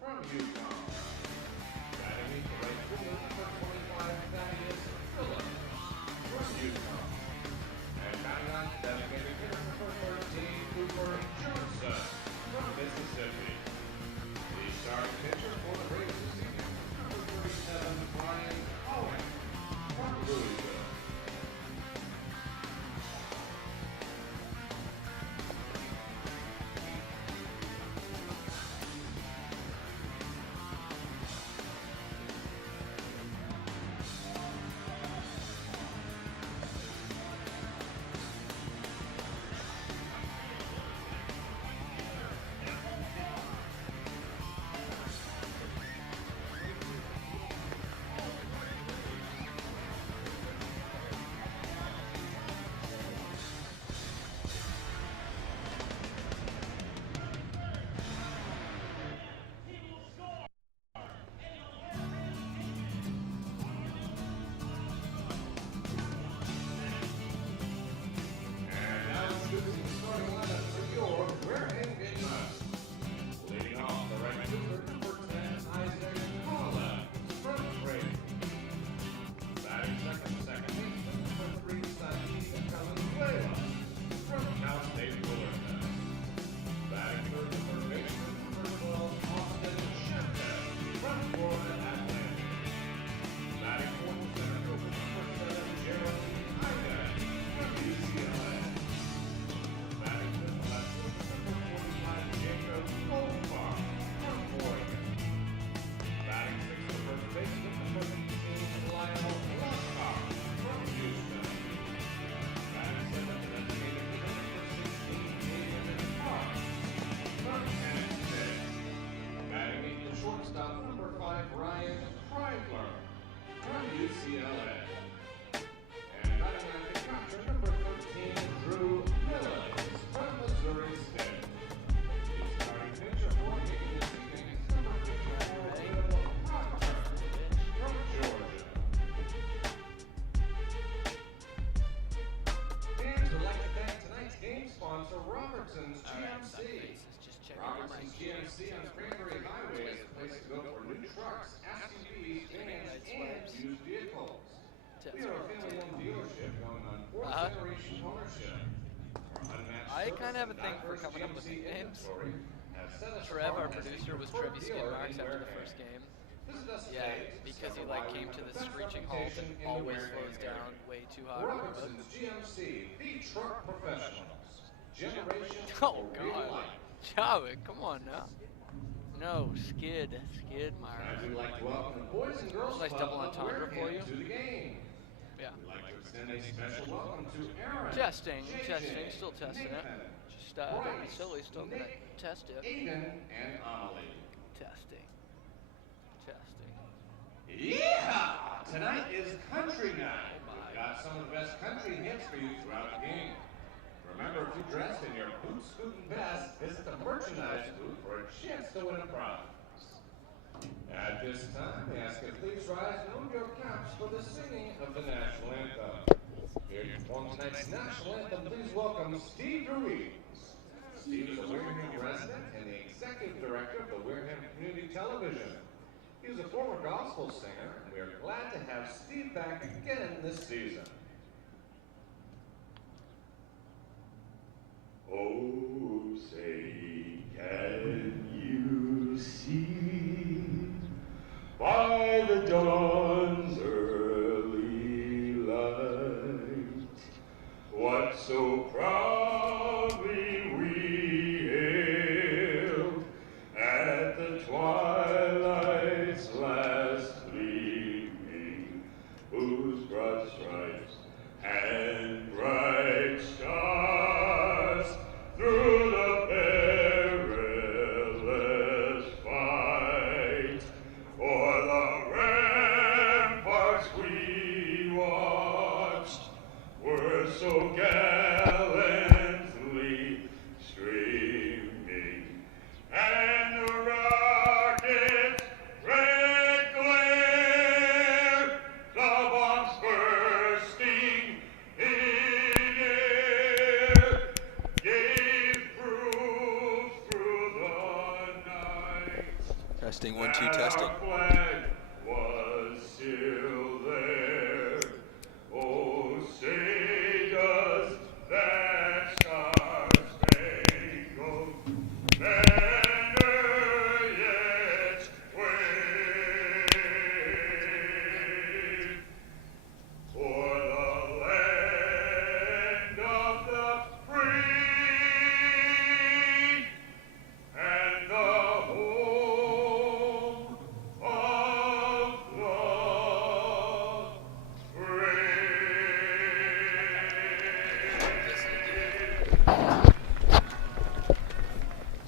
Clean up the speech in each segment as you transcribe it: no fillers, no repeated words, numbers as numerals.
from Yukon. Batting in the right field, number 25, Thaddeus Phillips from Yukon. And batting on designated hitter, number 13, Cooper Johnson from Mississippi. The starting pitcher for the Rays this evening, number 37, Brian Owen from Louisville. I kind of have a thing for coming up with new games. Trev, our producer, was Trevi skid marks after the first game. Yeah, because he like came to the screeching halt and always slows down way too hard. Oh god, Chowik, come on now. No, skid marks. Nice double entendre for you. Yeah. Testing, still testing it. Just don't be silly, still gonna test it. Testing. Yeah! Tonight is country night. We've got some of the best country hits for you throughout the game. Remember, if you dressed in your boot scootin' best, visit the merchandise booth for a chance to win a prize. At this time, we ask you please rise and own your caps for the singing of the national anthem. Here to perform tonight's national anthem, please welcome Steve Ruiz. Steve is a Wareham resident and the executive director of the Wareham Community Television. He was a former gospel singer, and we are glad to have Steve back again this season. Oh, say, can you see by the dawn's early light what so proudly we hailed at the twilight's last gleaming, whose broad stripes and bright stars through the perilous fight o'er the ramparts we watched were so gallantly streaming, and the rocket's red glare, the bombs bursting in air, gave proof through the night. Testing, 1, 2, testing. Our flag was still there. Oh, say does that star-spangled banner yet wave for the land of the free and the home of the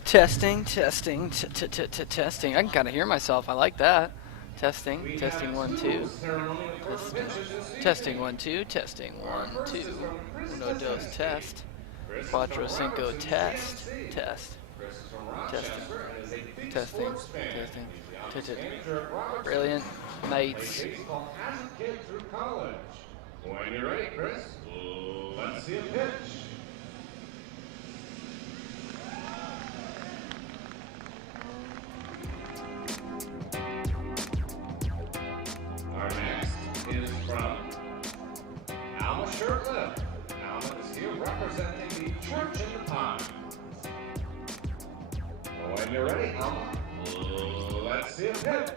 Testing, testing, testing. I can kind of hear myself. I like that. Testing, testing, 1, 2. Testing, 1, 2. Testing, 1, 2. Uno, dos, test. Cuatro, cinco, test. Test. Testing. Testing. Testing. Brilliant, mates. When you're ready, Chris, let's see a pitch. Our next is from Alma Shirtlift. Alma is here representing the Church in the Pines. When you're ready, Alma, let's see a pitch.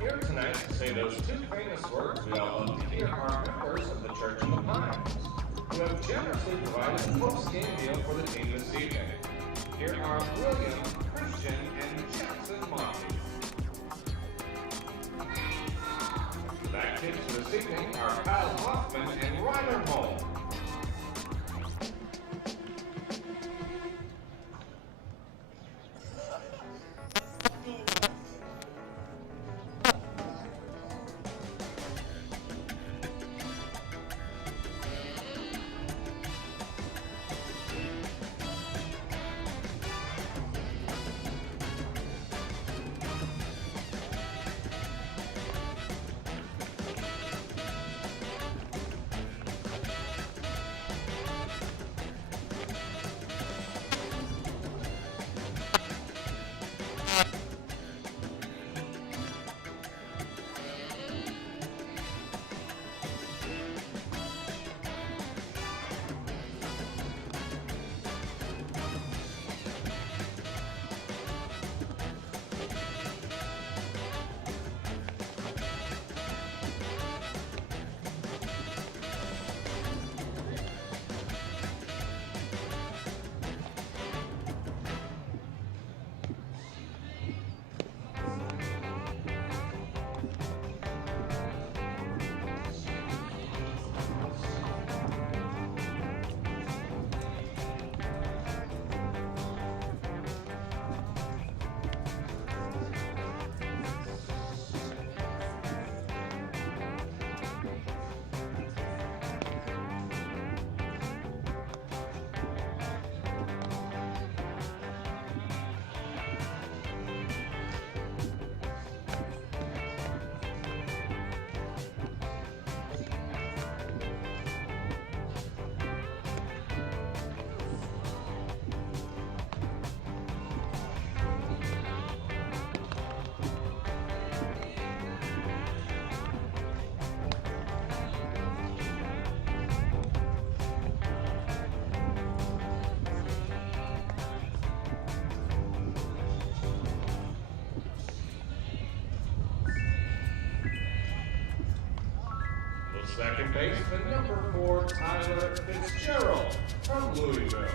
Here tonight to say those two famous words we all love to hear are members of the Church in the Pines, who have generously provided a post-game deal for the team this evening. Here are William, Christian, and Jackson Monty. The back kids for this evening are Kyle Hoffman and Ryder Moll. Second baseman, number 4, Tyler Fitzgerald from Louisville.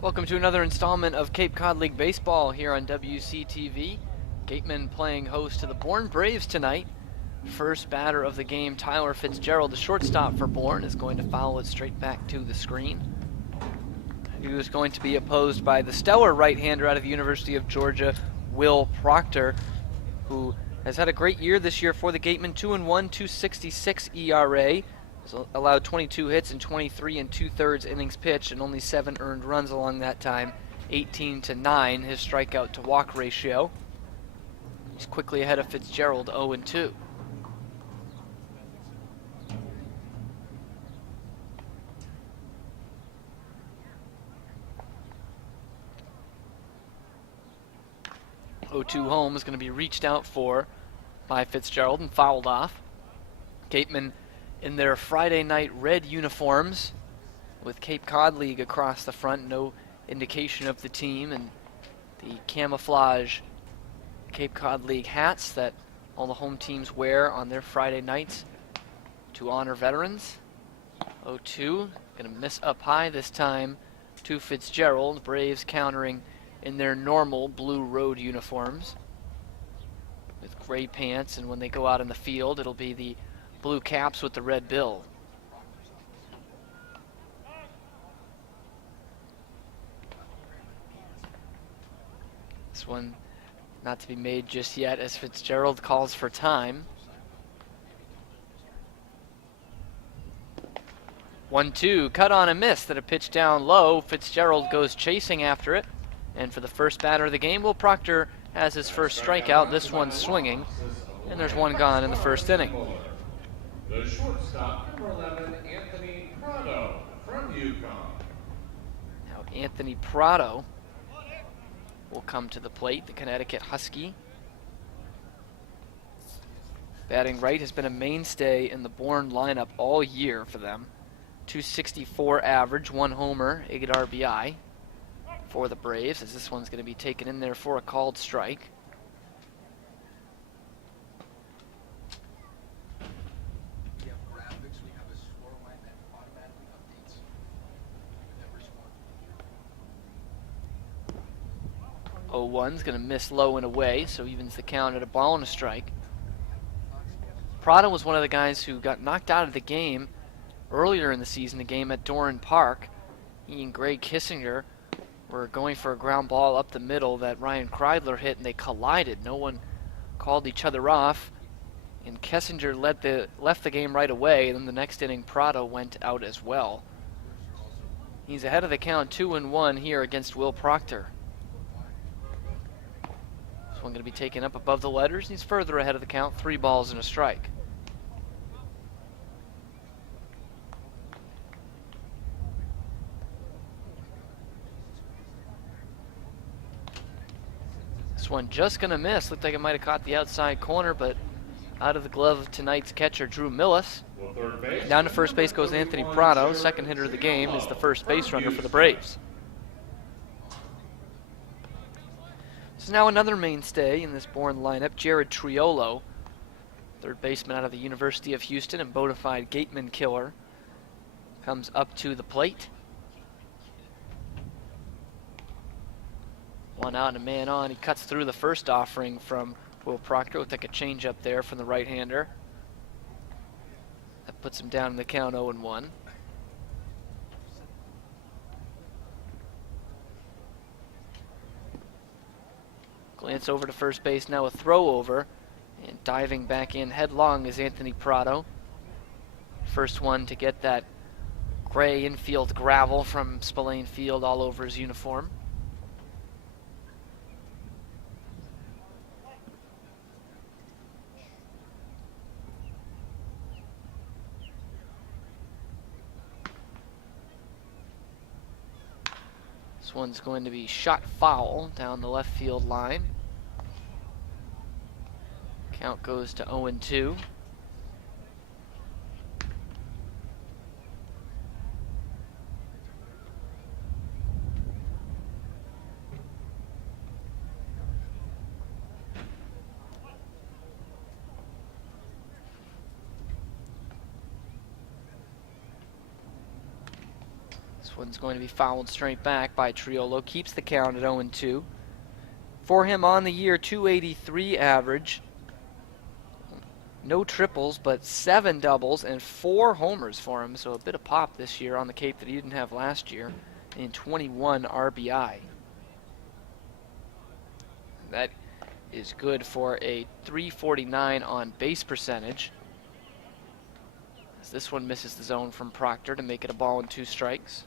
Welcome to another installment of Cape Cod League Baseball here on WCTV. Gatemen playing host to the Bourne Braves tonight. First batter of the game, Tyler Fitzgerald, the shortstop for Bourne, is going to foul it straight back to the screen. He was going to be opposed by the stellar right-hander out of the University of Georgia, Will Proctor, who has had a great year this year for the Gatemen. 2-1, 2.66 ERA, So allowed 22 hits and 23 and 2/3 innings pitched and only 7 earned runs along that time. 18-9 his strikeout to walk ratio. He's quickly ahead of Fitzgerald, 0-2. O2 home is going to be reached out for by Fitzgerald and fouled off. Gatemen in their Friday night red uniforms with Cape Cod League across the front, no indication of the team, and the camouflage Cape Cod League hats that all the home teams wear on their Friday nights to honor veterans. 0-2, going to miss up high this time to Fitzgerald. Braves countering in their normal blue road uniforms with gray pants, and when they go out in the field, it'll be the blue caps with the red bill. This one not to be made just yet as Fitzgerald calls for time. 1-2, cut on a miss that a pitch down low. Fitzgerald goes chasing after it. And for the first batter of the game, Will Proctor has his first strikeout. This one swinging. And there's one gone in the first inning. The shortstop, number 11, Anthony Prado from Yukon. Now Anthony Prado will come to the plate, the Connecticut Husky. Batting right has been a mainstay in the Bourne lineup all year for them. 264 average, 1 homer, 8 RBI for the Braves, as this one's going to be taken in there for a called strike. One's going to miss low and away, so evens the count at a ball and a strike. Prado was one of the guys who got knocked out of the game earlier in the season, a game at Doran Park. He and Greg Kissinger were going for a ground ball up the middle that Ryan Kreidler hit, and they collided. No one called each other off, and Kissinger left the game right away. And then the next inning, Prado went out as well. He's ahead of the count, 2-1 here against Will Proctor. This one going to be taken up above the letters. He's further ahead of the count, 3 balls and a strike. This one just going to miss. Looked like it might have caught the outside corner, but out of the glove of tonight's catcher, Drew Millis. Down to first base goes Anthony Prado. Second hitter of the game is the first base runner for the Braves. This is now another mainstay in this Bourne lineup, Jared Triolo, third baseman out of the University of Houston and bona fide Gatemen killer, comes up to the plate. One out and a man on. He cuts through the first offering from Will Proctor. Looked like a changeup there from the right-hander. That puts him down in the count, 0-1. Glance over to first base now, a throw over, and diving back in headlong is Anthony Prado. First one to get that gray infield gravel from Spillane Field all over his uniform. This one's going to be shot foul down the left field line. Count goes to 0-2. This one's going to be fouled straight back by Triolo. Keeps the count at 0-2. For him on the year, 283 average. No triples, but 7 doubles and 4 homers for him. So a bit of pop this year on the Cape that he didn't have last year. And 21 RBI. That is good for a .349 on base percentage. As this one misses the zone from Proctor to make it a ball and 2 strikes.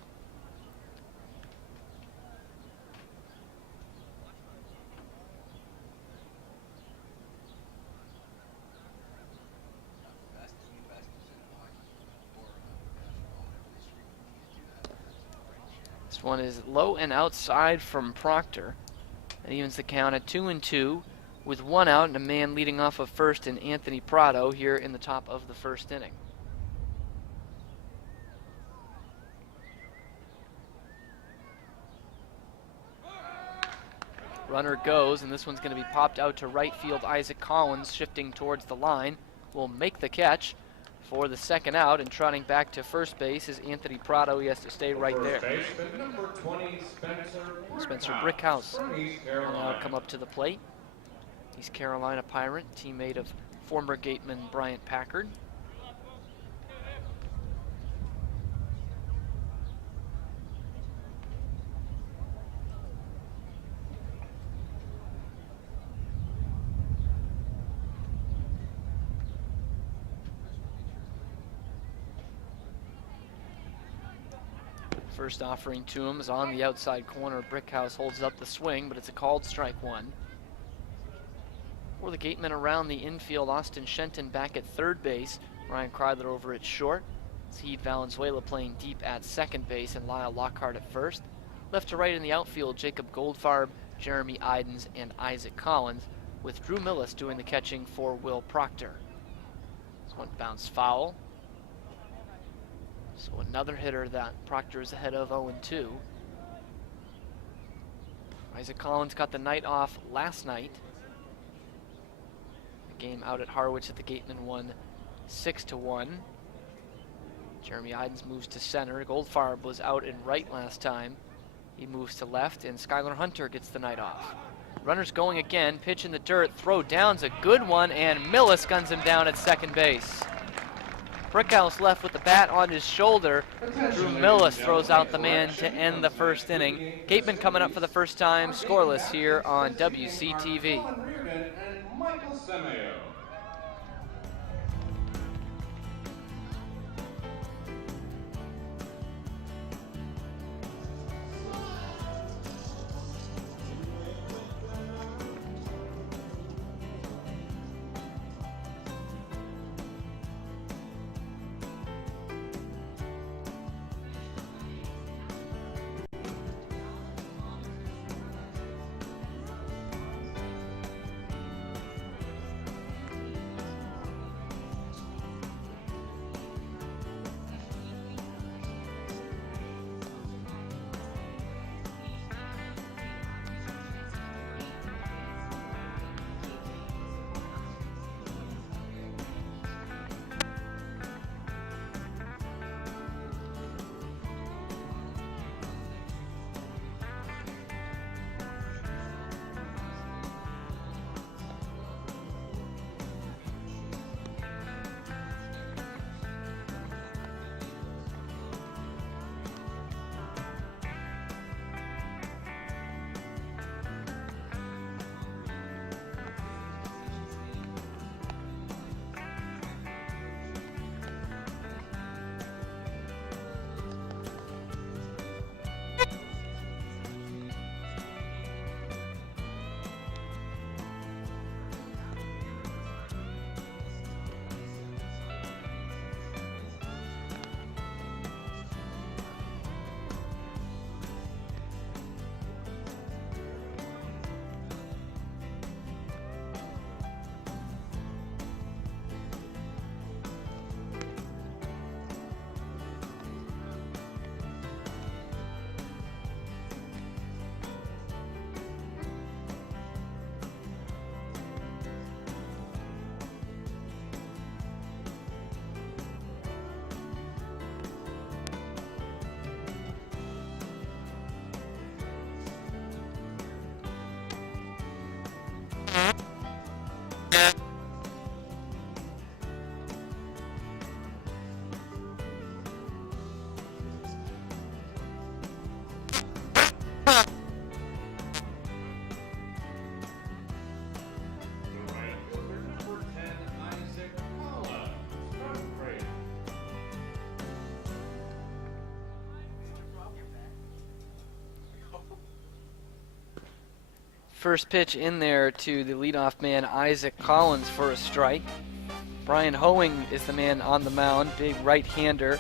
This one is low and outside from Proctor. That evens the count at 2-2 with 1 out and a man leading off of first in Anthony Prado here in the top of the first inning. Runner goes, and this one's going to be popped out to right field. Isaac Collins, shifting towards the line, will make the catch for the second out, and trotting back to first base is Anthony Prado. He has to stay right there. Number 20, Spencer Brickhouse will now come up to the plate. He's Carolina Pirate, teammate of former Gateman Bryant Packard. First offering to him is on the outside corner. Brickhouse holds up the swing, but it's a called strike 1. For the Gatemen around the infield, Austin Shenton back at third base. Ryan Kreidler over at short. Heath Valenzuela playing deep at second base, and Lyle Lockhart at first. Left to right in the outfield, Jacob Goldfarb, Jeremy Idens, and Isaac Collins, with Drew Millis doing the catching for Will Proctor. This one bounced foul. So another hitter that Proctor is ahead of 0-2. Isaac Collins got the night off last night. The game out at Harwich at the Gatemen won 6-1. Jeremy Idens moves to center. Goldfarb was out in right last time. He moves to left, and Skylar Hunter gets the night off. Runners going again, pitch in the dirt, throw down's a good one, and Millis guns him down at second base. Brickhouse left with the bat on his shoulder. Drew Millis throws out the man to end the first inning. Gateman coming up for the first time, scoreless here on WCTV. First pitch in there to the leadoff man, Isaac Collins, for a strike. Brian Hoeing is the man on the mound, big right-hander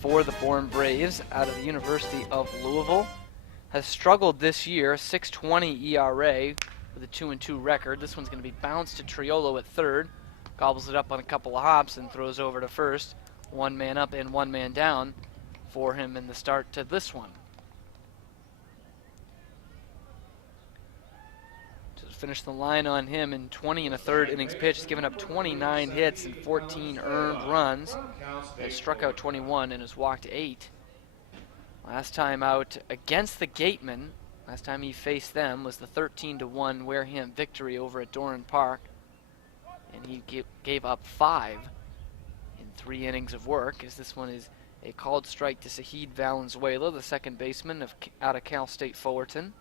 for the Bourne Braves out of the University of Louisville. Has struggled this year, 6.20 ERA with a 2-2 record. This one's going to be bounced to Triolo at third. Gobbles it up on a couple of hops and throws over to first. One man up and one man down for him in the start to this one. To finish the line on him in 20 1/3 innings pitched. He's given up 29 hits and 14 earned runs. Has struck out 21 and has walked 8. Last time out against the Gatemen, last time he faced them, was the 13-1 Wareham victory over at Doran Park. And he gave up 5 in 3 innings of work, as this one is a called strike to Sahid Valenzuela, the second baseman out of Cal State Fullerton.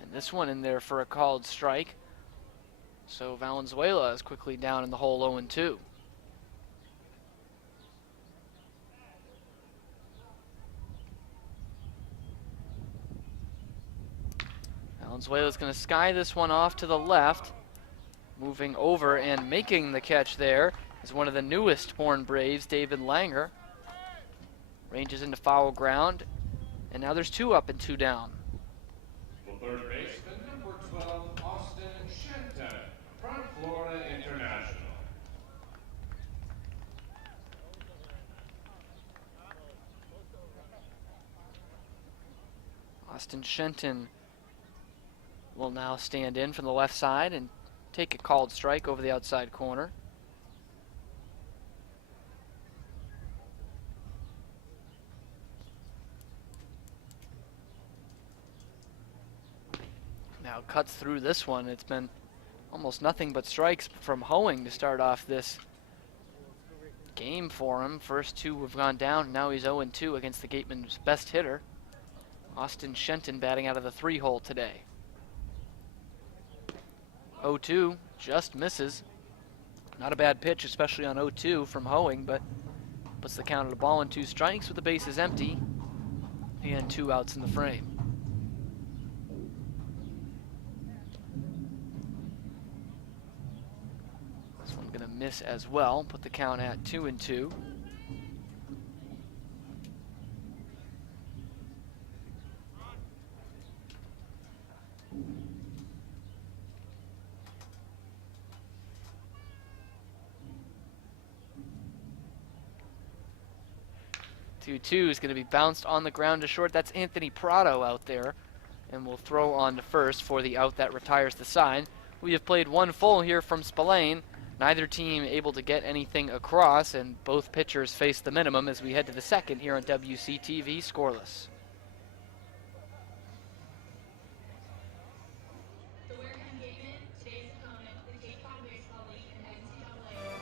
And this one in there for a called strike. So Valenzuela is quickly down in the hole 0-2. Valenzuela's going to sky this one off to the left. Moving over and making the catch there is one of the newest Bourne Braves, David Langer. Ranges into foul ground, and now there's 2 up and 2 down. The third baseman, number 12, Austin Shenton, from Florida International. Austin Shenton will now stand in from the left side and take a called strike over the outside corner. Now cuts through this one. It's been almost nothing but strikes from Hoeing to start off this game for him. First 2 have gone down. Now he's 0-2 against the Gatemen's best hitter, Austin Shenton, batting out of the 3-hole today. 0-2, just misses. Not a bad pitch, especially on 0-2 from Hoeing, but puts the count at a ball and 2 strikes with the bases empty and 2 outs in the frame. This one gonna miss as well, put the count at 2-2. Two is going to be bounced on the ground to short. That's Anthony Prado out there, and will throw on to first for the out that retires the side. We have played 1 full here from Spillane. Neither team able to get anything across, and both pitchers face the minimum as we head to the second here on WCTV scoreless. The Wareham Gatemen, today's opponent, the Cape Cod Baseball League and NCAA.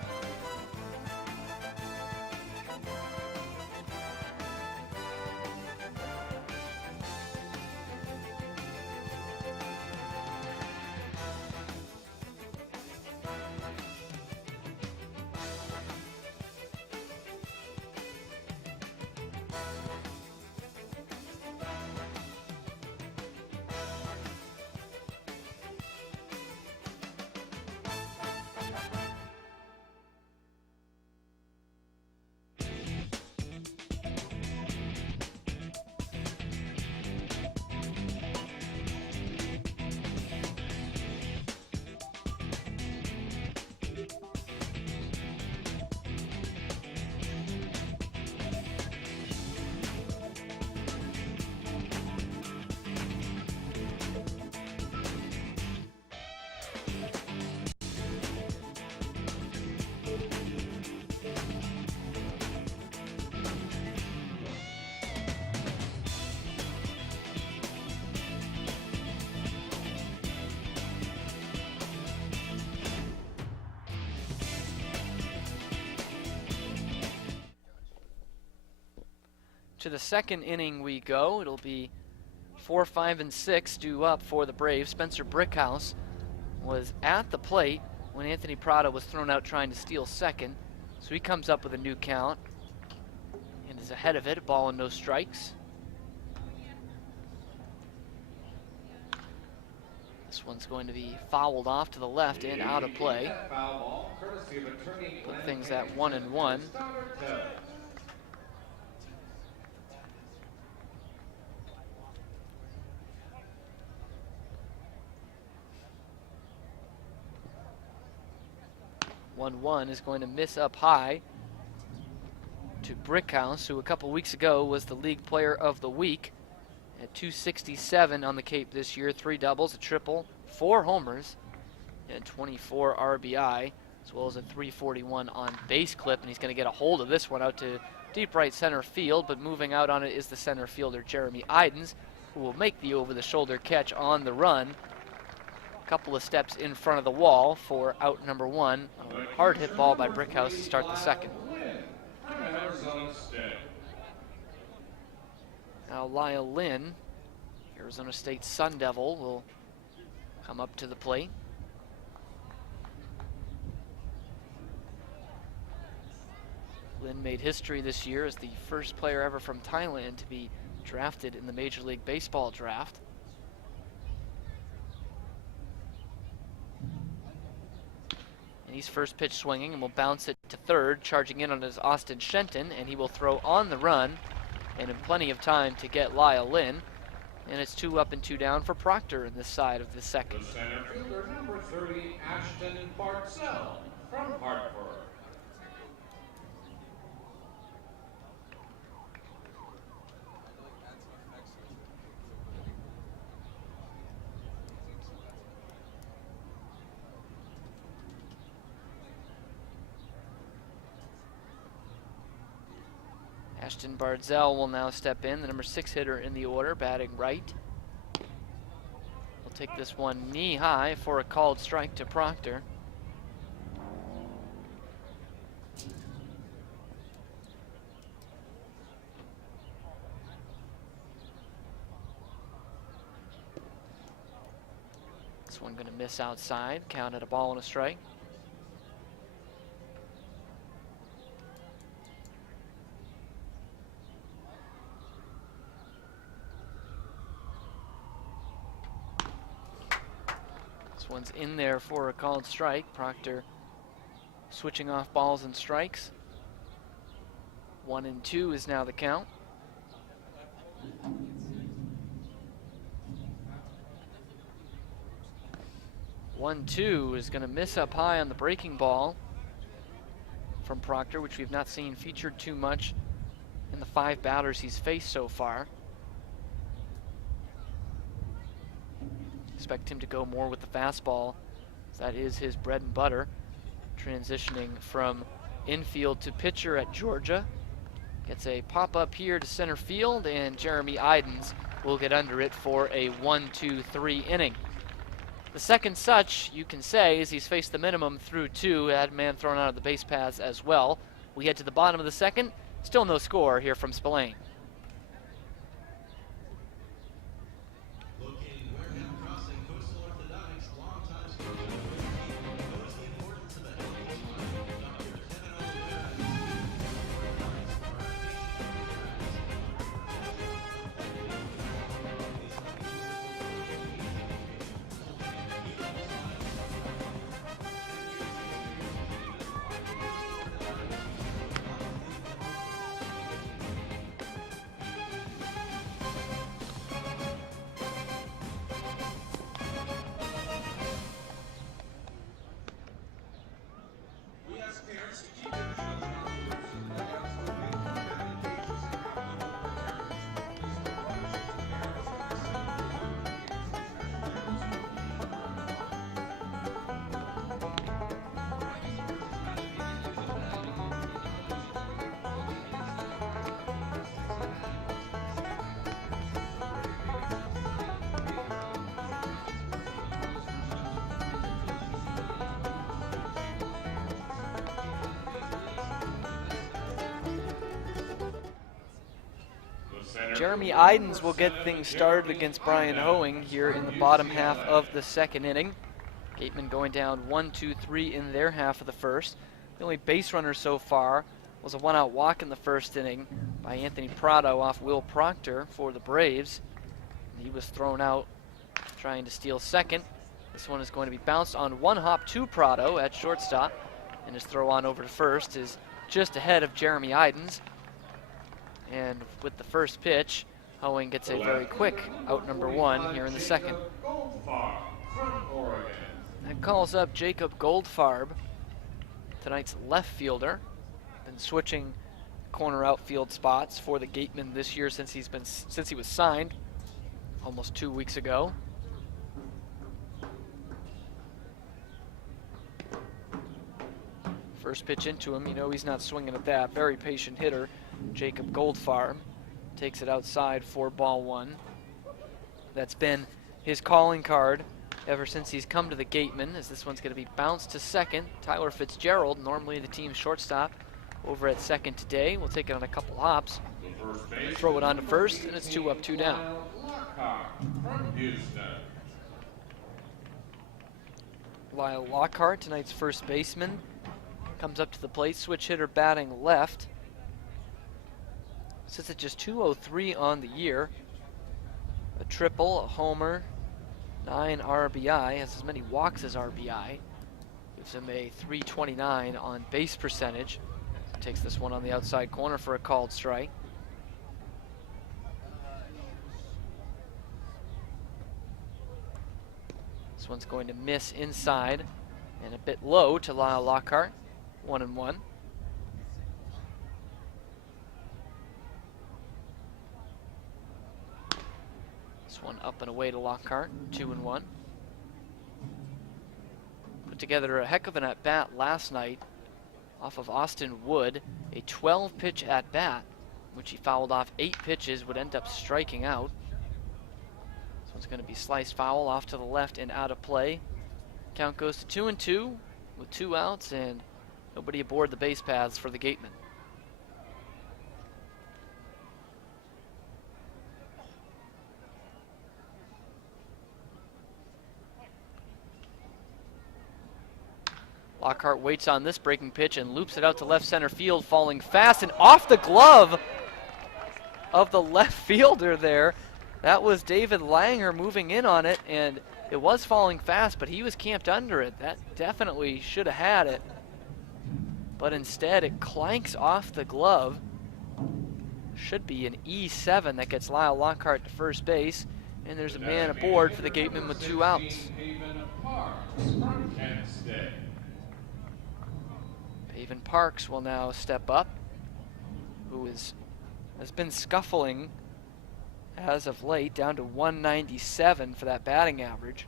To the second inning we go. It'll be 4, 5, and 6 due up for the Braves. Spencer Brickhouse was at the plate when Anthony Prado was thrown out trying to steal second. So he comes up with a new count. is ahead of it, ball and no strikes. This one's going to be fouled off to the left and out of play. Put things at 1-1. One is going to miss up high to Brickhouse, who a couple weeks ago was the league player of the week at 267 on the Cape this year, 3 doubles, a triple, 4 homers, and 24 RBI, as well as a 341 on base clip, and he's going to get a hold of this one out to deep right center field, but moving out on it is the center fielder Jeremy Idens, who will make the over-the-shoulder catch on the run. A couple of steps in front of the wall for out number 1. A hard hit ball by Brickhouse to start the second. Now Lyle Lynn, Arizona State Sun Devil, will come up to the plate. Lynn made history this year as the first player ever from Thailand to be drafted in the Major League Baseball draft. And he's first pitch swinging and will bounce it to third. Charging in on his Austin Shenton, and he will throw on the run and in plenty of time to get Lyle Lynn. And it's 2 up and 2 down for Proctor in this side of the second. The center fielder, number 30, Ashton Bartzell from Hartford. Ashton Bartzell will now step in, the number 6 hitter in the order, batting right. He'll take this one knee high for a called strike to Proctor. This one going to miss outside, count at a ball and a strike. One's in there for a called strike. Proctor switching off balls and strikes. 1-2 is now the count. 1-2 is going to miss up high on the breaking ball from Proctor, which we've not seen featured too much in the 5 batters he's faced so far. Expect him to go more with the fastball. That is his bread and butter. Transitioning from infield to pitcher at Georgia. Gets a pop-up here to center field, and Jeremy Idens will get under it for a 1-2-3 inning. The second such, you can say, is he's faced the minimum through 2, had a man thrown out of the base paths as well. We head to the bottom of the second. Still no score here from Spillane. Jeremy Idens will get things started against Brian Hoeing here in the bottom half of the second inning. Gatemen going down 1-2-3 in their half of the first. The only base runner so far was a 1-out walk in the first inning by Anthony Prado off Will Proctor for the Braves. He was thrown out trying to steal second. This one is going to be bounced on one hop to Prado at shortstop, and his throw on over to first is just ahead of Jeremy Idens. And with the first pitch, Hoeing gets a very quick out number one here in the second. That calls up Jacob Goldfarb, tonight's left fielder. Been switching corner outfield spots for the Gatemen this year since he was signed almost 2 weeks ago. First pitch into him, you know he's not swinging at that. Very patient hitter, Jacob Goldfarb. Takes it outside for ball one. That's been his calling card ever since he's come to the Gatemen, as this one's going to be bounced to second. Tyler Fitzgerald, normally the team's shortstop, over at second today. We'll take it on a couple hops. Throw it on to first, and it's 2 up, 2 down. Lyle Lockhart, tonight's first baseman, comes up to the plate, switch hitter batting left. Sits at just 203 on the year. A triple, a homer, 9 RBI, has as many walks as RBI. Gives him a 329 on base percentage. Takes this one on the outside corner for a called strike. This one's going to miss inside and a bit low to Lyle Lockhart. 1-1. This one up and away to Lockhart. 2-1. Put together a heck of an at-bat last night off of Austin Wood. A 12-pitch at-bat, which he fouled off 8 pitches, would end up striking out. This one's going to be sliced foul off to the left and out of play. Count goes to 2-2 with 2 outs and nobody aboard the base paths for the Gatemen. Lockhart waits on this breaking pitch and loops it out to left center field, falling fast and off the glove of the left fielder there. That was David Langer moving in on it, and it was falling fast, but he was camped under it. That definitely should have had it. But instead, it clanks off the glove. Should be an E7 that gets Lyle Lockhart to first base, and there's a man aboard for the Gatemen with 2 outs. Paven Parks will now step up, who has been scuffling as of late, down to 197 for that batting average.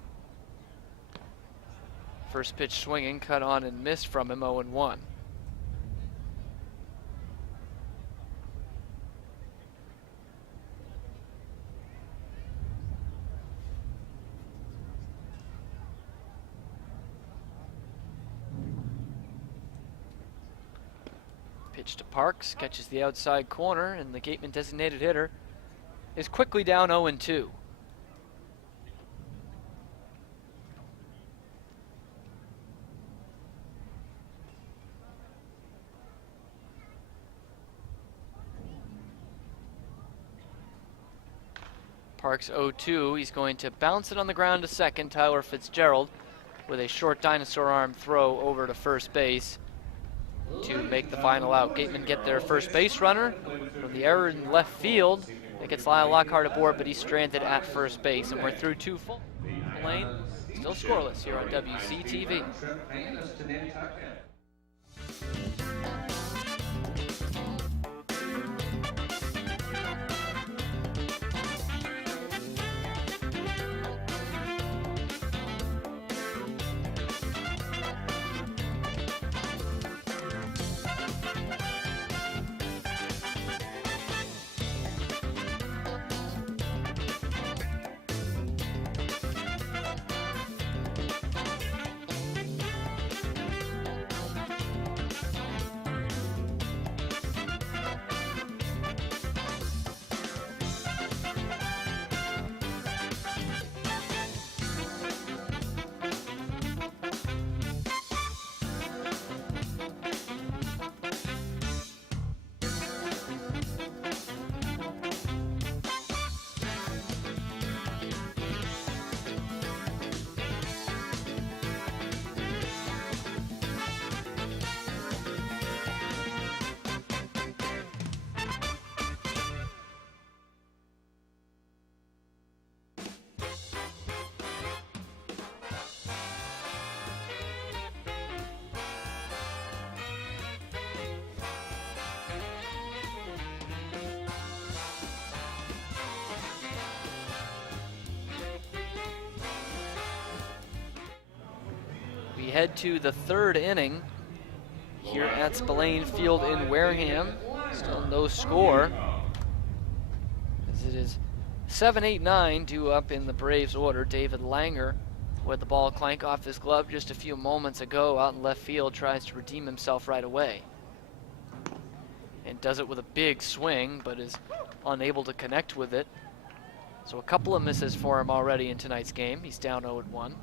First pitch swinging, cut on and missed from him, 0-1. Pitch to Parks, catches the outside corner, and the Gateman designated hitter is quickly down 0-2. Parks 0-2. He's going to bounce it on the ground to second. Tyler Fitzgerald with a short dinosaur arm throw over to first base to make the final out. Gatemen get their first base runner from the error in left field. It gets Lyle Lockhart aboard, but he's stranded at first base, and we're through 2 full lane. Still scoreless here on WCTV. We head to the third inning here at Spillane Field in Wareham. Still no score, as it is 7-8-9 due up in the Braves order. David Langer, who had the ball clank off his glove just a few moments ago out in left field, tries to redeem himself right away. And does it with a big swing, but is unable to connect with it. So a couple of misses for him already in tonight's game. He's down 0-1.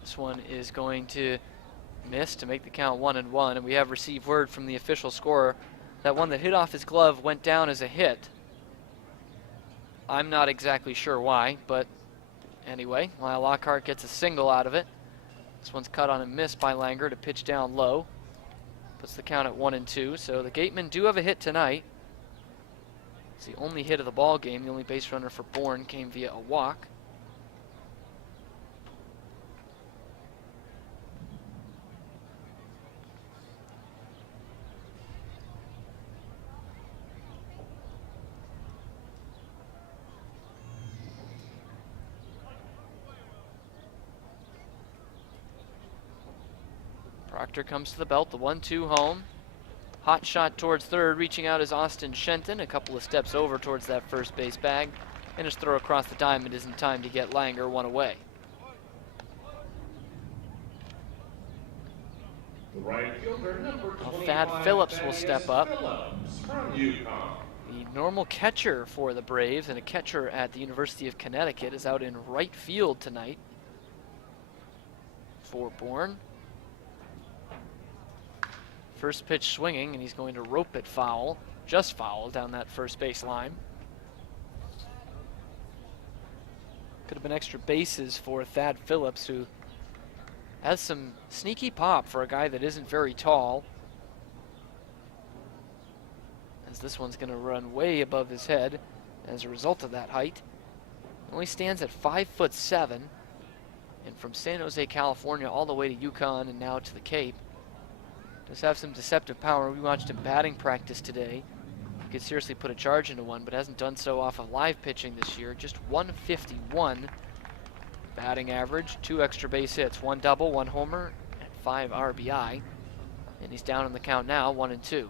This one is going to miss to make the count 1-1, and we have received word from the official scorer that one that hit off his glove went down as a hit. I'm not exactly sure why, but anyway, Lyle Lockhart gets a single out of it. This one's cut on a miss by Langer to pitch down low. Puts the count at 1-2, so the Gatemen do have a hit tonight. It's the only hit of the ball game. The only base runner for Bourne came via a walk. Proctor comes to the belt, the 1-2 home. Hot shot towards third, reaching out is Austin Shenton, a couple of steps over towards that first base bag, and his throw across the diamond is in time to get Langer one away. The right fielder, number 25, Thad Phillips will step up. From UConn. The normal catcher for the Braves and a catcher at the University of Connecticut is out in right field tonight for Bourne. First pitch swinging, and he's going to rope it foul, just foul, down that first base line. Could have been extra bases for Thad Phillips, who has some sneaky pop for a guy that isn't very tall. As this one's going to run way above his head as a result of that height. Only stands at 5'7", and from San Jose, California, all the way to UConn and now to the Cape. Does have some deceptive power. We watched him batting practice today. He could seriously put a charge into one, but hasn't done so off of live pitching this year. Just 151 batting average, 2 extra base hits, 1 double, 1 homer, and 5 RBI. And he's down in the count now, 1-2.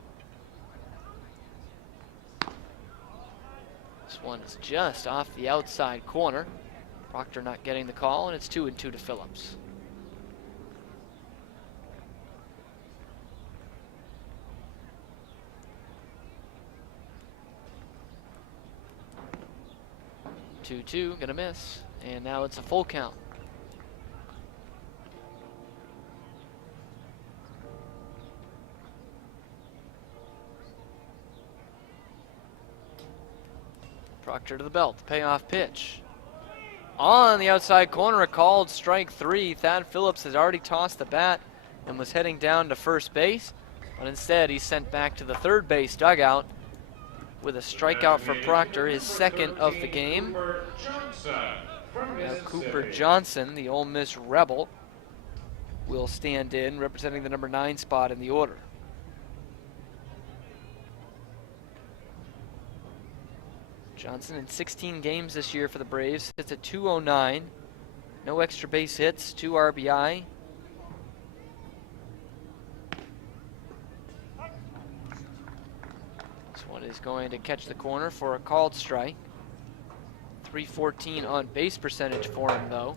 This one is just off the outside corner. Proctor not getting the call, and it's 2-2 to Phillips. Gonna miss, and now it's a full count. Proctor to the belt, the payoff pitch. On the outside corner, a called strike 3. Thad Phillips has already tossed the bat and was heading down to first base, but instead he's sent back to the third base dugout with a strikeout for Proctor, his second of the game. Now Cooper Johnson, the Ole Miss Rebel, will stand in, representing the number 9 spot in the order. Johnson in 16 games this year for the Braves hits at .209, no extra base hits, 2 RBI. Is going to catch the corner for a called strike. .314 on base percentage for him, though,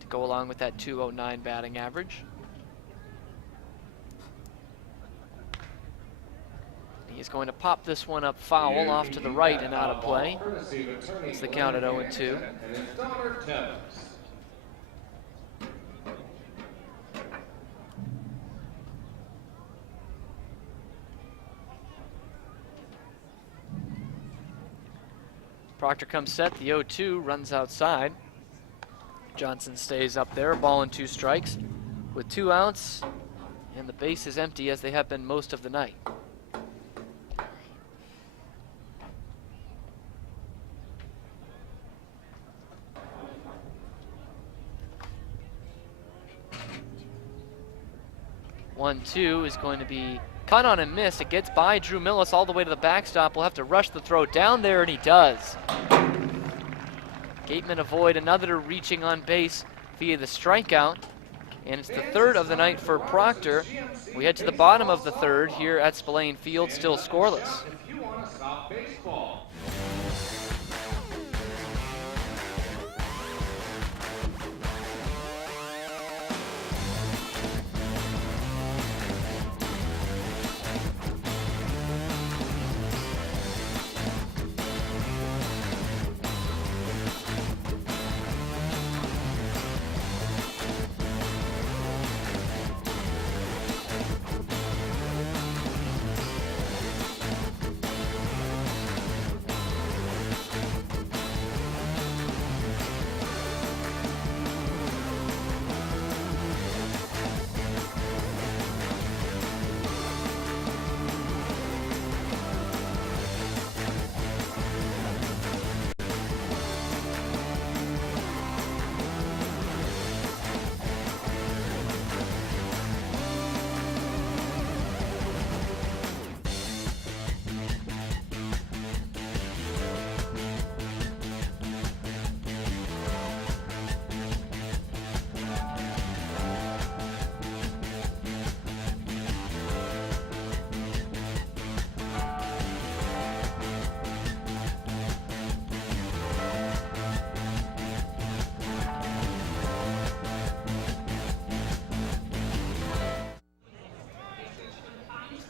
to go along with that .209 batting average. He's going to pop this one up foul off to the right and out of play. It's the count at 0-2. Proctor comes set, the 0-2, runs outside. Johnson stays up there, ball and 2 strikes with 2 outs, and the base is empty as they have been most of the night. One, 2 is going to be cut on and miss. It gets by Drew Millis all the way to the backstop. We'll have to rush the throw down there, and he does. Gatemen avoid another reaching on base via the strikeout. And it's the third of the night for Proctor. We head to the bottom of the third here at Spillane Field, still scoreless. If you want to stop baseball.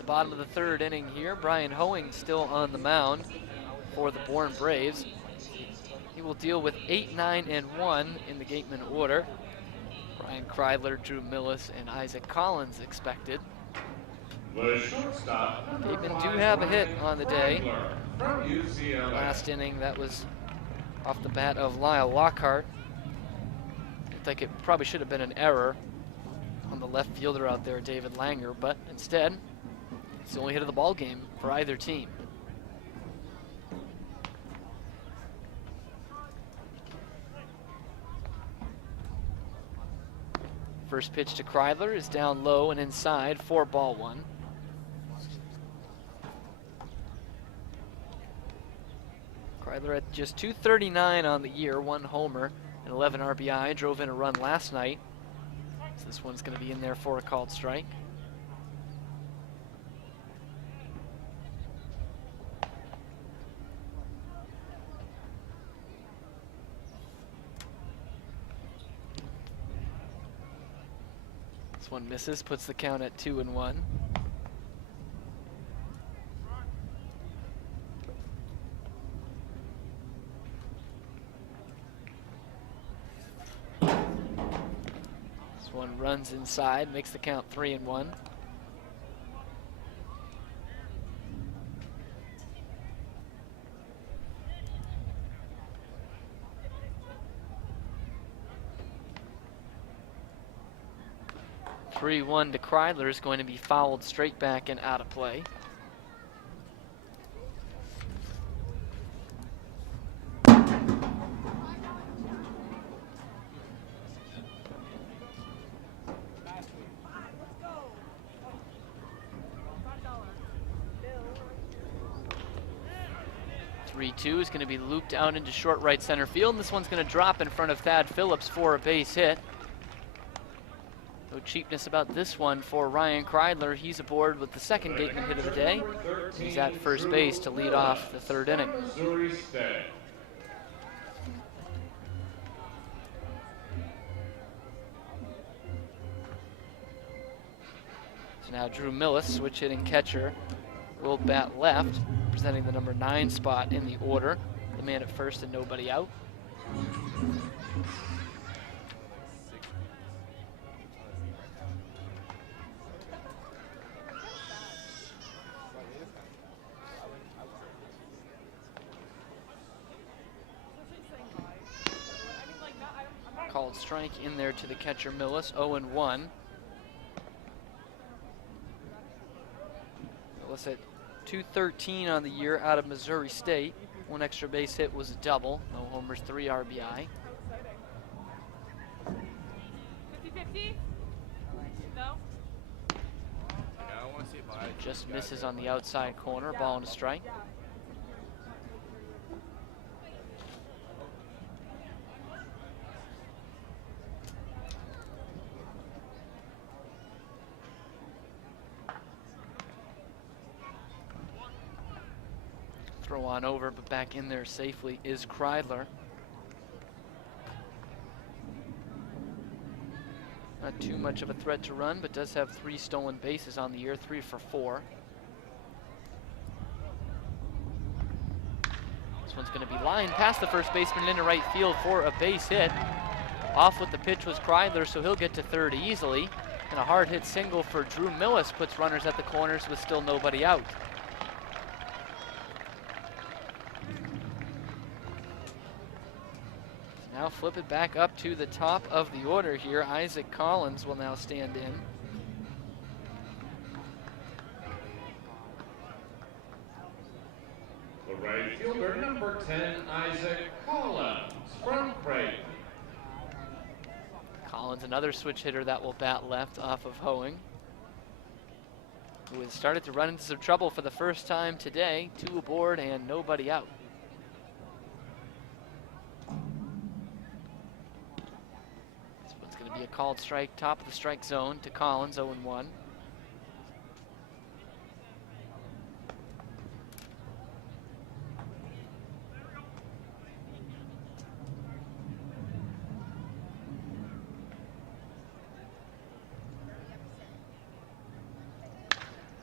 Bottom of the third inning here. Brian Hoeing still on the mound for the Bourne Braves. He will deal with 8, 9, and 1 in the Gateman order. Brian Kreidler, Drew Millis, and Isaac Collins expected. Gatemen do have a hit on the day. Last inning, that was off the bat of Lyle Lockhart. Looked like it probably should have been an error on the left fielder out there, David Langer, but instead, it's the only hit of the ball game for either team. First pitch to Kreidler is down low and inside for ball one. Kreidler at just .239 on the year, 1 homer and 11 RBI, drove in a run last night. So this one's going to be in there for a called strike. One misses, puts the count at 2-1. This one runs inside, makes the count 3-1. (3-1) to Kreidler is going to be fouled straight back and out of play. (3-2) is going to be looped out into short right center field, and this one's going to drop in front of Thad Phillips for a base hit. No cheapness about this one for Ryan Kreidler. He's aboard with the second Gateman hit of the day. He's at first base to lead off the third inning. So now Drew Millis, switch hitting catcher, will bat left, presenting the number 9 spot in the order. The man at first and nobody out. Called strike in there to the catcher Millis, 0-1. Millis at .213 on the year out of Missouri State. 1 extra base hit was a double. No homers, 3 RBI. 50-50? No? Yeah, I want to see it by. Just misses on the outside corner, ball and a strike. Throw on over, but back in there safely is Kreidler. Not too much of a threat to run, but does have 3 stolen bases on the year, 3 for 4. This one's going to be lined past the first baseman into right field for a base hit. Off with the pitch was Kreidler, so he'll get to third easily. And a hard hit single for Drew Millis puts runners at the corners with still nobody out. Now flip it back up to the top of the order here. Isaac Collins will now stand in. The right fielder, number 10, Isaac Collins from Creighton. Collins, another switch hitter that will bat left off of Hoeing, who has started to run into some trouble for the first time today. 2 aboard and nobody out. Be a called strike, top of the strike zone to Collins, 0-1.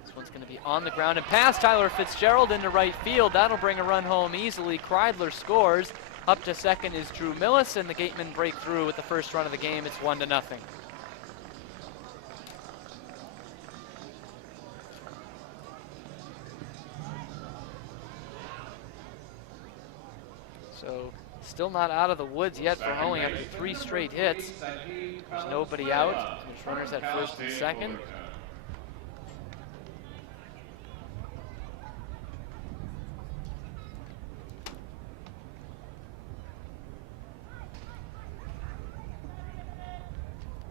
This one's going to be on the ground and past Tyler Fitzgerald into right field. That'll bring a run home easily. Kreidler scores. Up to second is Drew Millis, and the Gatemen break through with the first run of the game. It's 1-0. So still not out of the woods yet for Hoeing after 3 straight hits. There's nobody out. There's runners at first and second.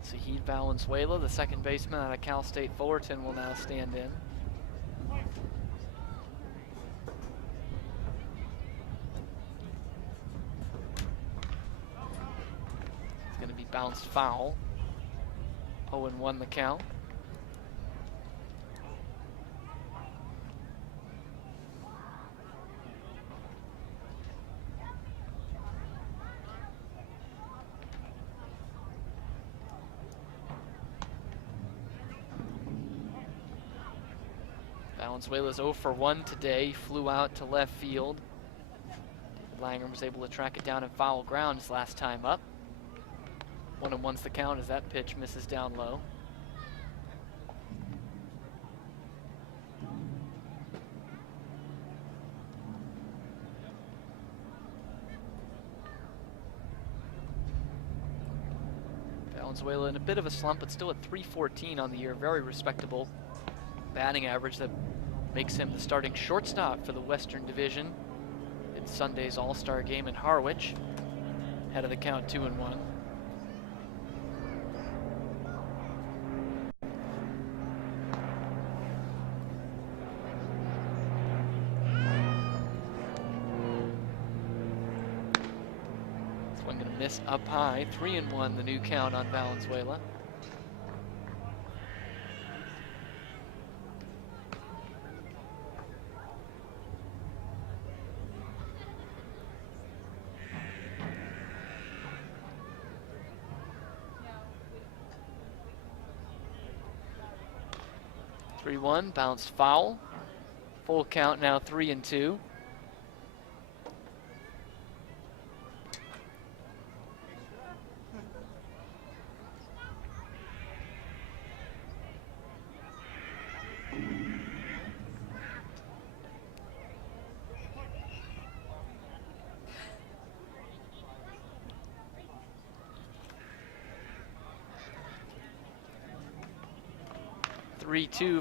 Zahid Valenzuela, the second baseman out of Cal State Fullerton, will now stand in. It's going to be bounced foul. 0-1 the count. Valenzuela's 0 for 1 today, flew out to left field. David Langham was able to track it down in foul ground his last time up. 1-1's the count as that pitch misses down low. Valenzuela in a bit of a slump, but still at .314 on the year, very respectable batting average that makes him the starting shortstop for the Western Division in Sunday's All-Star game in Harwich. Head of the count, 2-1. This one gonna miss up high, 3-1 the new count on Valenzuela. Bounced foul. Full count now, 3-2.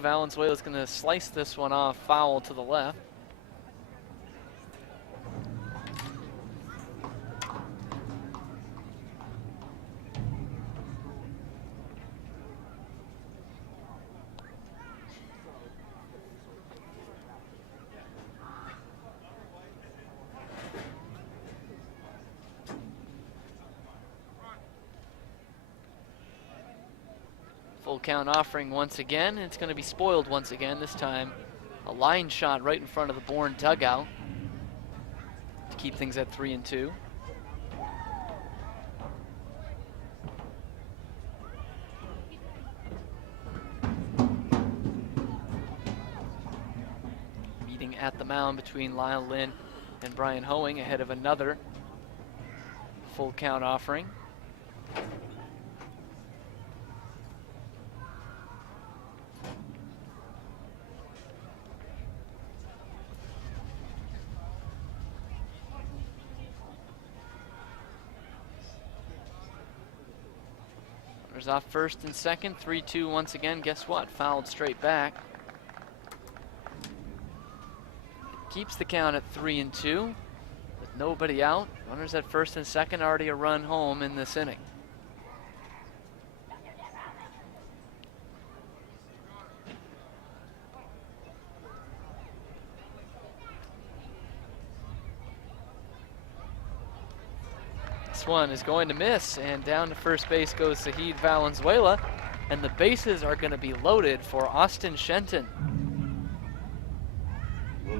Valenzuela's going to slice this one off, foul to the left. count offering once again, and it's going to be spoiled once again. This time, a line shot right in front of the Bourne dugout to keep things at 3-2. Meeting at the mound between Lyle Lynn and Brian Hoeing ahead of another full count offering. Runners off first and second, 3-2 once again. Guess what? Fouled straight back. Keeps the count at 3-2 with nobody out. Runners at first and second, already a run home in this inning. This one is going to miss, and down to first base goes Zahid Valenzuela, and the bases are going to be loaded for Austin Shenton.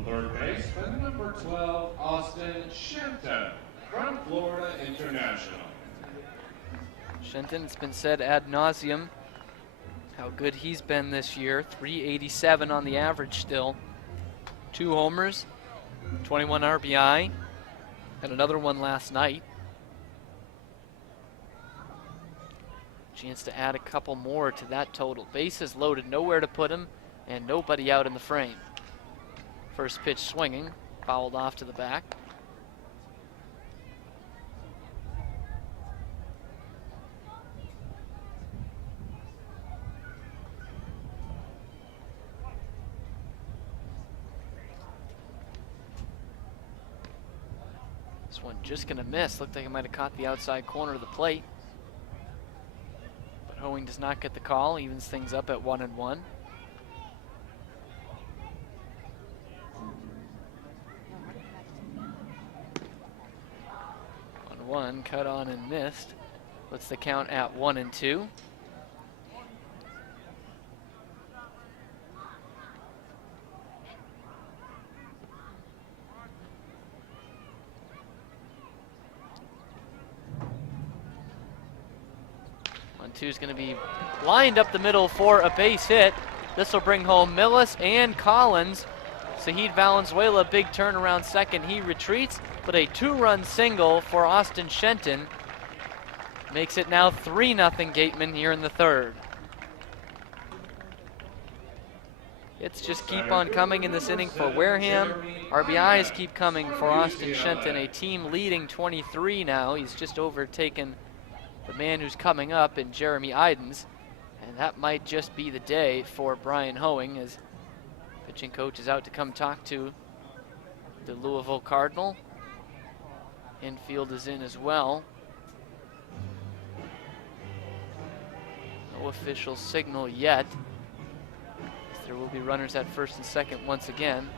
Third baseman, number 12, Austin Shenton, from Florida International. Shenton, it's been said ad nauseum how good he's been this year. 387 on the average still. 2 homers, 21 RBI, and another one last night. Chance to add a couple more to that total. Bases loaded, nowhere to put him, and nobody out in the frame. First pitch swinging, fouled off to the back. This one just gonna miss. Looked like it might have caught the outside corner of the plate. But Hoeing does not get the call, evens things up at 1-1. 1 cut on and missed. Puts the count at 1-2. One-two is going to be lined up the middle for a base hit. This will bring home Millis and Collins. Zahid Valenzuela, big turnaround second. He retreats, but a 2-run single for Austin Shenton makes it now 3-0 Gatemen here in the third. Hits just keep on coming in this inning for Wareham. RBIs keep coming for Austin Shenton, a team leading 23 now. He's just overtaken the man who's coming up in Jeremy Idens, and that might just be the day for Brian Hoeing, as pitching coach is out to come talk to the Louisville Cardinal. Infield is in as well. No official signal yet. There will be runners at first and second once again.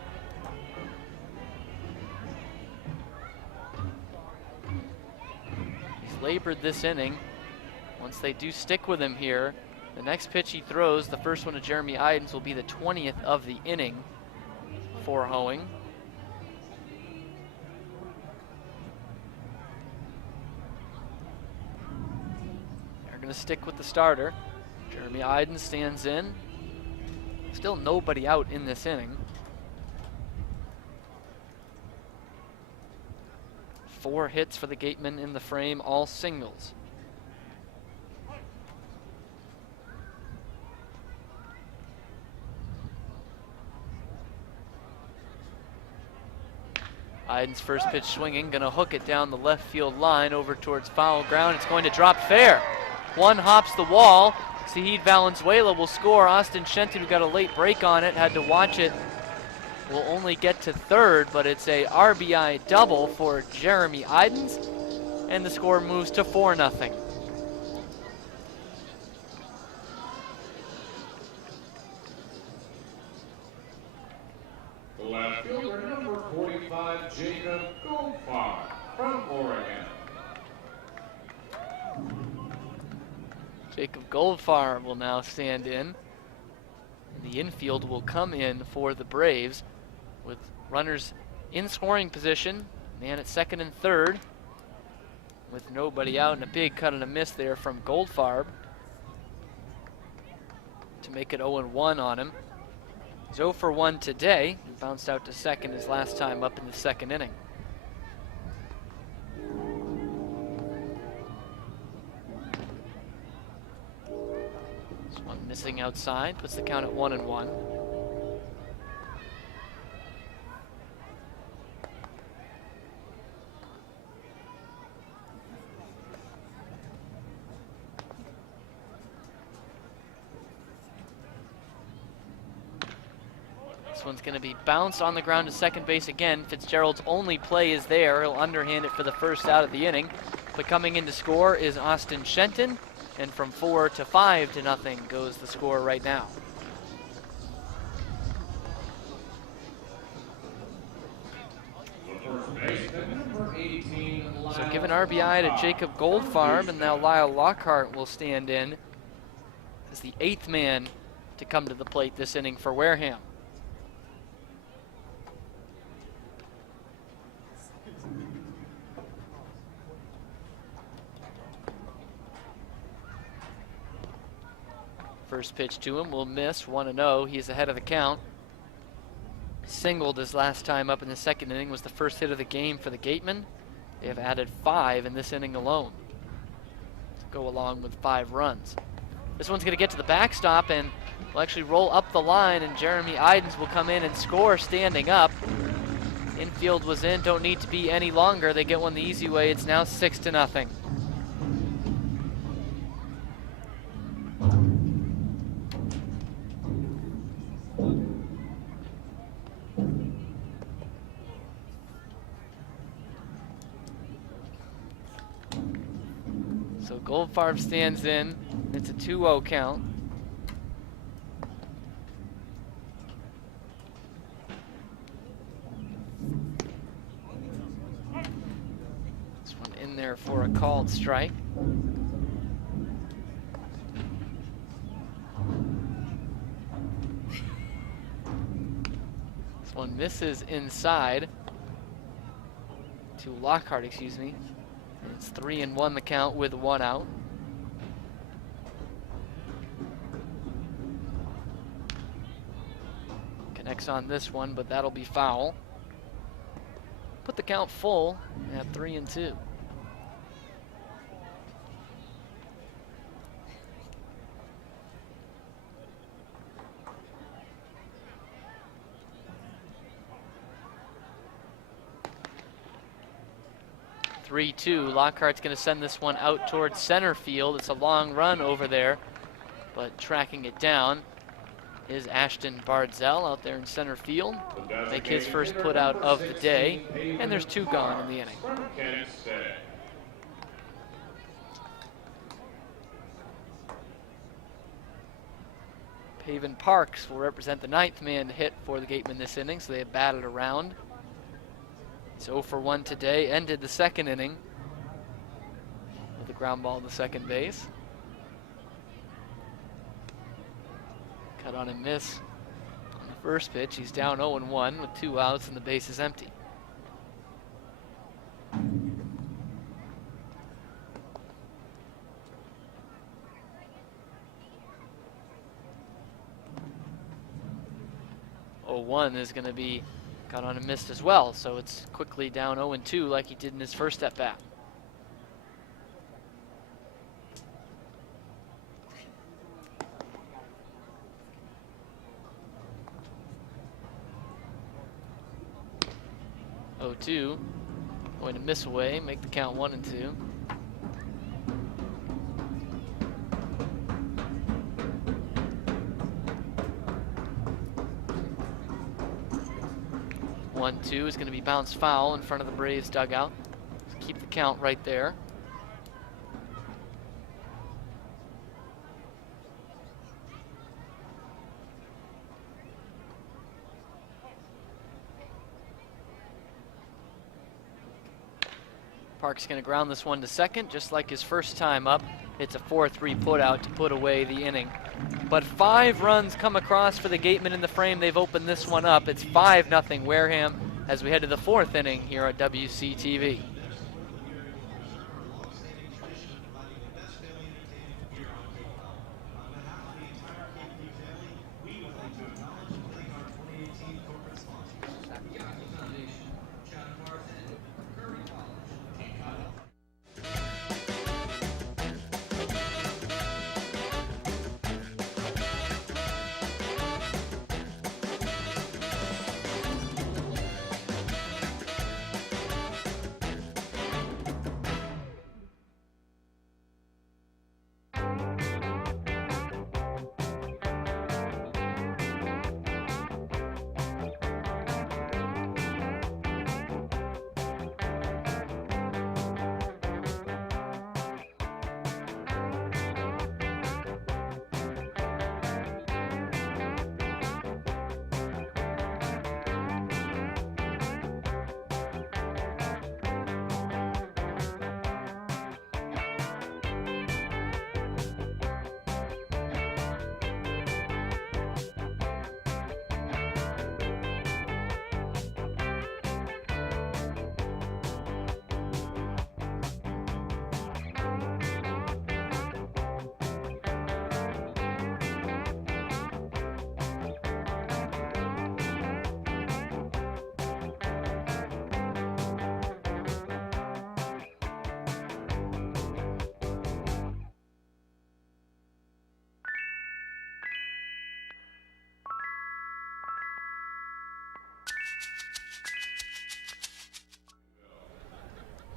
He's labored this inning. Once they do stick with him here, the next pitch he throws, the first one to Jeremy Idens, will be the 20th of the inning for Hoeing. They're going to stick with the starter. Jeremy Idens stands in. Still nobody out in this inning. 4 hits for the Gatemen in the frame, all singles. Idens' first pitch swinging, gonna hook it down the left field line over towards foul ground. It's going to drop fair. One hops the wall. Zahid Valenzuela will score. Austin Shenton, who got a late break on it, had to watch it, will only get to third, but it's a RBI double for Jeremy Idens, and the score moves to 4-0. The left fielder, number 45, Jacob Goldfarb, from Oregon. Jacob Goldfarb will now stand in. The infield will come in for the Braves with runners in scoring position. Man at second and third with nobody out, and a big cut and a miss there from Goldfarb to make it 0-1 on him. He's 0 for 1 today. He bounced out to second his last time up in the second inning. This one missing outside, puts the count at 1-1. This one's going to be bounced on the ground to second base again. Fitzgerald's only play is there. He'll underhand it for the first out of the inning. But coming in to score is Austin Shenton. And from 4 to 5 to nothing goes the score right now. So give an RBI to Jacob Goldfarb, and now Lyle Lockhart will stand in as the 8th man to come to the plate this inning for Wareham. First pitch to him will miss, 1-0. He's ahead of the count. Singled his last time up in the second inning, was the first hit of the game for the Gatemen. They have added 5 in this inning alone to go along with 5 runs. This one's going to get to the backstop and will actually roll up the line, and Jeremy Idens will come in and score standing up. Infield was in, don't need to be any longer. They get one the easy way. It's now 6-0. So Goldfarb stands in. It's a 2-0 count. This one in there for a called strike. This one misses inside to Lockhart, excuse me. It's 3-1 the count with 1 out. Connects on this one, but that'll be foul. Put the count full at 3-2. Lockhart's going to send this one out towards center field. It's a long run over there, but tracking it down is Ashton Bardzell out there in center field. Make his first put out of the day, and there's 2 gone in the inning. Paven Parks will represent the 9th man to hit for the Gatemen this inning, so they have batted around. He's 0 for 1 today, ended the second inning with a ground ball to second base. Cut on and miss on the first pitch. He's down 0-1 with 2 outs and the base is empty. One is going to be cut on and missed as well, so it's quickly down 0-2 like he did in his first at bat. Going to miss away, make the count 1-2. One-two is going to be bounced foul in front of the Braves dugout. So keep the count right there. Park's going to ground this one to second, just like his first time up It's a 4-3 putout to put away the inning. But 5 runs come across for the Gatemen in the frame. They've opened this one up. It's 5-0 Wareham as we head to the 4th inning here at WCTV.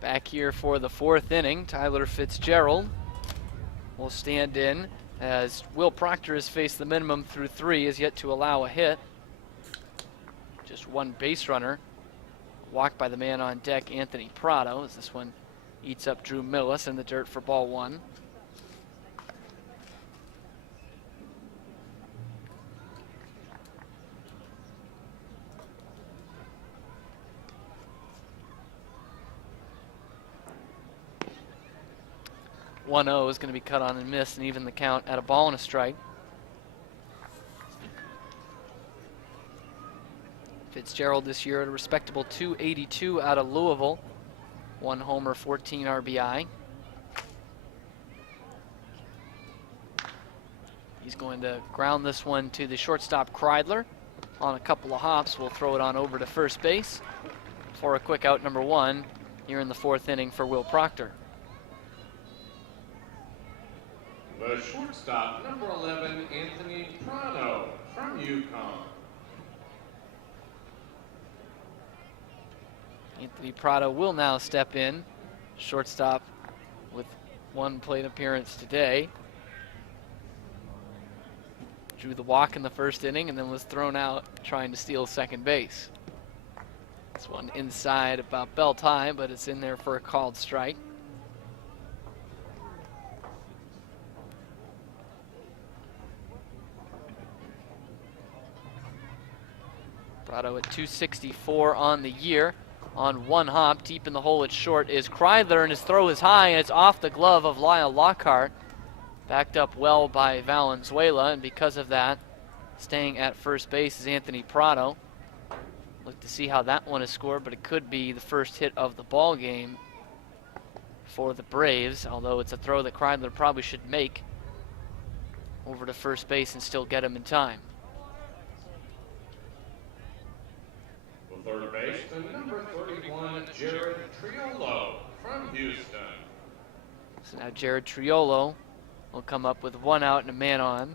Back here for the 4th inning, Tyler Fitzgerald will stand in as Will Proctor has faced the minimum through 3, has yet to allow a hit. Just 1 base runner. Walked by the man on deck, Anthony Prado, as this one eats up Drew Millis in the dirt for ball 1. One 0 is going to be cut on and missed, and even the count at a ball and a strike. Fitzgerald this year at a respectable .282 out of Louisville. 1 homer, 14 RBI. He's going to ground this one to the shortstop Kreidler on a couple of hops. We'll throw it on over to first base for a quick out number 1 here in the 4th inning for Will Proctor. The shortstop, number 11, Anthony Prado from UConn. Anthony Prado will now step in. Shortstop with 1 plate appearance today. Drew the walk in the 1st inning and then was thrown out trying to steal second base. This one inside about belt high, but it's in there for a called strike. Prado at .264 on the year. On 1 hop, deep in the hole at short is Kreidler, and his throw is high, and it's off the glove of Lyle Lockhart. Backed up well by Valenzuela, and because of that, staying at first base is Anthony Prado. Look to see how that one is scored, but it could be the first hit of the ball game for the Braves, although it's a throw that Kreidler probably should make over to first base and still get him in time. Third base, the number 31, Jared Triolo from Houston. So now Jared Triolo will come up with 1 out and a man on.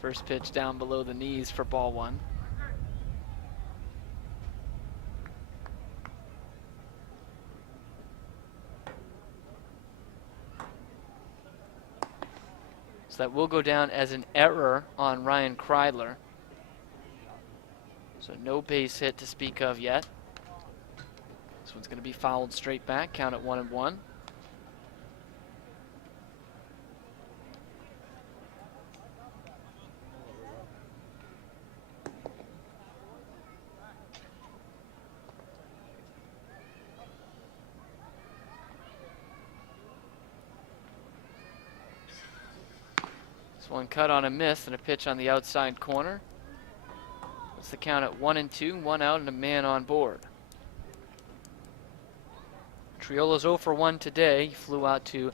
First pitch down below the knees for ball 1. That will go down as an error on Ryan Kreidler. So no base hit to speak of yet. This one's going to be fouled straight back, count at 1-1. one cut on a miss and a pitch on the outside corner. It's the count at 1-2, 1 out and a man on board. Triolo's 0 for 1 today. He flew out to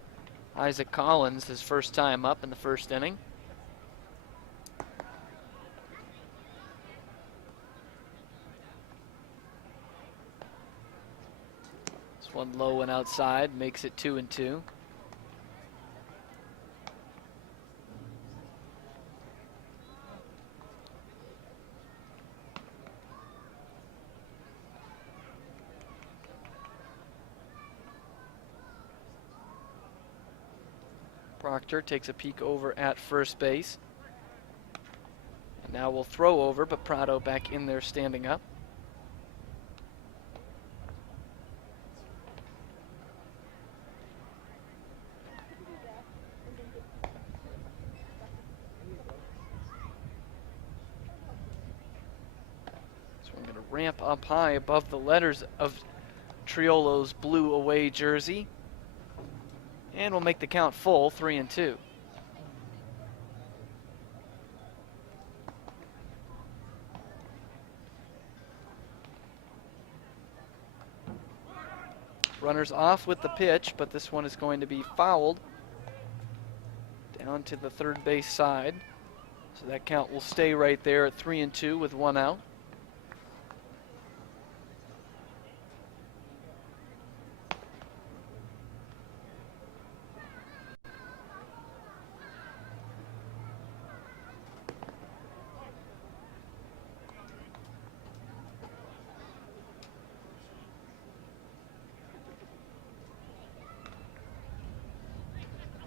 Isaac Collins his first time up in the first inning. This one low and outside makes it 2-2. Proctor takes a peek over at first base. And now we'll throw over, but Prado back in there standing up. So we're going to ramp up high above the letters of Triolo's blue away jersey. And we'll make the count full, 3-2. Runners off with the pitch, but this one is going to be fouled down to the third base side. So that count will stay right there at 3-2 with 1 out.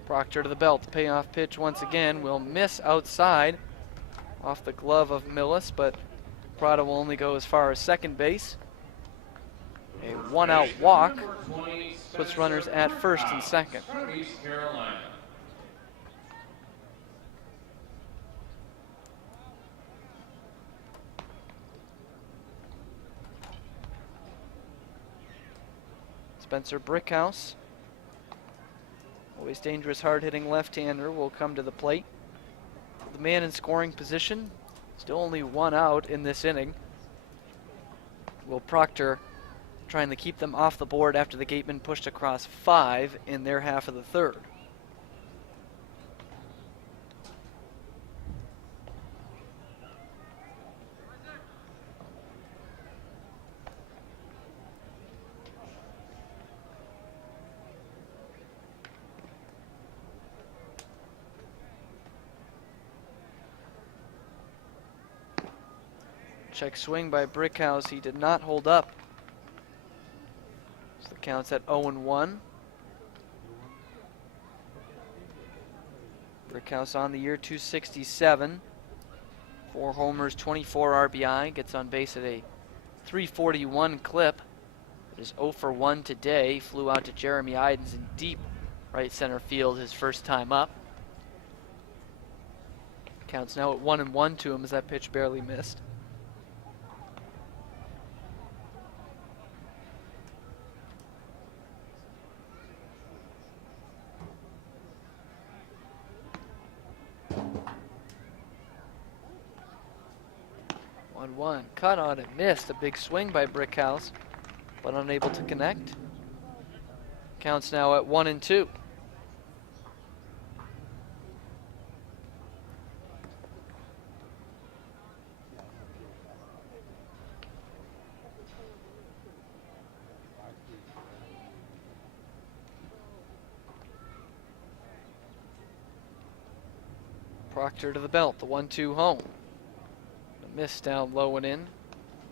Proctor to the belt. The payoff pitch once again will miss outside off the glove of Millis, but Prado will only go as far as second base. A 1-out walk puts runners at first and second. Spencer Brickhouse, always dangerous, hard-hitting left-hander, will come to the plate. The man in scoring position, still only 1 out in this inning. Will Proctor trying to keep them off the board after the Gatemen pushed across 5 in their half of the third. Check swing by Brickhouse. He did not hold up. So the count's at 0-1. Brickhouse on the year, 267. 4 homers, 24 RBI. Gets on base at a 341 clip. It is 0 for 1 today. Flew out to Jeremy Idens in deep right center field his first time up. Count's now at 1-1 to him as that pitch barely missed. One cut on it, missed. A big swing by Brickhouse, but unable to connect. Counts now at 1-2. Proctor to the belt, the 1-2 home. Miss down low and in.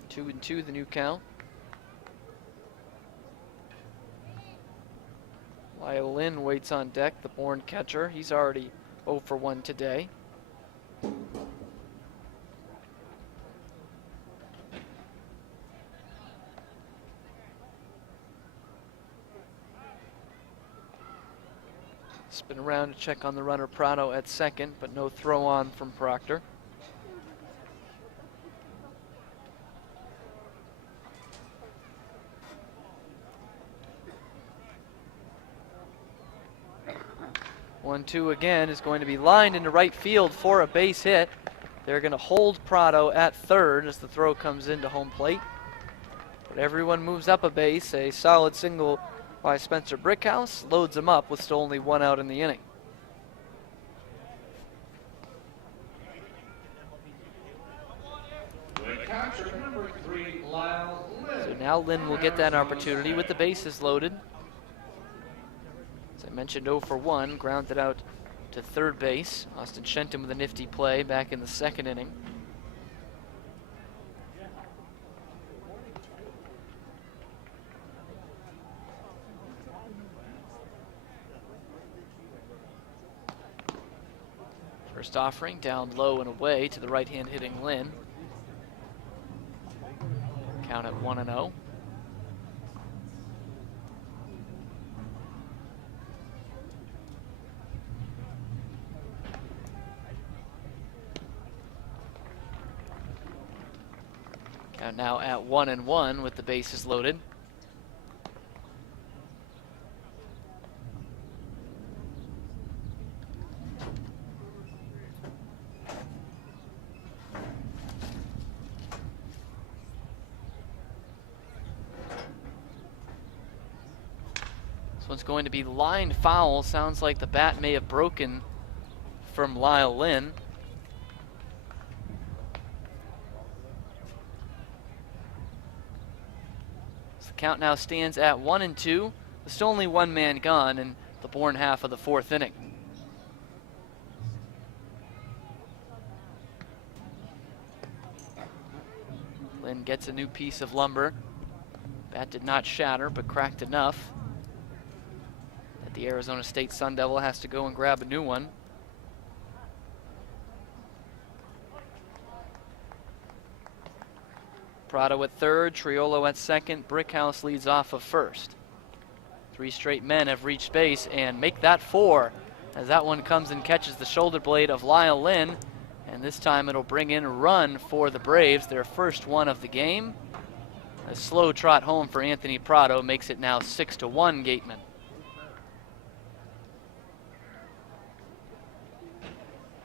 2-2 the new count. Lyle Lynn waits on deck, the Bourne catcher. He's already 0 for 1 today. Spin around to check on the runner Prado at second, but no throw on from Proctor. 1-2 again is going to be lined into right field for a base hit. They're going to hold Prado at third as the throw comes into home plate. But everyone moves up a base. A solid single by Spencer Brickhouse loads them up with still only one out in the inning. So now Lynn will get that opportunity with the bases loaded. As I mentioned, 0 for 1, grounded out to third base. Austin Shenton with a nifty play back in the second inning. First offering down low and away to the right-hand hitting Lynn. Count at 1-0. Count now at 1-1 with the bases loaded. This one's going to be lined foul. Sounds like the bat may have broken from Lyle Lynn. So the count now stands at 1-2. There's still only one man gone in the Bourne half of the fourth inning. Lynn gets a new piece of lumber. Bat did not shatter, but cracked enough that the Arizona State Sun Devil has to go and grab a new one. Prado at third, Triolo at second, Brickhouse leads off of first. Three straight men have reached base and make that four as that one comes and catches the shoulder blade of Lyle Lynn. And this time it'll bring in a run for the Braves, their first one of the game. A slow trot home for Anthony Prado makes it now 6-1 Gatemen.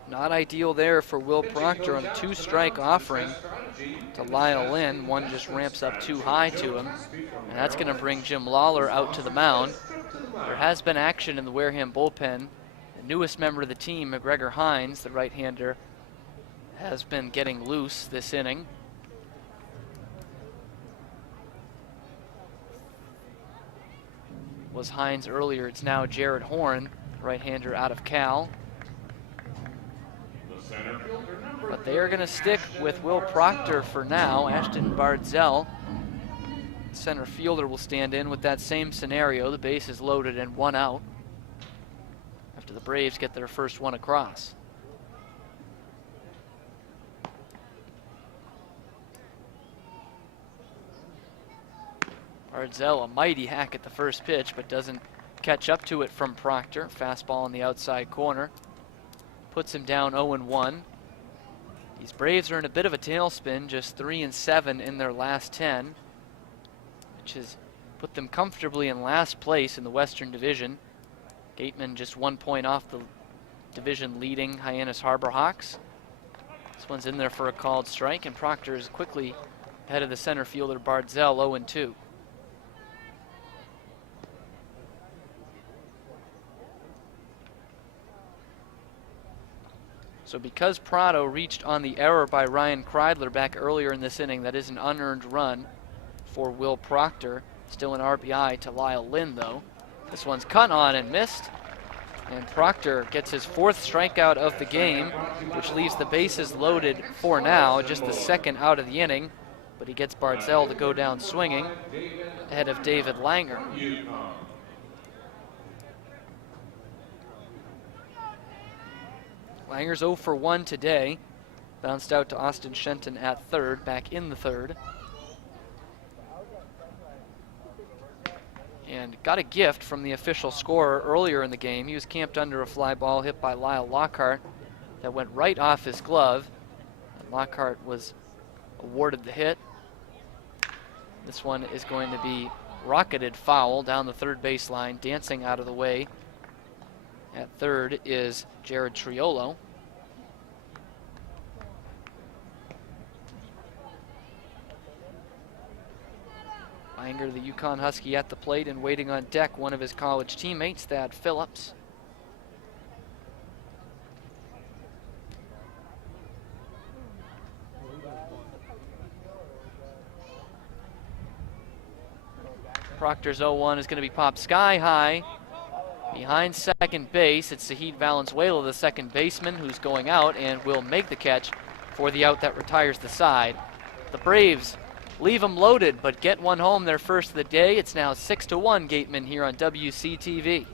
Not ideal there for Will Proctor on a two-strike offering to Lyle Lynn. One just ramps up too high to him, and that's going to bring Jim Lawler out to the mound. There has been action in the Wareham bullpen. The newest member of the team, McGregor Hines, the right-hander, has been getting loose this inning. Was Hines earlier, it's now Jared Horn, right-hander out of Cal. But they are going to stick with Will Proctor for now. Ashton Bardzell, center fielder, will stand in with that same scenario. The base is loaded and one out after the Braves get their first one across. Bardzell, a mighty hack at the first pitch, but doesn't catch up to it from Proctor. Fastball in the outside corner. Puts him down 0-1. These Braves are in a bit of a tailspin, just 3-7 in their last 10, which has put them comfortably in last place in the Western Division. Gatemen just 1 point off the division leading Hyannis Harbor Hawks. This one's in there for a called strike, and Proctor is quickly ahead of the center fielder Bardzell, 0-2. So because Prado reached on the error by Ryan Kreidler back earlier in this inning, that is an unearned run for Will Proctor. Still an RBI to Lyle Lynn, though. This one's cut on and missed. And Proctor gets his fourth strikeout of the game, which leaves the bases loaded for now, just the second out of the inning. But he gets Bardzell to go down swinging ahead of David Langer. Langer's 0 for 1 today. Bounced out to Austin Shenton at third, back in the third. And got a gift from the official scorer earlier in the game. He was camped under a fly ball hit by Lyle Lockhart that went right off his glove. And Lockhart was awarded the hit. This one is going to be rocketed foul down the third baseline, dancing out of the way At third is Jared Triolo. Langer, the Yukon Husky, at the plate, and waiting on deck, one of his college teammates, Thad Phillips. Proctor's 0-1 is going to be popped sky high. Behind second base, it's Zahid Valenzuela, the second baseman, who's going out and will make the catch for the out that retires the side. The Braves leave them loaded, but get one home, their first of the day. It's now 6-1 Gatemen here on WCTV.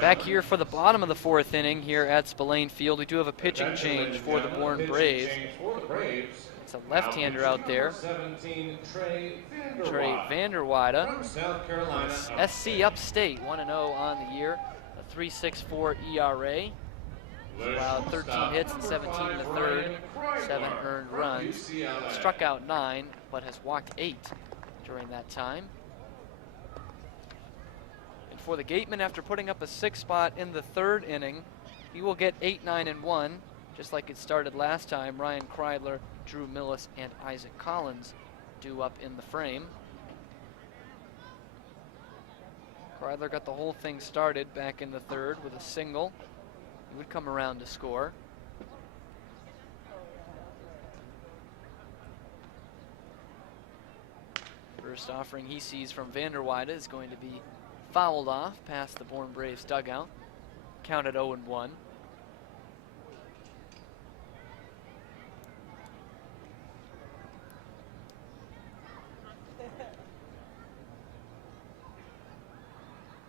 Back here for the bottom of the fourth inning here at Spillane Field. We do have a pitching change for the Bourne Braves. It's a left-hander out there, Trey Vanderweide. SC Upstate, 1-0 on the year, a 3.64 ERA. Allowed 13 hits and 17 in the third, 7 earned runs. Struck out 9, but has walked 8 during that time. For the Gatemen, after putting up a 6 spot in the third inning, he will get 8, 9, and 1, just like it started last time. Ryan Kreidler, Drew Millis, and Isaac Collins due up in the frame. Kreidler got the whole thing started back in the third with a single. He would come around to score. First offering he sees from Vanderweide is going to be fouled off past the Bourne Braves dugout. Count at 0-1.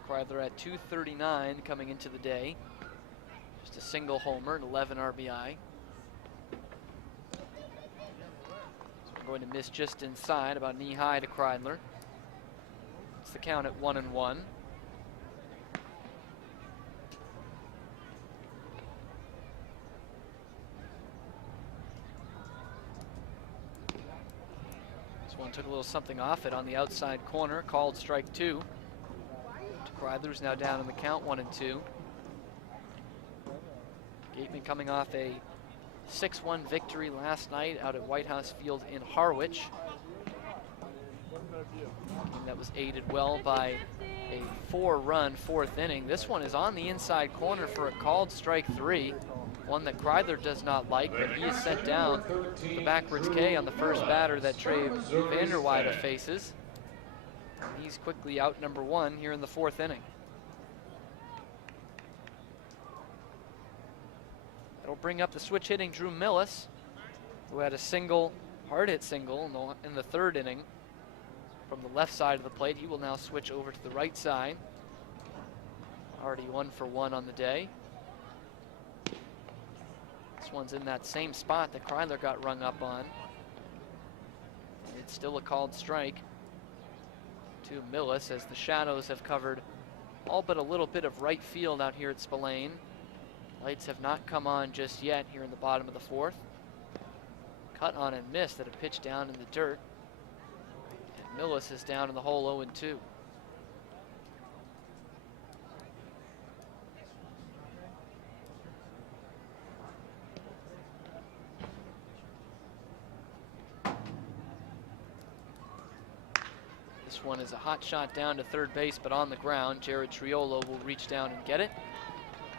Kreidler at 239 coming into the day. Just a single homer and 11 RBI. So we're going to miss just inside, about knee high to Kreidler. It's the count at 1-1. This one took a little something off it on the outside corner, called strike 2. Kreidler, who's now down in the count, 1-2. Gatemen coming off a 6-1 victory last night out at White House Field in Harwich. That was aided well by a 4-run 4th inning. This one is on the inside corner for a called strike 3, one that Kreidler does not like, but he is sent down the backwards K on the first batter that Trey Vanderweide faces. He's quickly out number 1 here in the 4th inning. That'll bring up the switch hitting Drew Millis, who had a single, hard hit single in the 3rd inning from the left side of the plate. He will now switch over to the right side. Already 1 for 1 on the day. This one's in that same spot that Kreidler got rung up on. It's still a called strike to Millis, as the shadows have covered all but a little bit of right field out here at Spillane. Lights have not come on just yet here in the bottom of the 4th. Cut on and missed at a pitch down in the dirt. And Millis is down in the hole 0-2. This one is a hot shot down to 3rd base, but on the ground. Jared Triolo will reach down and get it.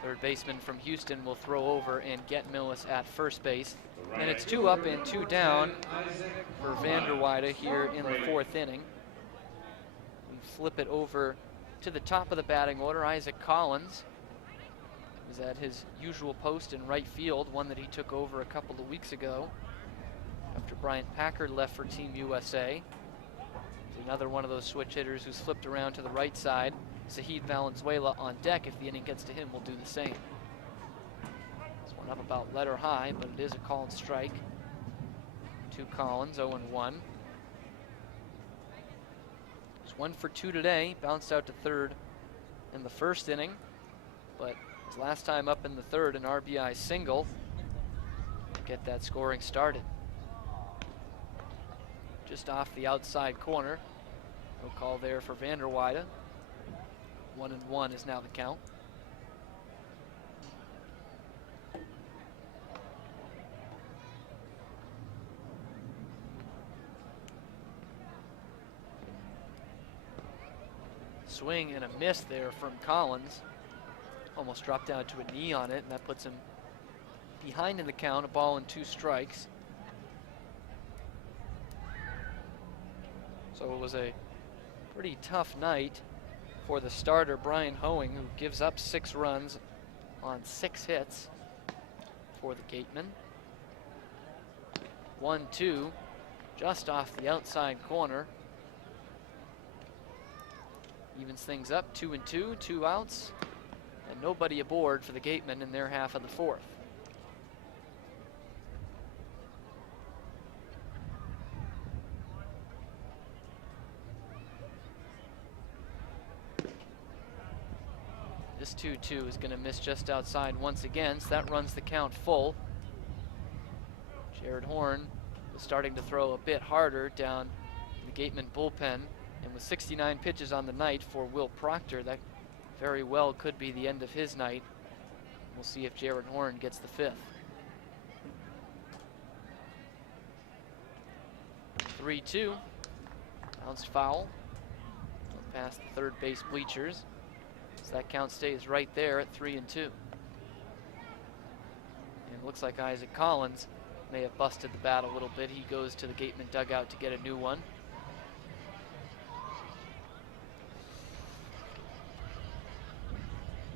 3rd baseman from Houston will throw over and get Millis at 1st base. And it's 2 up and 2 down for Vanderweide here in the 4th inning. We flip it over to the top of the batting order. Isaac Collins is at his usual post in right field, one that he took over a couple of weeks ago after Bryant Packard left for Team USA. He's another one of those switch hitters who's flipped around to the right side. Zahid Valenzuela on deck. If the inning gets to him, will do the same. This one up about letter high, but it is a called strike to Collins, 0-1. He's 1 for 2 today, bounced out to 3rd in the 1st inning, but his last time up in the 3rd, an RBI single to get that scoring started. Just off the outside corner. No call there for Vanderweide. 1-1 is now the count. Swing and a miss there from Collins. Almost dropped down to a knee on it, and that puts him behind in the count, a ball and 2 strikes. So it was a pretty tough night for the starter, Brian Hoeing, who gives up 6 runs on 6 hits for the Gatemen. 1-2, just off the outside corner. Evens things up, 2-2, 2 outs, and nobody aboard for the Gatemen in their half of the 4th. This 2-2 is going to miss just outside once again, so that runs the count full. Jared Horn was starting to throw a bit harder down the Gateman bullpen, and with 69 pitches on the night for Will Proctor, that very well could be the end of his night. We'll see if Jared Horn gets the 5th. 3-2, bounced foul, past the 3rd base bleachers. So that count stays right there at 3-2. And it looks like Isaac Collins may have busted the bat a little bit. He goes to the Gateman dugout to get a new one.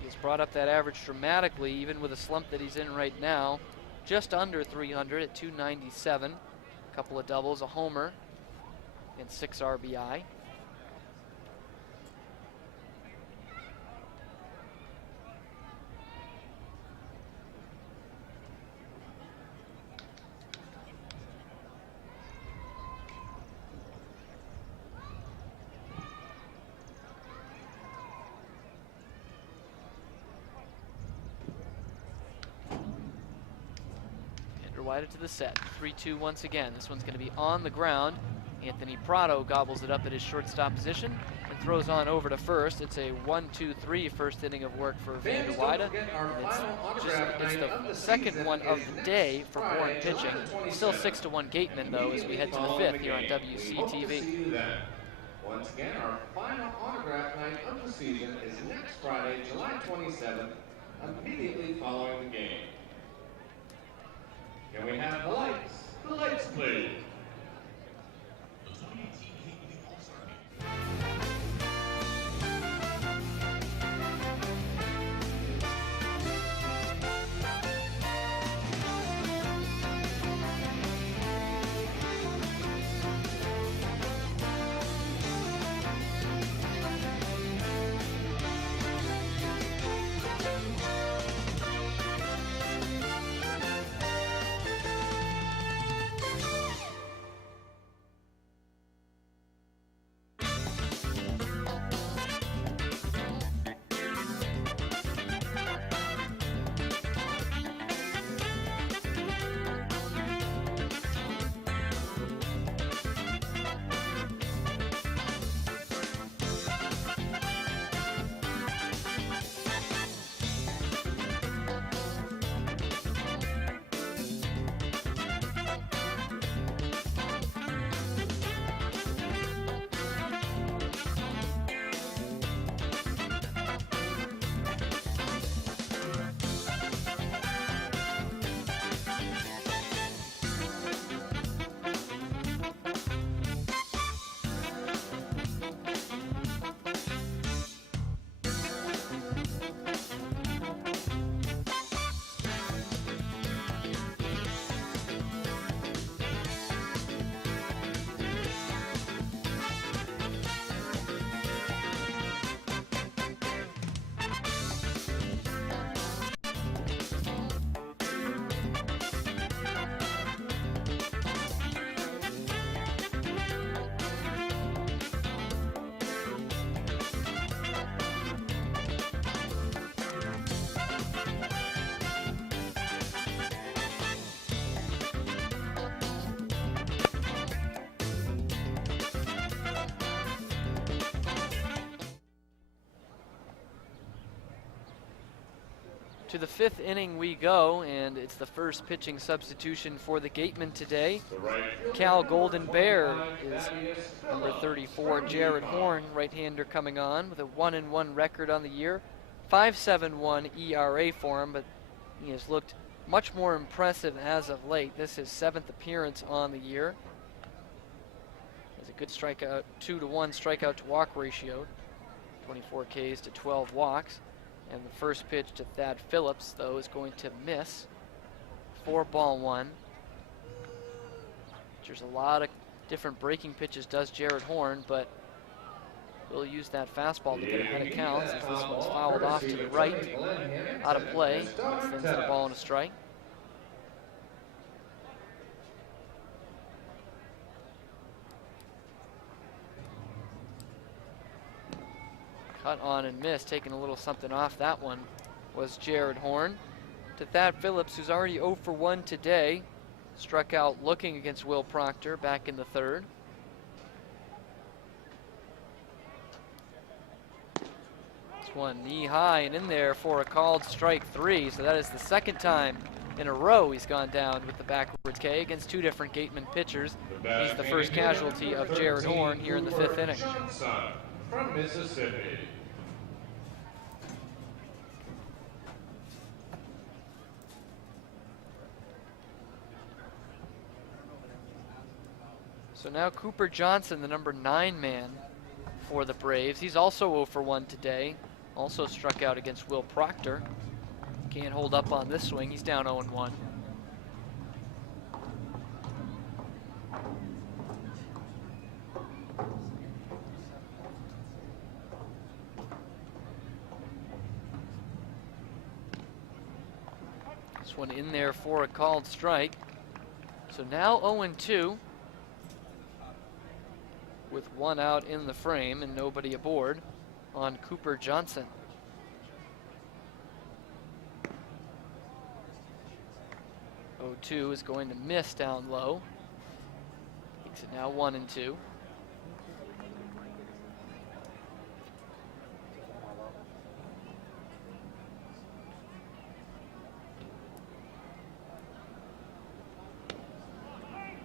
He's brought up that average dramatically, even with a slump that he's in right now. Just under 300 at 297. A couple of doubles, a homer, and 6 RBI. Wide to the set. 3-2 once again. This one's going to be on the ground. Anthony Prado gobbles it up at his shortstop position and throws on over to 1st. It's a 1-2-3 1st inning of work for Vanderweide. It's the 2nd one of the day for Bourne pitching. Still 6-1 Gatemen though as we head to the 5th here on WCTV. Once again, our final autograph night of the season is next Friday, July 27th, immediately following the game. Can we have the lights? The lights, please. To the fifth inning we go, and it's the first pitching substitution for the Gatemen today. Cal Golden Bear is number 34, Jared Horn, right-hander, coming on with a 1-1 record on the year. 5.71 ERA for him, but he has looked much more impressive as of late. This is his 7th appearance on the year. Has a good strikeout, 2-to-1 strikeout to walk ratio, 24 Ks to 12 walks. And the first pitch to Thad Phillips, though, is going to miss. 4-1. There's a lot of different breaking pitches, does Jared Horn, but will use that fastball to get ahead of counts as this one's fouled off to the right, out of play. Slings the ball and a strike. Cut on and missed, taking a little something off that one was Jared Horn. To Thad Phillips, who's already 0 for 1 today. Struck out looking against Will Proctor back in the third. This one knee high and in there for a called strike 3. So that is the second time in a row he's gone down with the backwards K against two different Gatemen pitchers. He's the first casualty of Jared Horn here in the fifth inning. From Mississippi. So now Cooper Johnson, the number 9 man for the Braves. He's also 0 for 1 today. Also struck out against Will Proctor. Can't hold up on this swing. He's down 0-1. This one in there for a called strike. So now 0-2. With one out in the frame and nobody aboard on Cooper Johnson. 0-2 is going to miss down low. Makes it now 1-2.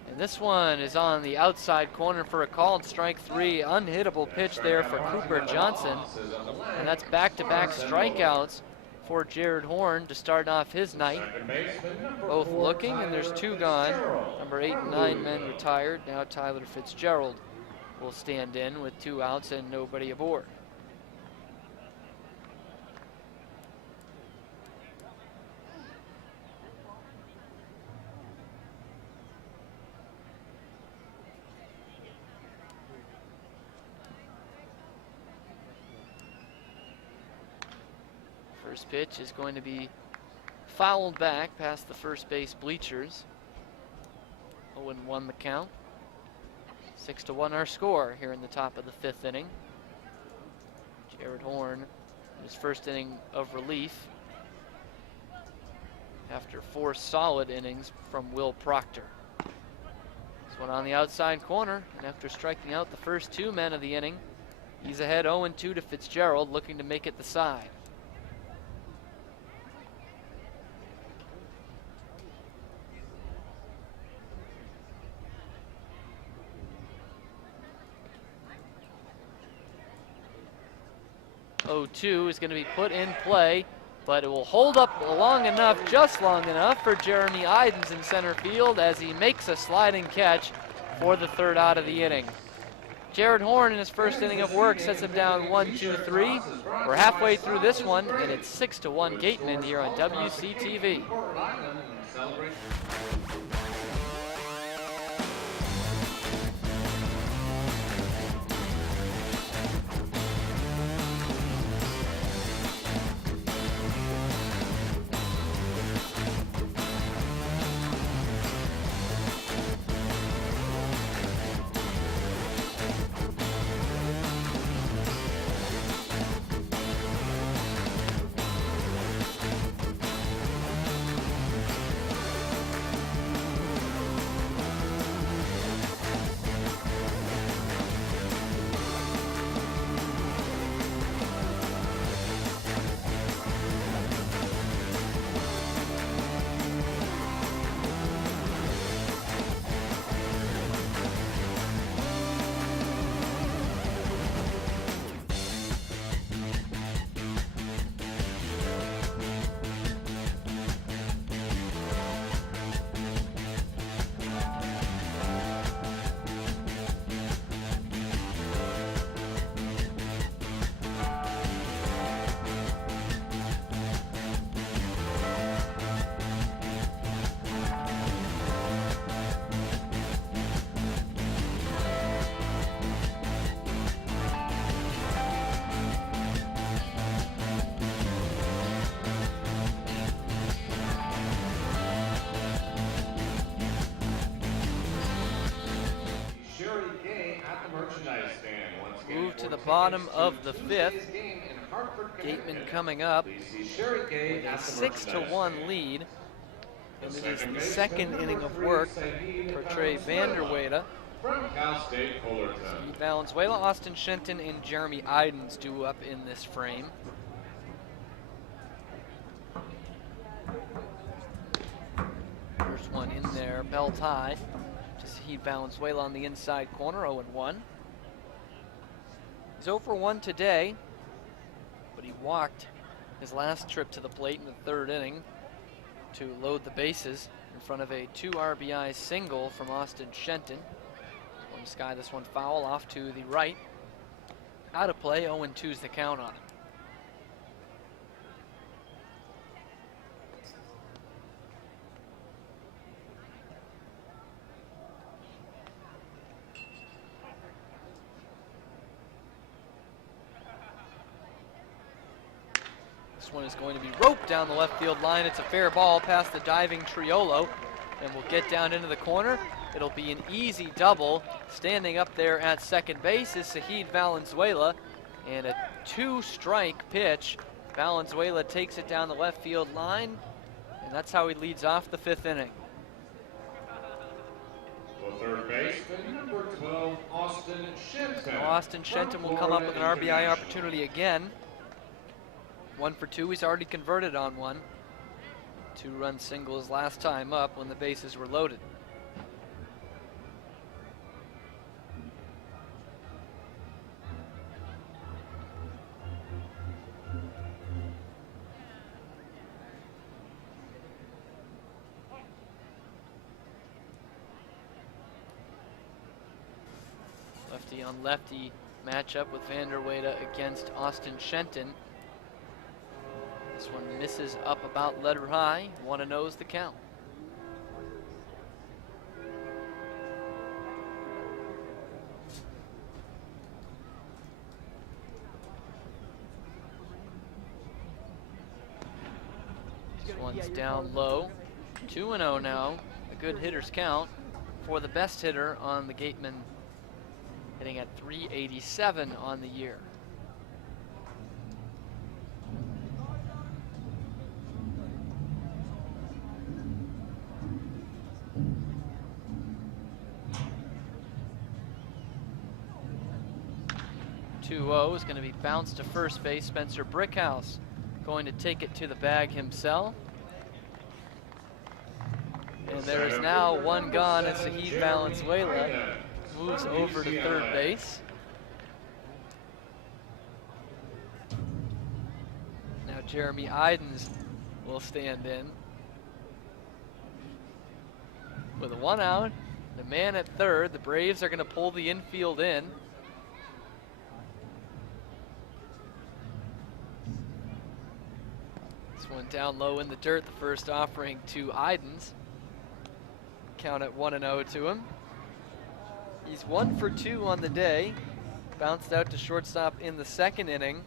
And This one is on the outside corner for a called strike 3. Unhittable pitch there for Cooper Johnson. And that's back-to-back strikeouts for Jared Horn to start off his night. Both looking, and there's 2 gone. Number 8 and 9 men retired. Now Tyler Fitzgerald will stand in with 2 outs and nobody aboard. First pitch is going to be fouled back past the first base bleachers. 0-1 the count. 6-1 our score here in the top of the 5th inning. Jared Horn in his first inning of relief after 4 solid innings from Will Proctor. This one on the outside corner, and after striking out the first 2 men of the inning, he's ahead 0-2 to Fitzgerald, looking to make it the side. Oh-2 is going to be put in play, but it will hold up long enough, just long enough, for Jeremy Idens in center field as he makes a sliding catch for the 3rd out of the inning. Jared Horn in his first inning of work sets him down 1-2-3. We're halfway through this one, and it's 6-1 Gatemen here on WCTV. Move to the bottom of the 5th. Gatemen coming up with a 6-1 lead. And it is the 2nd inning of work for Trey Vanderweda. Steve Valenzuela, Austin Shenton, and Jeremy Idens due up in this frame. First one in there, belt high. Steve Valenzuela on the inside corner, 0-1. He's 0-1 today, but he walked his last trip to the plate in the 3rd inning to load the bases in front of a 2 RBI single from Austin Shenton. Going to sky this one foul off to the right. Out of play, 0-2's the count on him. This one is going to be roped down the left field line. It's a fair ball past the diving Triolo, and will get down into the corner. It'll be an easy double. Standing up there at second base is Sahid Valenzuela, and a 2-strike pitch. Valenzuela takes it down the left field line, and that's how he leads off the 5th inning. Third baseman, number 12, Austin Shenton. Now Austin Shenton will come up with an RBI opportunity again. 1 for 2, he's already converted on one. 2-run single his last time up when the bases were loaded. lefty on lefty matchup with Vanderweyde against Austin Shenton. This one misses up about letter high. 1-0 is the count. This one's down low. 2-0 now. A good hitter's count for the best hitter on the Gatemen, hitting at 387 on the year. Is going to be bounced to first base. Spencer Brickhouse going to take it to the bag himself. And there is now one gone as Sahid Valenzuela moves over to third base. Now Jeremy Idens will stand in. With a 1 out, the man at third, the Braves are going to pull the infield in. One down low in the dirt, the first offering to Idens. Count at 1-0 to him. He's 1 for 2 on the day. Bounced out to shortstop in the second inning.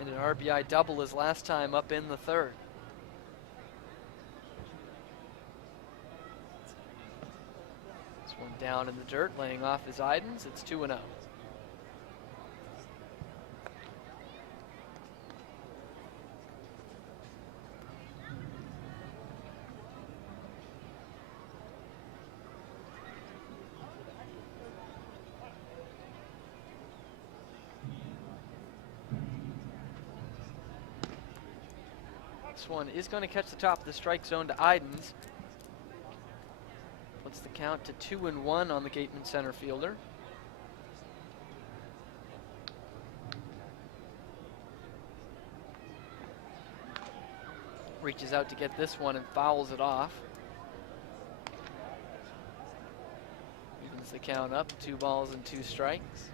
And an RBI double his last time up in the third. This one down in the dirt, laying off his Idens. It's 2-0. This one is going to catch the top of the strike zone to Idens. Puts the count to 2-1 on the Gatemen center fielder. Reaches out to get this one and fouls it off. Evens the count up, 2 balls and 2 strikes.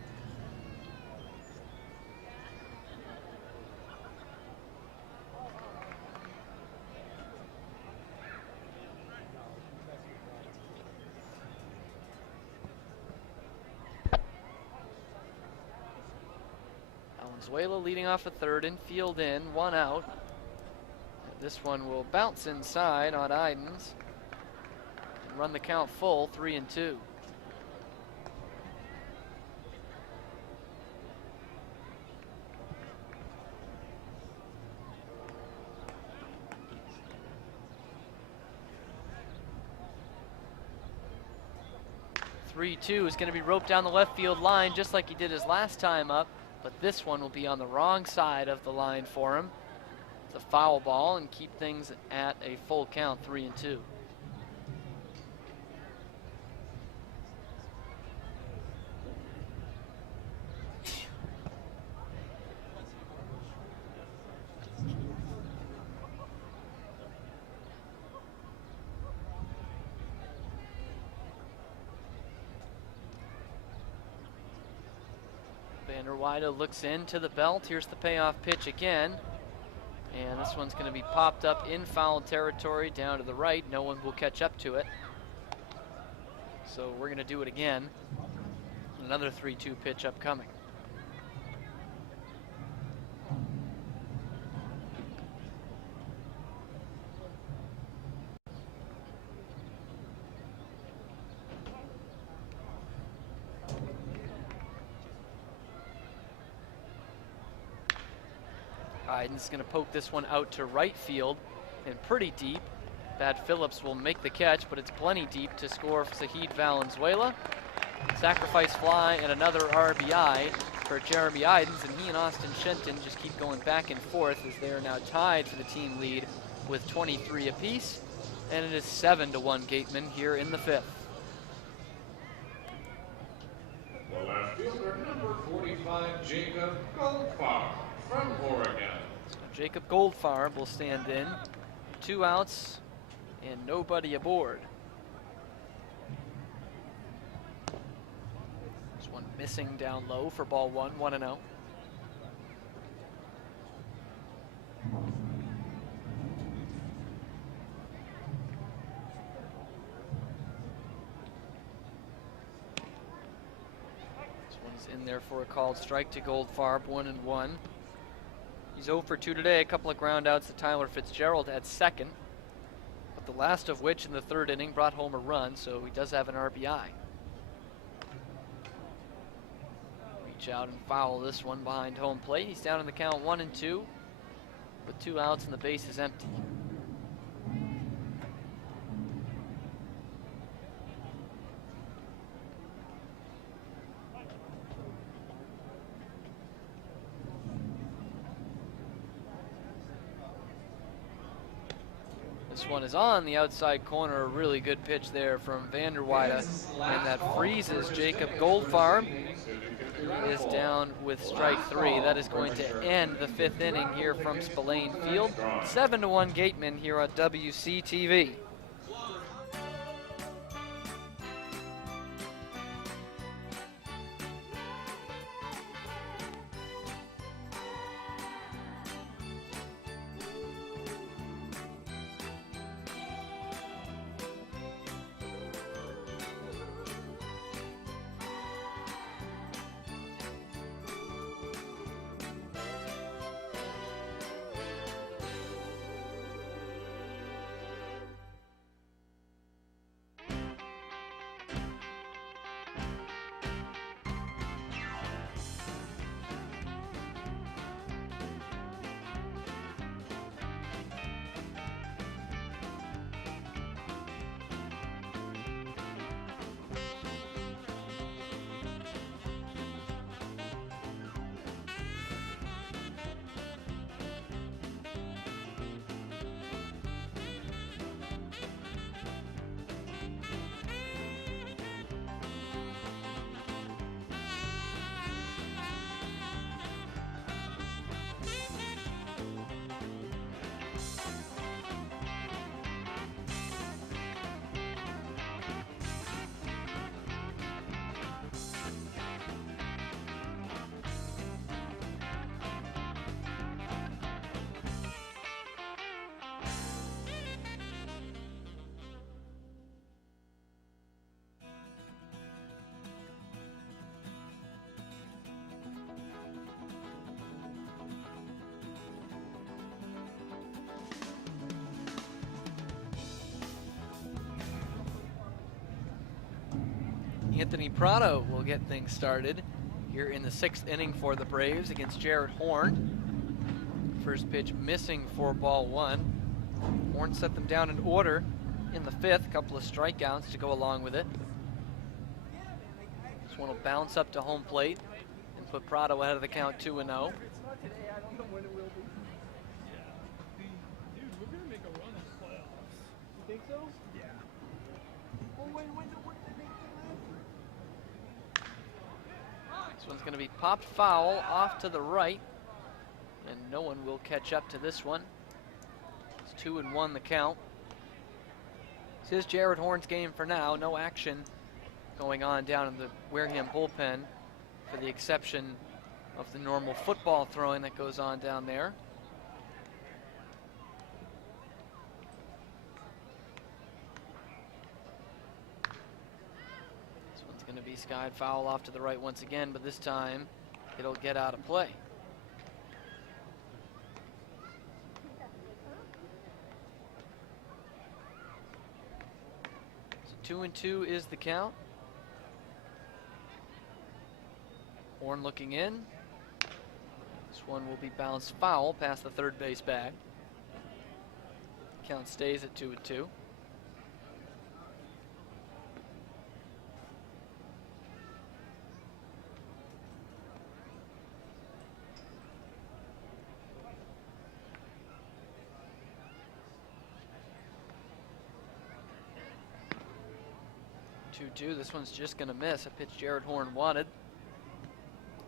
Valenzuela leading off a third, infield in, 1 out. This one will bounce inside on Idens and run the count full, 3-2. Is going to be roped down the left field line just like he did his last time up, but this one will be on the wrong side of the line for him. It's a foul ball and keep things at a full count, 3-2. Vanderweyde looks into the belt. Here's the payoff pitch again. And this one's going to be popped up in foul territory down to the right. No one will catch up to it. So we're going to do it again. Another 3-2 pitch upcoming. Idens going to poke this one out to right field and pretty deep. Thad Phillips will make the catch, but it's plenty deep to score Sahid Valenzuela. Sacrifice fly and another RBI for Jeremy Idens, and he and Austin Shenton just keep going back and forth as they are now tied for the team lead with 23 apiece, and it is 7-1 Gatemen here in the 5th. The left fielder, number 45, Jacob Goldfarb from Oregon. So Jacob Goldfarb will stand in. 2 outs and nobody aboard. This One missing down low for ball one, 1-0. This one's in there for a called strike to Goldfarb, 1-1. He's 0 for 2 today, a couple of ground outs to Tyler Fitzgerald at second, but the last of which in the third inning brought home a run, so he does have an RBI. Reach out and foul this one behind home plate. He's down in the count 1-2 with 2 outs and the base is empty. This one is on the outside corner. A really good pitch there from Vanderweide, and that freezes Jacob Goldfarb. He is down with strike 3. That is going to end the 5th inning here from Spillane Field. 7-1 Gatemen here on WCTV. Anthony Prado will get things started here in the 6th inning for the Braves against Jared Horn. First pitch missing for ball 1. Horn set them down in order in the 5th, couple of strikeouts to go along with it. This one will bounce up to home plate and put Prado ahead of the count 2-0. This one's going to be popped foul off to the right, and no one will catch up to this one. It's 2-1 the count. This is Jared Horn's game for now. No action going on down in the Wareham bullpen, for the exception of the normal football throwing that goes on down there. Going to be skied foul off to the right once again, but this time it'll get out of play. So 2-2 is the count. Horn looking in. This one will be bounced foul past the third base bag. Count stays at 2-2. This one's just going to miss. A pitch Jared Horn wanted.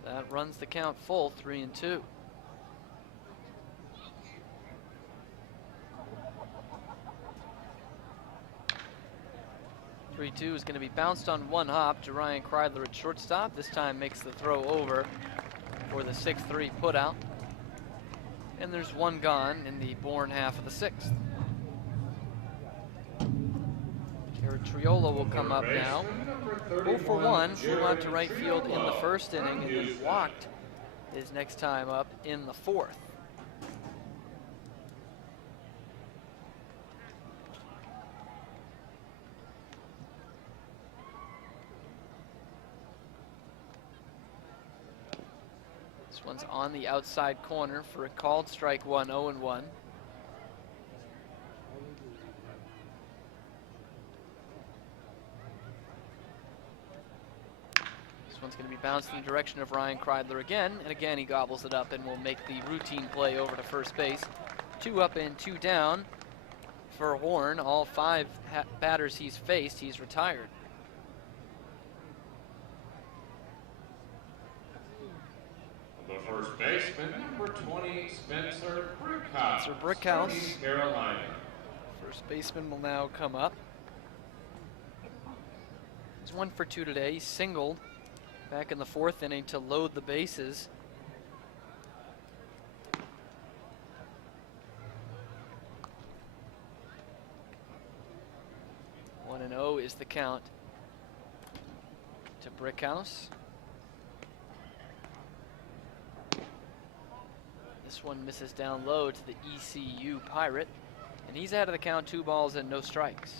That runs the count full, 3-2. 3-2 is going to be bounced on one hop to Ryan Kreidler at shortstop. This time makes the throw over for the 6-3 putout. And there's one gone in the Bourne half of the sixth. Jared Triola will come up now. 0 for 1, flew out to right field in the first inning and then walked his next time up in the fourth. This one's on the outside corner for a called strike one, 0-1. This one's going to be bounced in the direction of Ryan Kreidler again, and again he gobbles it up and will make the routine play over to first base. 2 up and 2 down for Horn. All 5 batters he's faced, he's retired. The first baseman, number 20, Spencer Brickhouse. Spencer Brickhouse. North Carolina. First baseman will now come up. He's 1 for 2 today. He singled back in the fourth inning to load the bases. One and 0 is the count to Brickhouse. This one misses down low to the ECU Pirate, and he's out of the count, 2 balls and no strikes.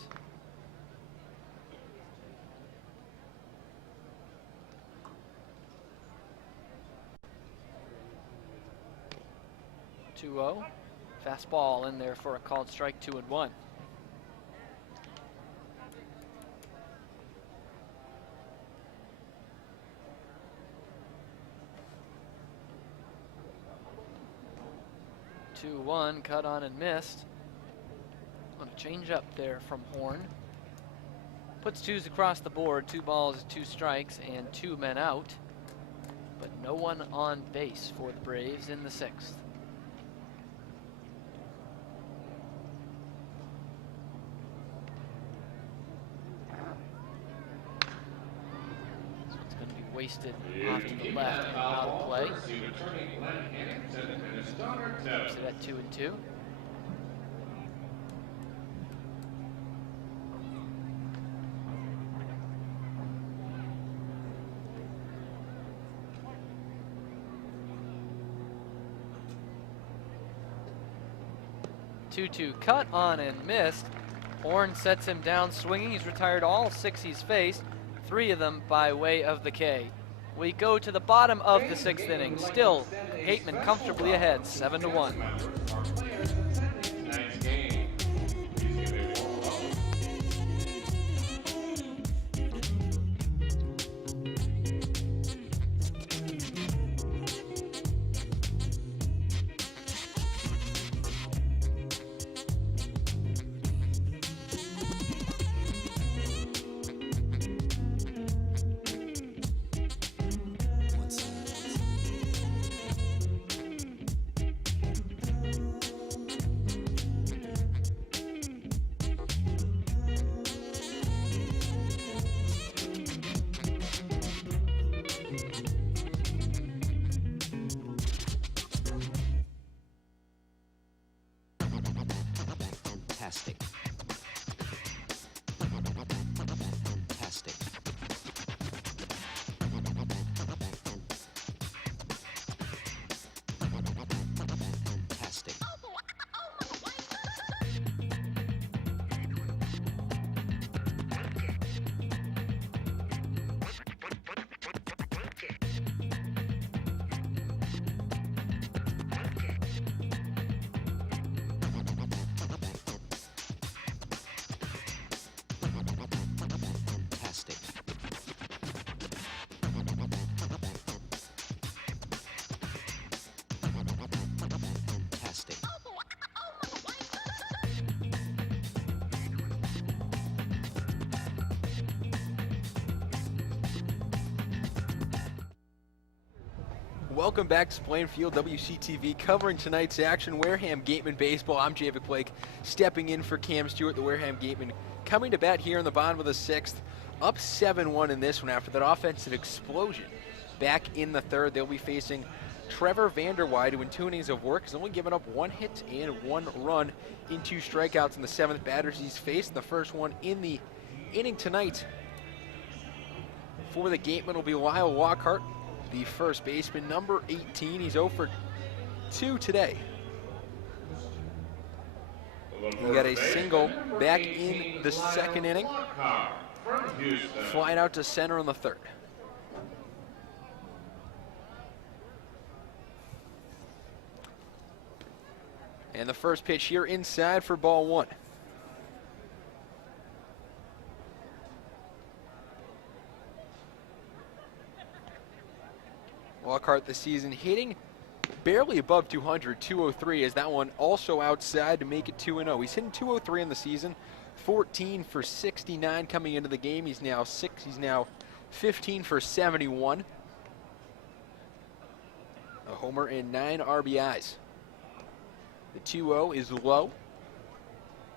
2-0. Fastball in there for a called strike, 2-1. Two-one, cut on and missed. On a change up there from Horn. Puts 2s across the board, 2 balls, 2 strikes, and 2 men out. But no one on base for the Braves in the sixth. This one's going to be wasted off to the left and out of play. Keeps it at 2-2. Two cut on and missed. Horn sets him down swinging. He's retired all 6 he's faced, 3 of them by way of the K. We go to the bottom of the 6th inning. Still, Gatemen comfortably ahead, 7-1. Welcome back to Plainfield WCTV, covering tonight's action. Wareham Gatemen baseball. I'm Javik Blake, stepping in for Cam Stewart. The Wareham Gatemen coming to bat here in the bottom of the sixth, up 7-1 in this one after that offensive explosion. Back in the third, they'll be facing Trevor Vanderweide, who in 2 innings of work has only given up 1 hit and 1 run in 2 strikeouts in the 7th batters he's faced. The first one in the inning tonight for the Gatemen will be Lyle Lockhart, the first baseman, number 18. He's 0 for 2 today. He got a single back in the 2nd inning, flying out to center in the 3rd. And the first pitch here inside for ball 1. Lockhart this season hitting barely above 200, 203, as that one also outside to make it 2-0. He's hitting 203 in the season, 14 for 69 coming into the game. He's now 15 for 71. A homer and 9 RBIs. The 2-0 is low,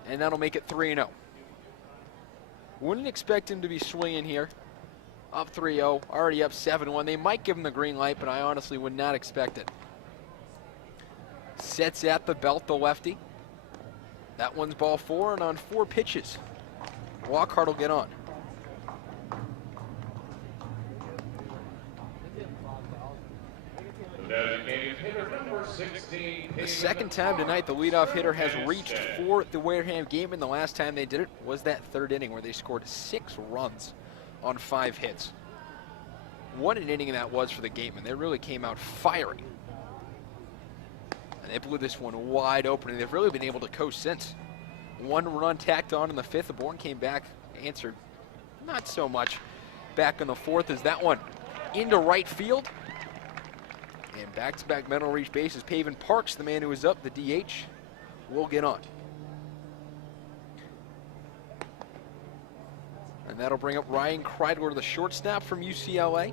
and that'll make it 3-0. Wouldn't expect him to be swinging here. Up 3-0, already up 7-1. They might give him the green light, but I honestly would not expect it. Sets at the belt, the lefty. That one's ball 4, and on 4 pitches, Lockhart will get on. The second time tonight the leadoff hitter has reached for the Wareham Gatemen. The last time they did it was that 3rd inning where they scored 6 runs on 5 hits. What an inning that was for the Gatemen. They really came out firing. And they blew this one wide open, and they've really been able to coast since. 1 run tacked on in the 5th. The Bourne came back, answered not so much. Back in the 4th is that one into right field. And back-to-back mental reach bases. Paven Parks, the man who is up, the DH, will get on. And that'll bring up Ryan Kreidler, the shortstop from UCLA.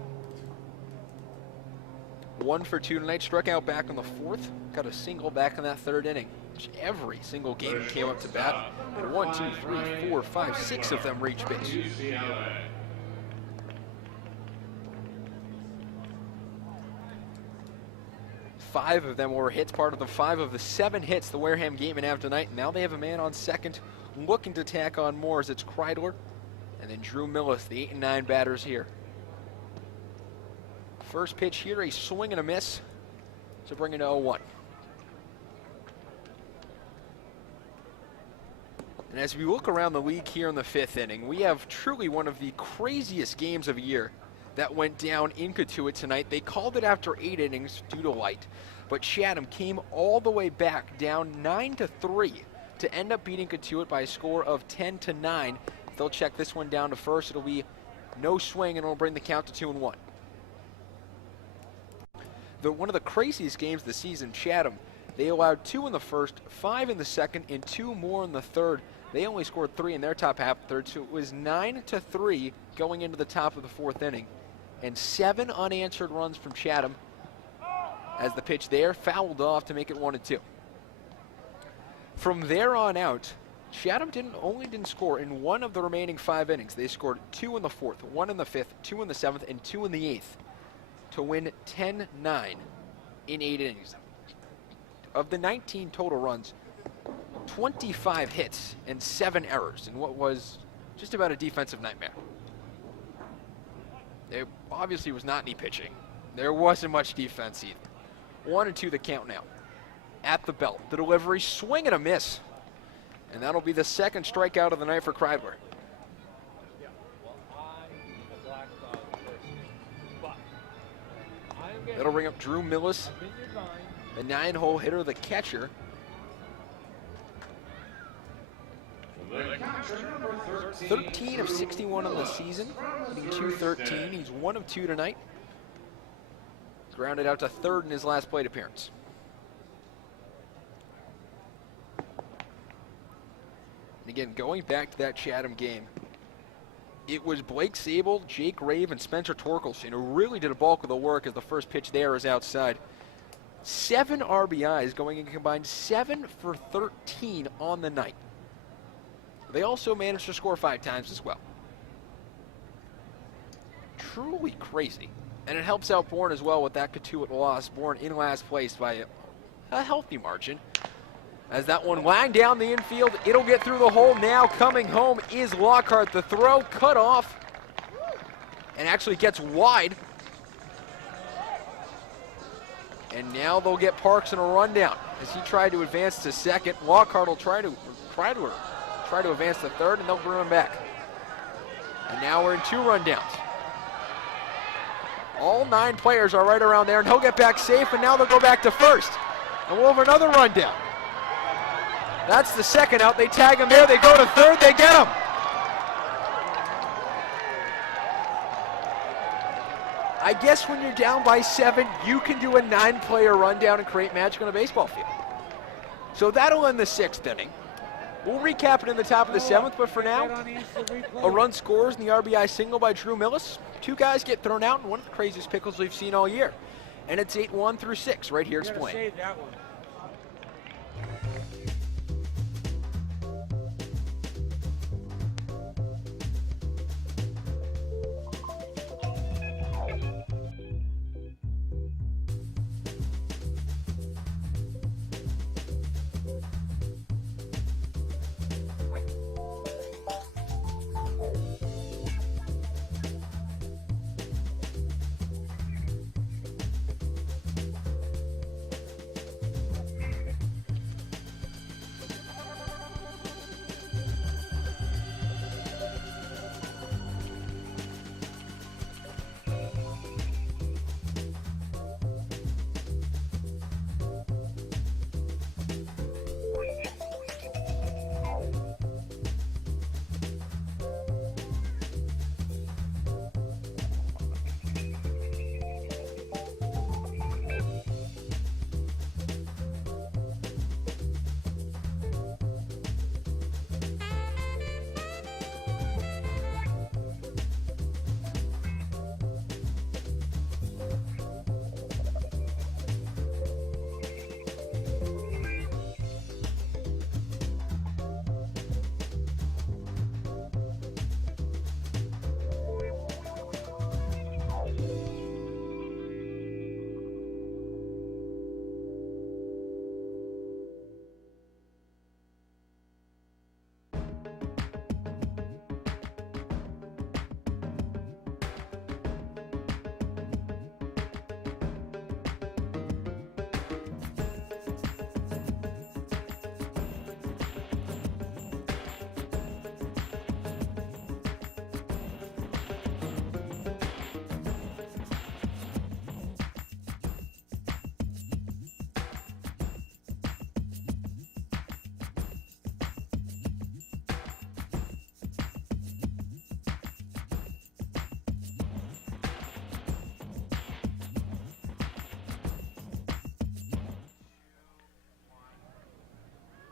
1 for 2 tonight, struck out back in the 4th. Got a single back in that 3rd inning, which every single game came up to bat. And 1, 2, 3, 4, 5, 6 of them reached base. 5 of them were hits, part of the 5 of the 7 hits the Wareham Gatemen have tonight. Now they have a man on second looking to tack on more as it's Kreidler and then Drew Millis, the 8 and 9 batters here. First pitch here, a swing and a miss to bring it to 0-1. And as we look around the league here in the 5th inning, we have truly one of the craziest games of the year that went down in Cotuit tonight. They called it after 8 innings due to light, but Chatham came all the way back down 9-3 to end up beating Cotuit by a score of 10-9. They'll check this one down to first. It'll be no swing, and it'll bring the count to 2-1. One of the craziest games of the season, Chatham, they allowed 2 in the first, 5 in the second, and 2 more in the 3rd. They only scored 3 in their top half of the 3rd, so it was 9-3 going into the top of the 4th inning. And 7 unanswered runs from Chatham as the pitch there fouled off to make it 1-2. From there on out, Chatham didn't score in 1 of the remaining 5 innings. They scored 2 in the 4th, 1 in the 5th, 2 in the 7th, and 2 in the 8th to win 10-9 in 8 innings. Of the 19 total runs, 25 hits and 7 errors in what was just about a defensive nightmare. There obviously was not any pitching. There wasn't much defense either. 1-2 the count now. At the belt, the delivery, swing and a miss. And that'll be the 2nd strikeout of the night for Kreidler. That'll bring up Drew Millis, the 9-hole hitter, the catcher. 13 of 61 on the season, hitting .213. He's 1 of 2 tonight. Grounded out to 3rd in his last plate appearance. And again, going back to that Chatham game, it was Blake Sable, Jake Rave, and Spencer Torkelson who really did a bulk of the work as the first pitch there is outside. 7 RBIs going in combined 7 for 13 on the night. They also managed to score 5 times as well. Truly crazy. And it helps out Bourne as well with that Katuitt loss. Bourne in last place by a healthy margin. As that one lying down the infield, it'll get through the hole. Now coming home is Lockhart. The throw cut off and actually gets wide. And now they'll get Parks in a rundown as he tried to advance to second. Lockhart will try to advance to third, and they'll bring him back. And now we're in 2 rundowns. All 9 players are right around there, and he'll get back safe, and now they'll go back to first. And we'll have another rundown. That's the second out. They tag him there. They go to third. They get him. I guess when you're down by 7, you can do a 9-player rundown and create magic on a baseball field. So that'll end the 6th inning. We'll recap it in the top of the 7th, but for now, a run scores in the RBI single by Drew Millis. 2 guys get thrown out in one of the craziest pickles we've seen all year. And it's 8-1 through 6 right here explained.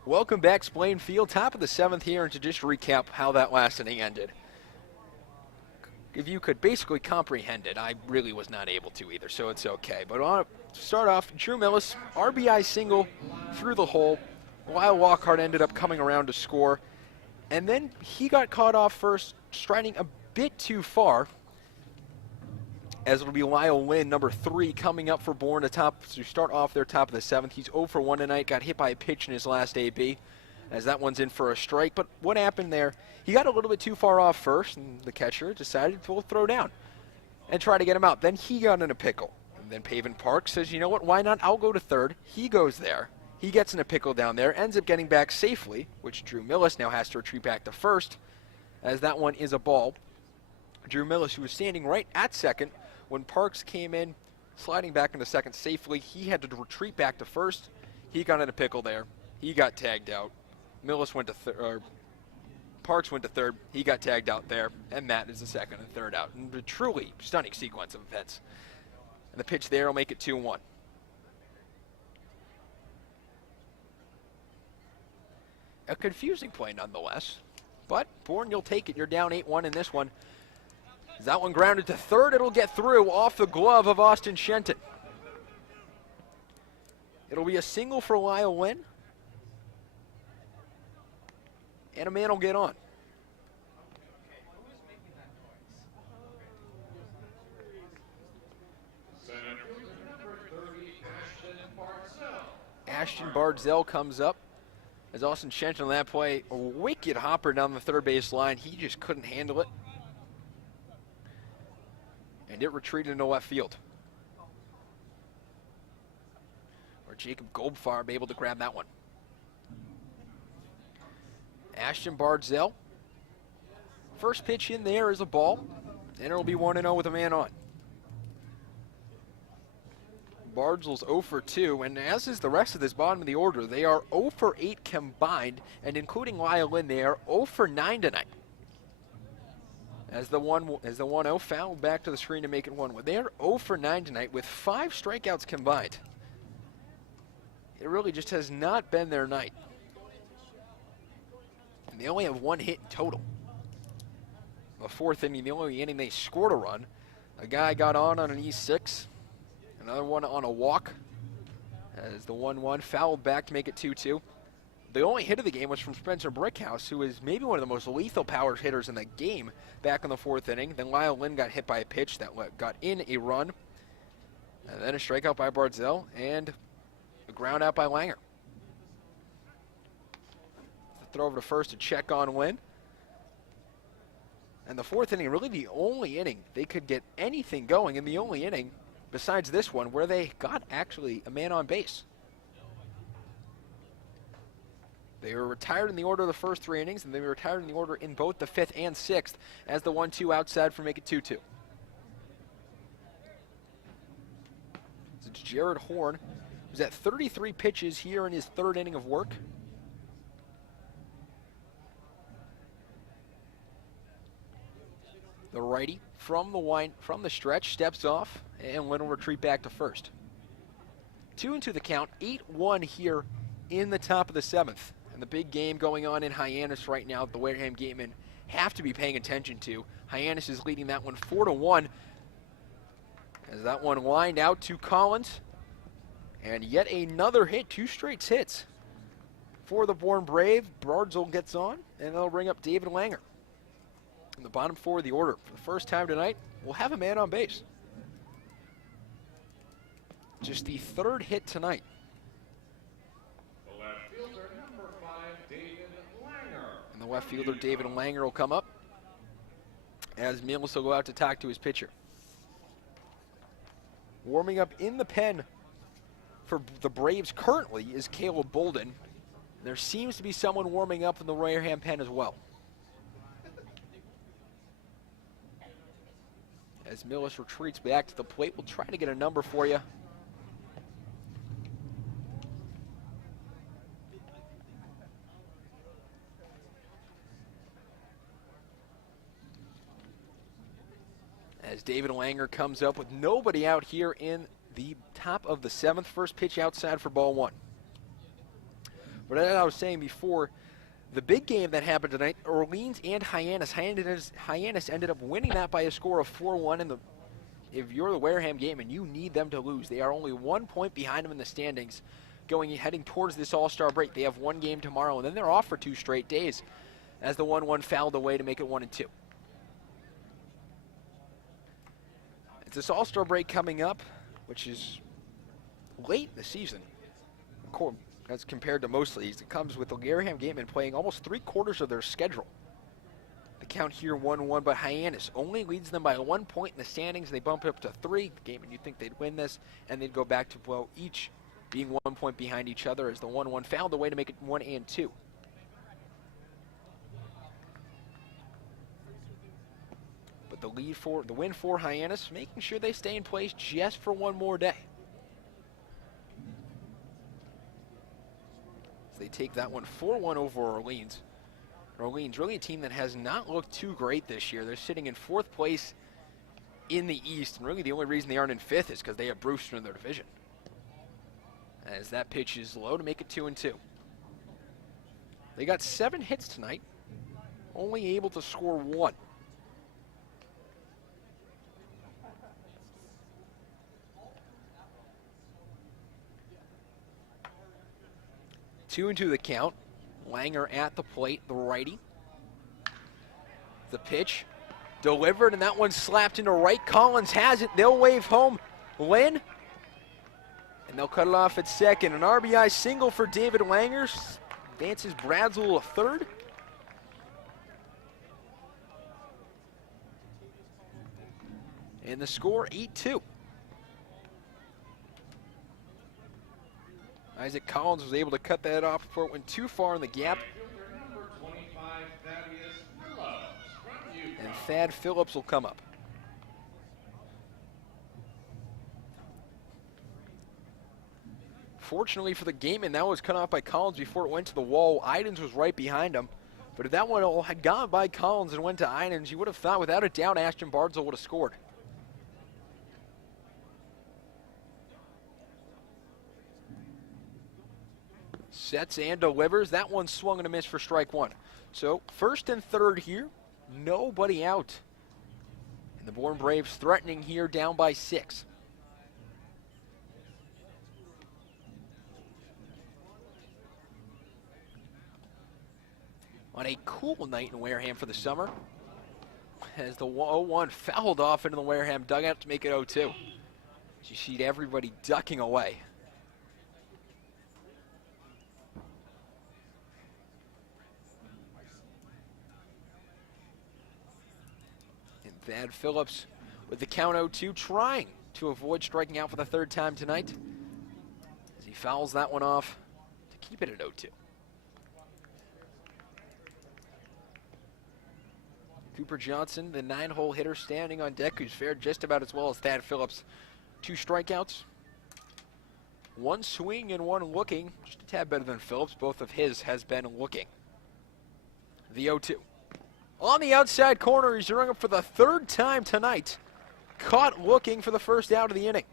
Welcome back, Splain Field. Top of the 7th here, and to just recap how that last inning ended. If you could basically comprehend it, I really was not able to either, so it's okay. But to start off, Drew Millis, RBI single through the hole, while Lockhart ended up coming around to score. And then he got caught off first, striding a bit too far, as it'll be Lyle Lynn, number 3, coming up for Bourne to start off their top of the 7th. He's 0 for 1 tonight, got hit by a pitch in his last AB, as that one's in for a strike. But what happened there, he got a little bit too far off first, and the catcher decided to throw down and try to get him out. Then he got in a pickle. And then Pavin Park says, you know what, why not? I'll go to third. He goes there. He gets in a pickle down there, ends up getting back safely, which Drew Millis now has to retreat back to first, as that one is a ball. Drew Millis, who was standing right at second, when Parks came in, sliding back into second safely, he had to retreat back to first. He got in a pickle there. He got tagged out. Millis went to Parks went to third. He got tagged out there, and Matt is the second and third out. And a truly stunning sequence of events. And the pitch there will make it 2-1. A confusing play nonetheless. But Bourne, you'll take it. You're down 8-1 in this one. As that one grounded to third, it'll get through off the glove of Austin Shenton. It'll be a single for Lyle Lynn. And a man will get on. Ashton Bardzell comes up as Austin Shenton on that play. A wicked hopper down the third base line. He just couldn't handle it. And it retreated into left field. Where Jacob Goldfarb able to grab that one. Ashton Bardzell. First pitch in there is a ball. And it'll be 1-0 with a man on. Bardzell's 0 for 2, and as is the rest of this bottom of the order, they are 0 for 8 combined, and including Lyle Lynn, they are 0 for 9 tonight. As the 1-0 fouled back to the screen to make it 1-1. They are 0 for 9 tonight with 5 strikeouts combined. It really just has not been their night. And they only have 1 hit in total. The fourth inning, the only inning they scored a run. A guy got on an E6. Another one on a walk as the 1-1 fouled back to make it 2-2. The only hit of the game was from Spencer Brickhouse, who is maybe one of the most lethal power hitters in the game back in the fourth inning. Then Lyle Lynn got hit by a pitch that got in a run. And then a strikeout by Bardzell and a ground out by Langer. The throw over to first to check on Lynn. And the fourth inning, really the only inning they could get anything going, in the only inning besides this one where they got actually a man on base. They were retired in the order of the first 3 innings, and they were retired in the order in both the 5th and 6th as the 1-2 outside for make it 2-2. It's Jared Horn, who's at 33 pitches here in his 3rd inning of work. The righty from the stretch steps off, and Lynn will retreat back to first. 2-2 the count, 8-1 here in the top of the 7th. And the big game going on in Hyannis right now, the Wareham Gatemen have to be paying attention to. Hyannis is leading that one 4-1. As that one lined out to Collins. And yet another hit, 2 straight hits for the Bourne Brave. Bardzell gets on, and they'll bring up David Langer. In the bottom 4 of the order, for the first time tonight, we'll have a man on base. Just the 3rd hit tonight. The left fielder, number 5, David Langer. And the left fielder, David Langer, will come up as Mills will go out to talk to his pitcher. Warming up in the pen for the Braves currently is Caleb Bolden. There seems to be someone warming up in the Wareham pen as well. As Millis retreats back to the plate, we'll try to get a number for you. As David Langer comes up with nobody out here in the top of the 7th. First pitch outside for ball 1. But as I was saying before, the big game that happened tonight, Orleans and Hyannis. Hyannis ended up winning that by a score of 4-1. And if you're the Wareham Gatemen, you need them to lose. They are only 1 point behind them in the standings, heading towards this All-Star break. They have 1 game tomorrow, and then they're off for 2 straight days as the 1-1 fouled away to make it 1-2. It's this All-Star break coming up, which is late in the season as compared to most leagues. It comes with the Wareham Gatemen playing almost 3/4 of their schedule. The count here 1-1, but Hyannis only leads them by 1 point in the standings. They bump it up to 3. Gatemen, you'd think they'd win this, and they'd go back to each being 1 point behind each other as the 1-1 fouled away to make it 1-2. But the win for Hyannis, making sure they stay in place just for 1 more day. So they take that one 4-1 over Orleans. Orleans, really a team that has not looked too great this year. They're sitting in 4th place in the East, and really the only reason they aren't in 5th is because they have Brewster in their division. As that pitch is low to make it 2-2. They got 7 hits tonight. only able to score 1. Two into the count. Langer at the plate, the righty. The pitch delivered, and that one slapped into right. Collins has it. They'll wave home. Lynn, and they'll cut it off at second. An RBI single for David Langer. Advances Bradswell to third. And the score, 8-2. Isaac Collins was able to cut that off before it went too far in the gap. And Thad Phillips will come up. Fortunately for the Gatemen, that was cut off by Collins before it went to the wall. Idens was right behind him. But if that one all had gone by Collins and went to Idens, you would have thought without a doubt Ashton Bardsell would have scored. Sets and delivers. That one swung and a miss for strike 1. So first and third here, nobody out. And the Bourne Braves threatening here, down by 6. On a cool night in Wareham for the summer, as the 0-1 fouled off into the Wareham dugout to make it 0-2. You see everybody ducking away. And Thad Phillips with the count 0-2, trying to avoid striking out for the third time tonight, as he fouls that one off to keep it at 0-2. Cooper Johnson, the 9-hole hitter, standing on deck, who's fared just about as well as Thad Phillips. 2 strikeouts, 1 swing and 1 looking, just a tad better than Phillips. Both of his has been looking. The 0-2. On the outside corner, he's rung up for the 3rd time tonight. Caught looking for the first out of the inning.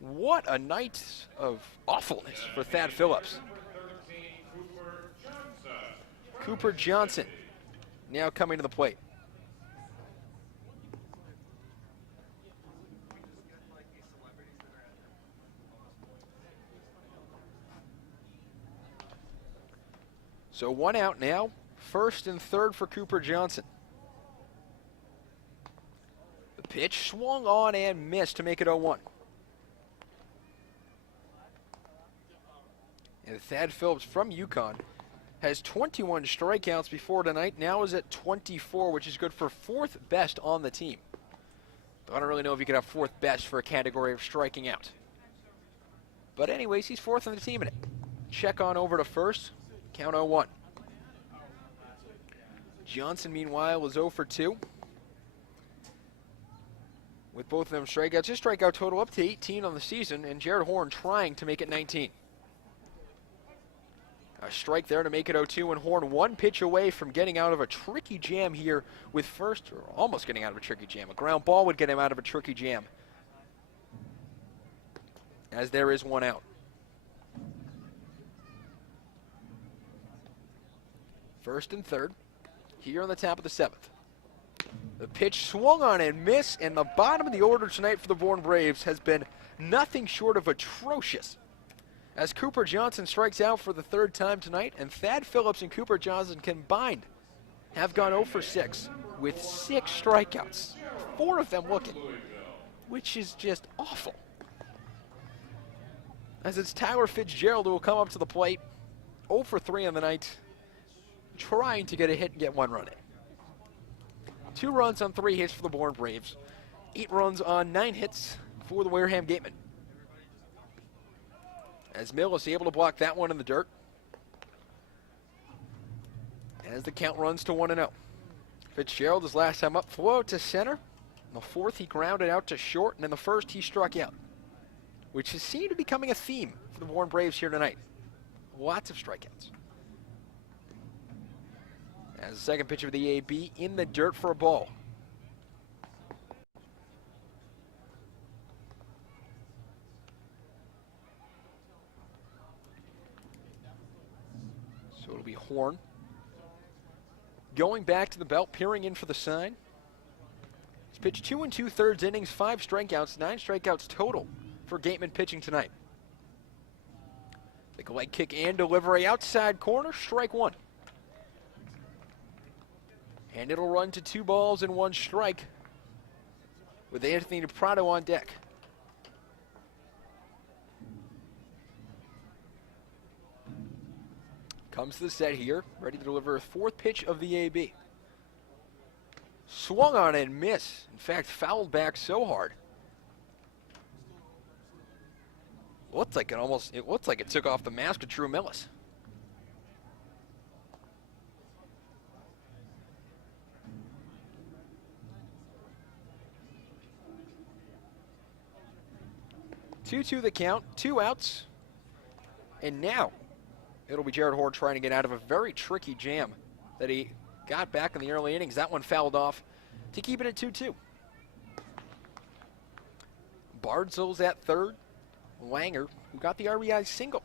What a night of awfulness for Thad Phillips. Cooper Johnson now coming to the plate. So 1 out now, first and third for Cooper Johnson. The pitch swung on and missed to make it 0-1. And Thad Phillips from UConn has 21 strikeouts before tonight, now is at 24, which is good for 4th best on the team. But I don't really know if you could have 4th best for a category of striking out. But anyways, he's 4th on the team in it. Check on over to first, count 0-1. Johnson, meanwhile, is 0 for 2. With both of them strikeouts, his strikeout total up to 18 on the season, and Jared Horn trying to make it 19. A strike there to make it 0-2, and Horn 1 pitch away from getting out of a tricky jam here with first, or almost getting out of a tricky jam. A ground ball would get him out of a tricky jam, as there is 1 out. First and third, here on the top of the 7th. The pitch swung on and missed, and the bottom of the order tonight for the Bourne Braves has been nothing short of atrocious, as Cooper Johnson strikes out for the 3rd time tonight, and Thad Phillips and Cooper Johnson combined have gone 0 for 6 with 6 strikeouts, 4 of them looking, which is just awful. As it's Tyler Fitzgerald who will come up to the plate, 0 for 3 on the night, trying to get a hit and get 1 run in. 2 runs on 3 hits for the Bourne Braves, 8 runs on 9 hits for the Wareham Gatemen. As Millis able to block that one in the dirt. As the count runs to 1-0. Fitzgerald, his last time up, flew out to center. In the 4th, he grounded out to short, and in the 1st, he struck out, which has seemed to be becoming a theme for the Bourne Braves here tonight. Lots of strikeouts. As the second pitch of the AB in the dirt for a ball. So it'll be Horn going back to the belt, peering in for the sign. He's pitched 2 2/3 innings, 5 strikeouts, 9 strikeouts total for Gatemen pitching tonight. Big leg kick and delivery outside corner, strike 1. And it'll run to 2 balls and 1 strike with Anthony Prado on deck. Comes to the set here, ready to deliver a 4th pitch of the AB. Swung on and missed. In fact, fouled back so hard. Looks like it took off the mask of True Millis. Two the count, 2 outs. And now it'll be Jared Horn trying to get out of a very tricky jam that he got back in the early innings. That one fouled off to keep it at 2-2. Bardzel's at third. Langer, who got the RBI single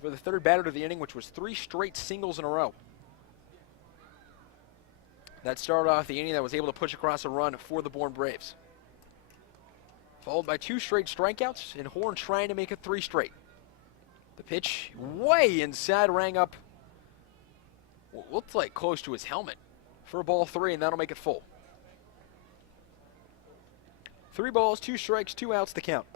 for the 3rd batter of the inning, which was 3 straight singles in a row. That started off the inning that was able to push across a run for the Bourne Braves. Followed by 2 straight strikeouts, and Horn trying to make it 3 straight. The pitch way inside, rang up what looked like close to his helmet for ball 3, and that'll make it full. 3 balls, 2 strikes, 2 outs the count.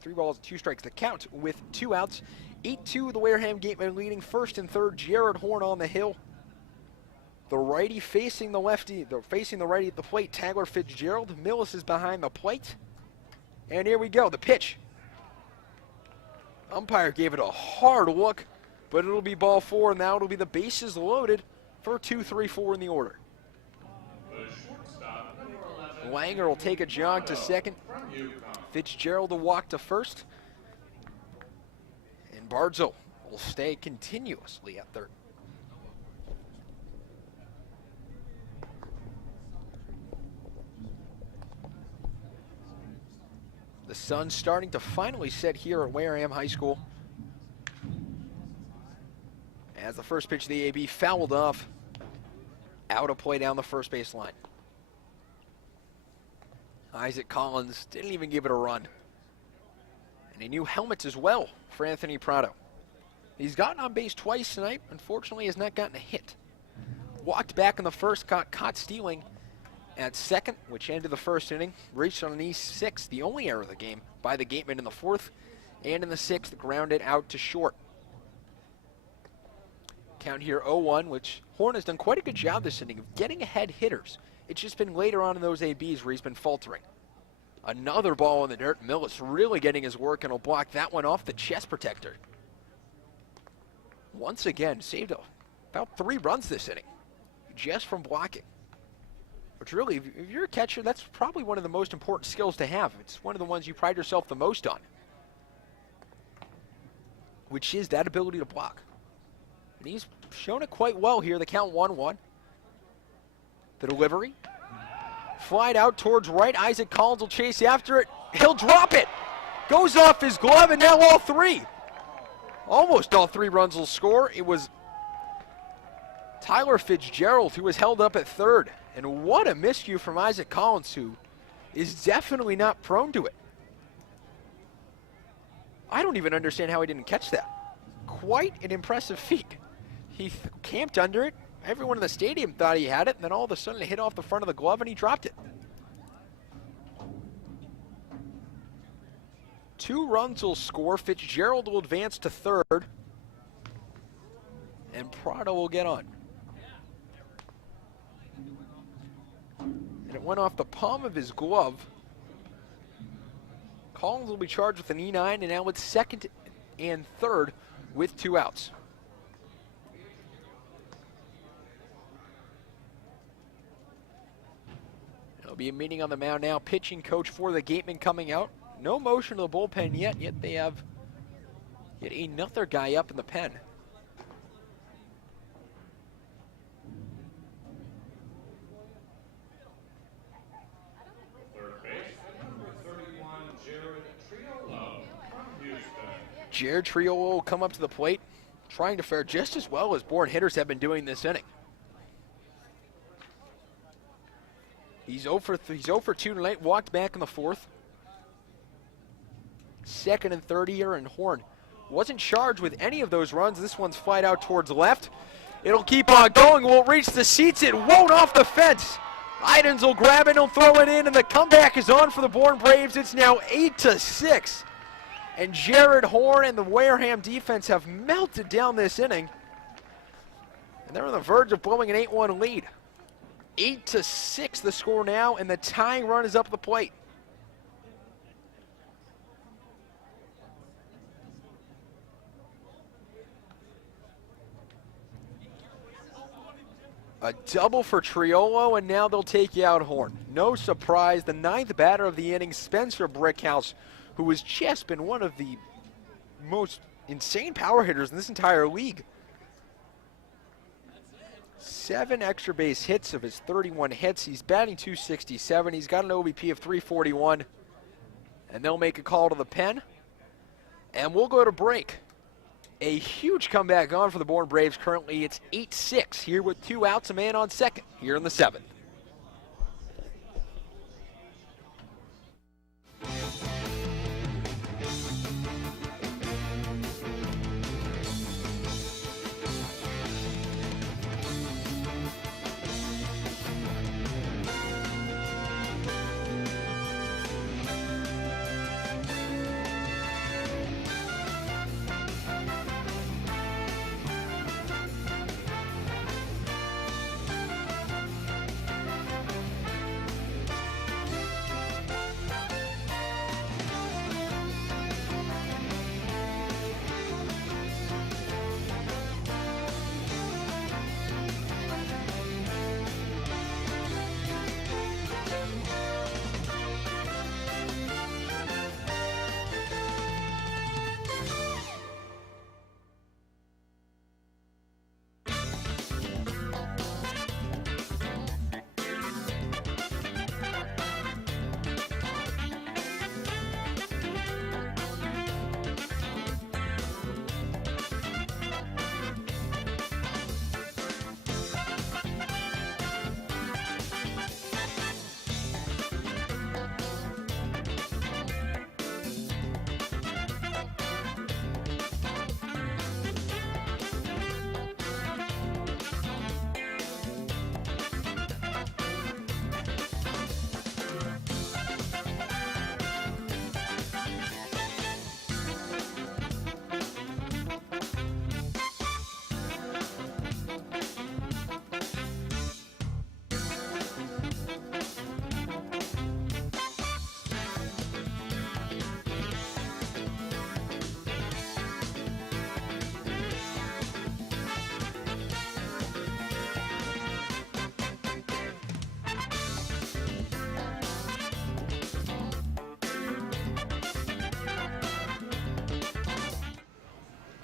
3 balls and 2 strikes the count with 2 outs. 8-2 the Wareham Gatemen leading 1st and 3rd. Jared Horn on the hill. The righty facing the lefty, facing the righty at the plate, Tyler Fitzgerald. Millis is behind the plate. And here we go, the pitch. Umpire gave it a hard look, but it'll be ball 4, and now it'll be the bases loaded for 2-3-4 in the order. Langer will take a jog to second. Fitzgerald will walk to first. And Bardzel will stay continuously at third. The sun's starting to finally set here at Wareham High School. As the first pitch of the AB fouled off, out of play down the first base line. Isaac Collins didn't even give it a run. And a new helmet as well for Anthony Prado. He's gotten on base twice tonight. Unfortunately, has not gotten a hit. Walked back in the first, got caught stealing at second, which ended the first inning. Reached on an E6, the only error of the game, by the Gatemen in the 4th. And in the 6th, grounded out to short. Count here 0-1, which Horn has done quite a good job this inning of getting ahead hitters. It's just been later on in those ABs where he's been faltering. Another ball in the dirt. Millis really getting his work, and will block that one off the chest protector. Once again, saved about 3 runs this inning, just from blocking. Which really, if you're a catcher, that's probably one of the most important skills to have. It's one of the ones you pride yourself the most on, which is that ability to block. And he's shown it quite well here. The count 1-1. The delivery. Flied out towards right. Isaac Collins will chase after it. He'll drop it. Goes off his glove, and now all 3. Almost all 3 runs will score. It was Tyler Fitzgerald who was held up at third. And what a miscue from Isaac Collins, who is definitely not prone to it. I don't even understand how he didn't catch that. Quite an impressive feat. He camped under it. Everyone in the stadium thought he had it, and then all of a sudden it hit off the front of the glove and he dropped it. 2 runs will score. Fitzgerald will advance to third, and Prado will get on. And it went off the palm of his glove. Collins will be charged with an E9, and now it's second and third with 2 outs. There'll be a meeting on the mound now. Pitching coach for the Gatemen coming out. No motion to the bullpen yet they have yet another guy up in the pen. Third base, number 31, Jared Triolo from Houston. Jared Triolo will come up to the plate, trying to fare just as well as Bourne hitters have been doing this inning. He's 0 for 2 tonight, walked back in the fourth. Second and 30 here, and Horn wasn't charged with any of those runs. This one's flied out towards left. It'll keep on going, will reach the seats, it won't off the fence. Idens will grab it, he'll throw it in, and the comeback is on for the Bourne Braves. It's now 8-6. And Jared Horn and the Wareham defense have melted down this inning. And they're on the verge of blowing an 8-1 lead. 8-6 the score now, and the tying run is up the plate. A double for Triolo, and now they'll take you out Horn. No surprise, the ninth batter of the inning, Spencer Brickhouse, who has just been one of the most insane power hitters in this entire league. 7 extra base hits of his 31 hits. He's batting .267. He's got an OBP of .341. And they'll make a call to the pen. And we'll go to break. A huge comeback on for the Bourne Braves. Currently it's 8-6 here with 2 outs, a man on second here in the 7th.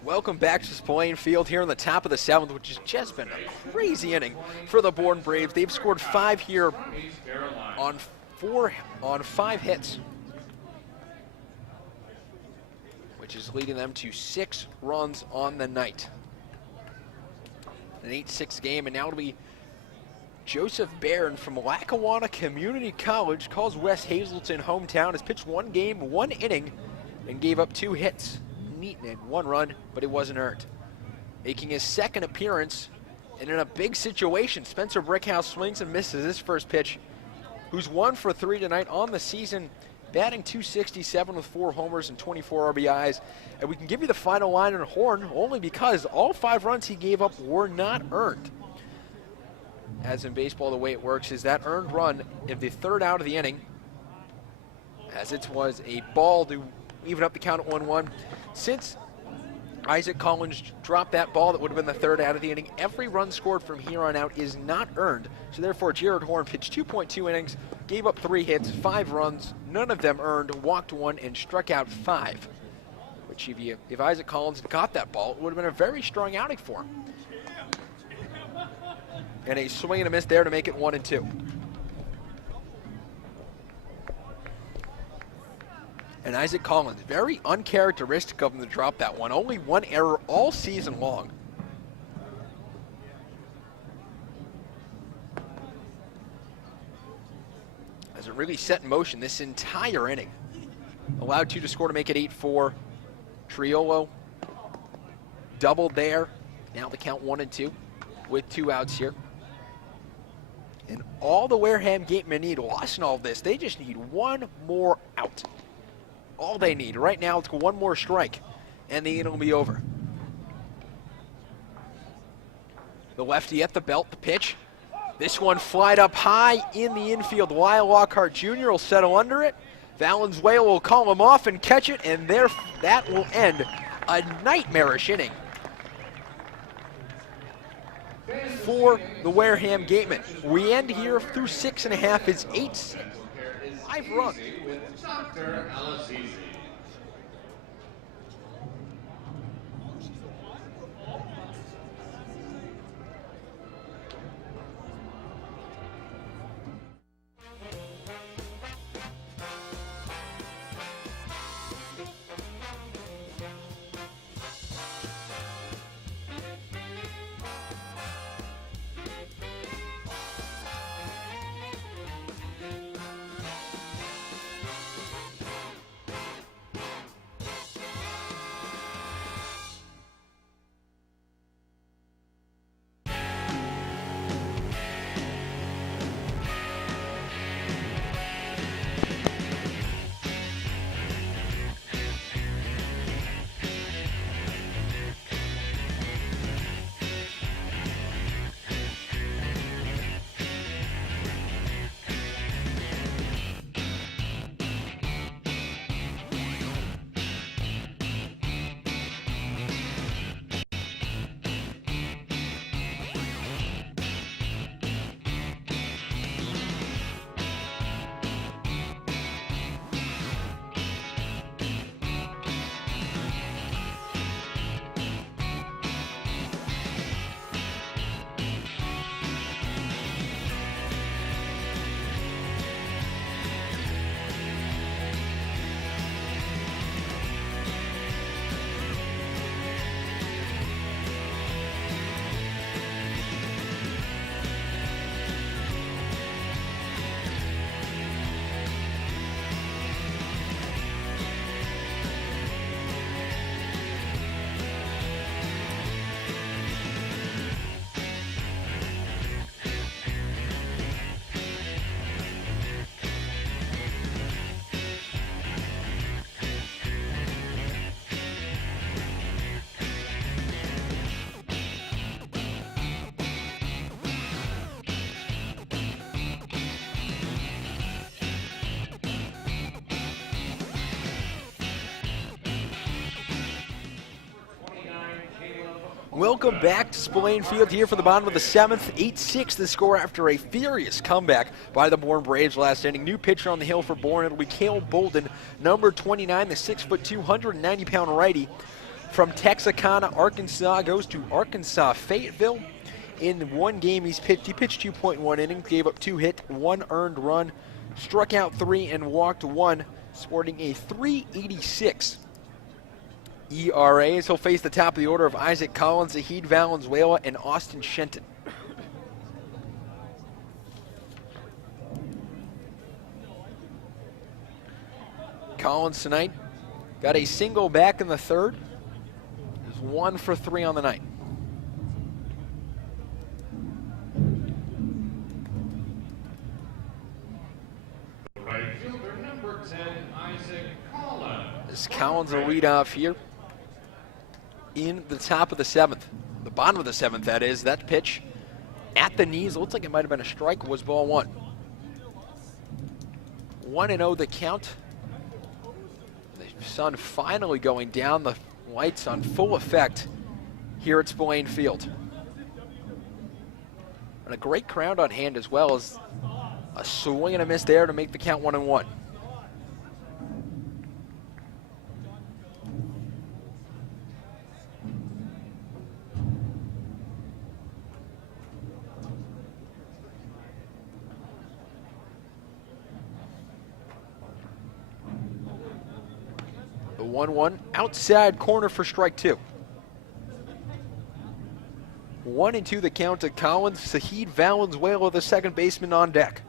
Welcome back to Spillane Field here in the top of the 7th, which has just been a crazy inning for the Bourne Braves. They've scored 5 here on 5 hits, which is leading them to 6 runs on the night. An 8-6 game, and now it'll be Joseph Barron from Lackawanna Community College calls West Hazelton hometown. Has pitched 1 game, 1 inning, and gave up 2 hits. Neat and 1 run, but it wasn't earned. Making his 2nd appearance, and in a big situation, Spencer Brickhouse swings and misses his first pitch, who's 1 for 3 tonight on the season, batting .267 with 4 homers and 24 RBIs. And we can give you the final line on Horn only because all 5 runs he gave up were not earned. As in baseball, the way it works is that earned run of the 3rd out of the inning, as it was a ball to even up the count at 1-1. Since Isaac Collins dropped that ball that would have been the 3rd out of the inning, every run scored from here on out is not earned. So therefore, Jared Horn pitched 2.2 innings, gave up 3 hits, 5 runs, none of them earned, walked 1, and struck out 5. Which if Isaac Collins had got that ball, it would have been a very strong outing for him. And a swing and a miss there to make it 1-2. And Isaac Collins, very uncharacteristic of him to drop that one. Only 1 error all season long. Hasn't really set in motion this entire inning. Allowed 2 to score to make it 8-4. Triolo doubled there. Now the count 1-2 with 2 outs here. And all the Wareham Gatemen need, lost in all this, they just need 1 more out. All they need. Right now, it's 1 more strike, and the inning will be over. The lefty at the belt, the pitch. This one flied up high in the infield. Lyle Lockhart Jr. will settle under it. Valenzuela will call him off and catch it, and there, that will end a nightmarish inning for the Wareham Gatemen. We end here through 6.5. It's 8-6. 5 runs. With Dr. Alazizi. Welcome back to Spillane Field here for the bottom of the 7th. 8-6 the score after a furious comeback by the Bourne Braves last inning. New pitcher on the hill for Bourne. It'll be Caleb Bolden, number 29, the 6'2", 290-pound righty from Texarkana, Arkansas. Goes to Arkansas Fayetteville. In one game he pitched 2.1 innings, gave up 2 hits, 1 earned run, struck out 3 and walked 1, sporting a 3.86 ERAs. He'll face the top of the order of Isaac Collins, Zahid Valenzuela, and Austin Shenton. Collins tonight got a single back in the 3rd. He's 1 for 3 on the night. Right fielder number 10, Isaac Collins. This Collins will lead off here in the top of the 7th. The bottom of the 7th, that is. That pitch at the knees, looks like it might have been a strike, was ball 1. 1-0 the count. The sun finally going down, the lights on full effect here at Spillane Field. And a great crowd on hand as well as a swing and a miss there to make the count 1-1. The 1-1 outside corner for strike 2. 1-2 the count to Collins. Zahid Valenzuela, the second baseman, on deck.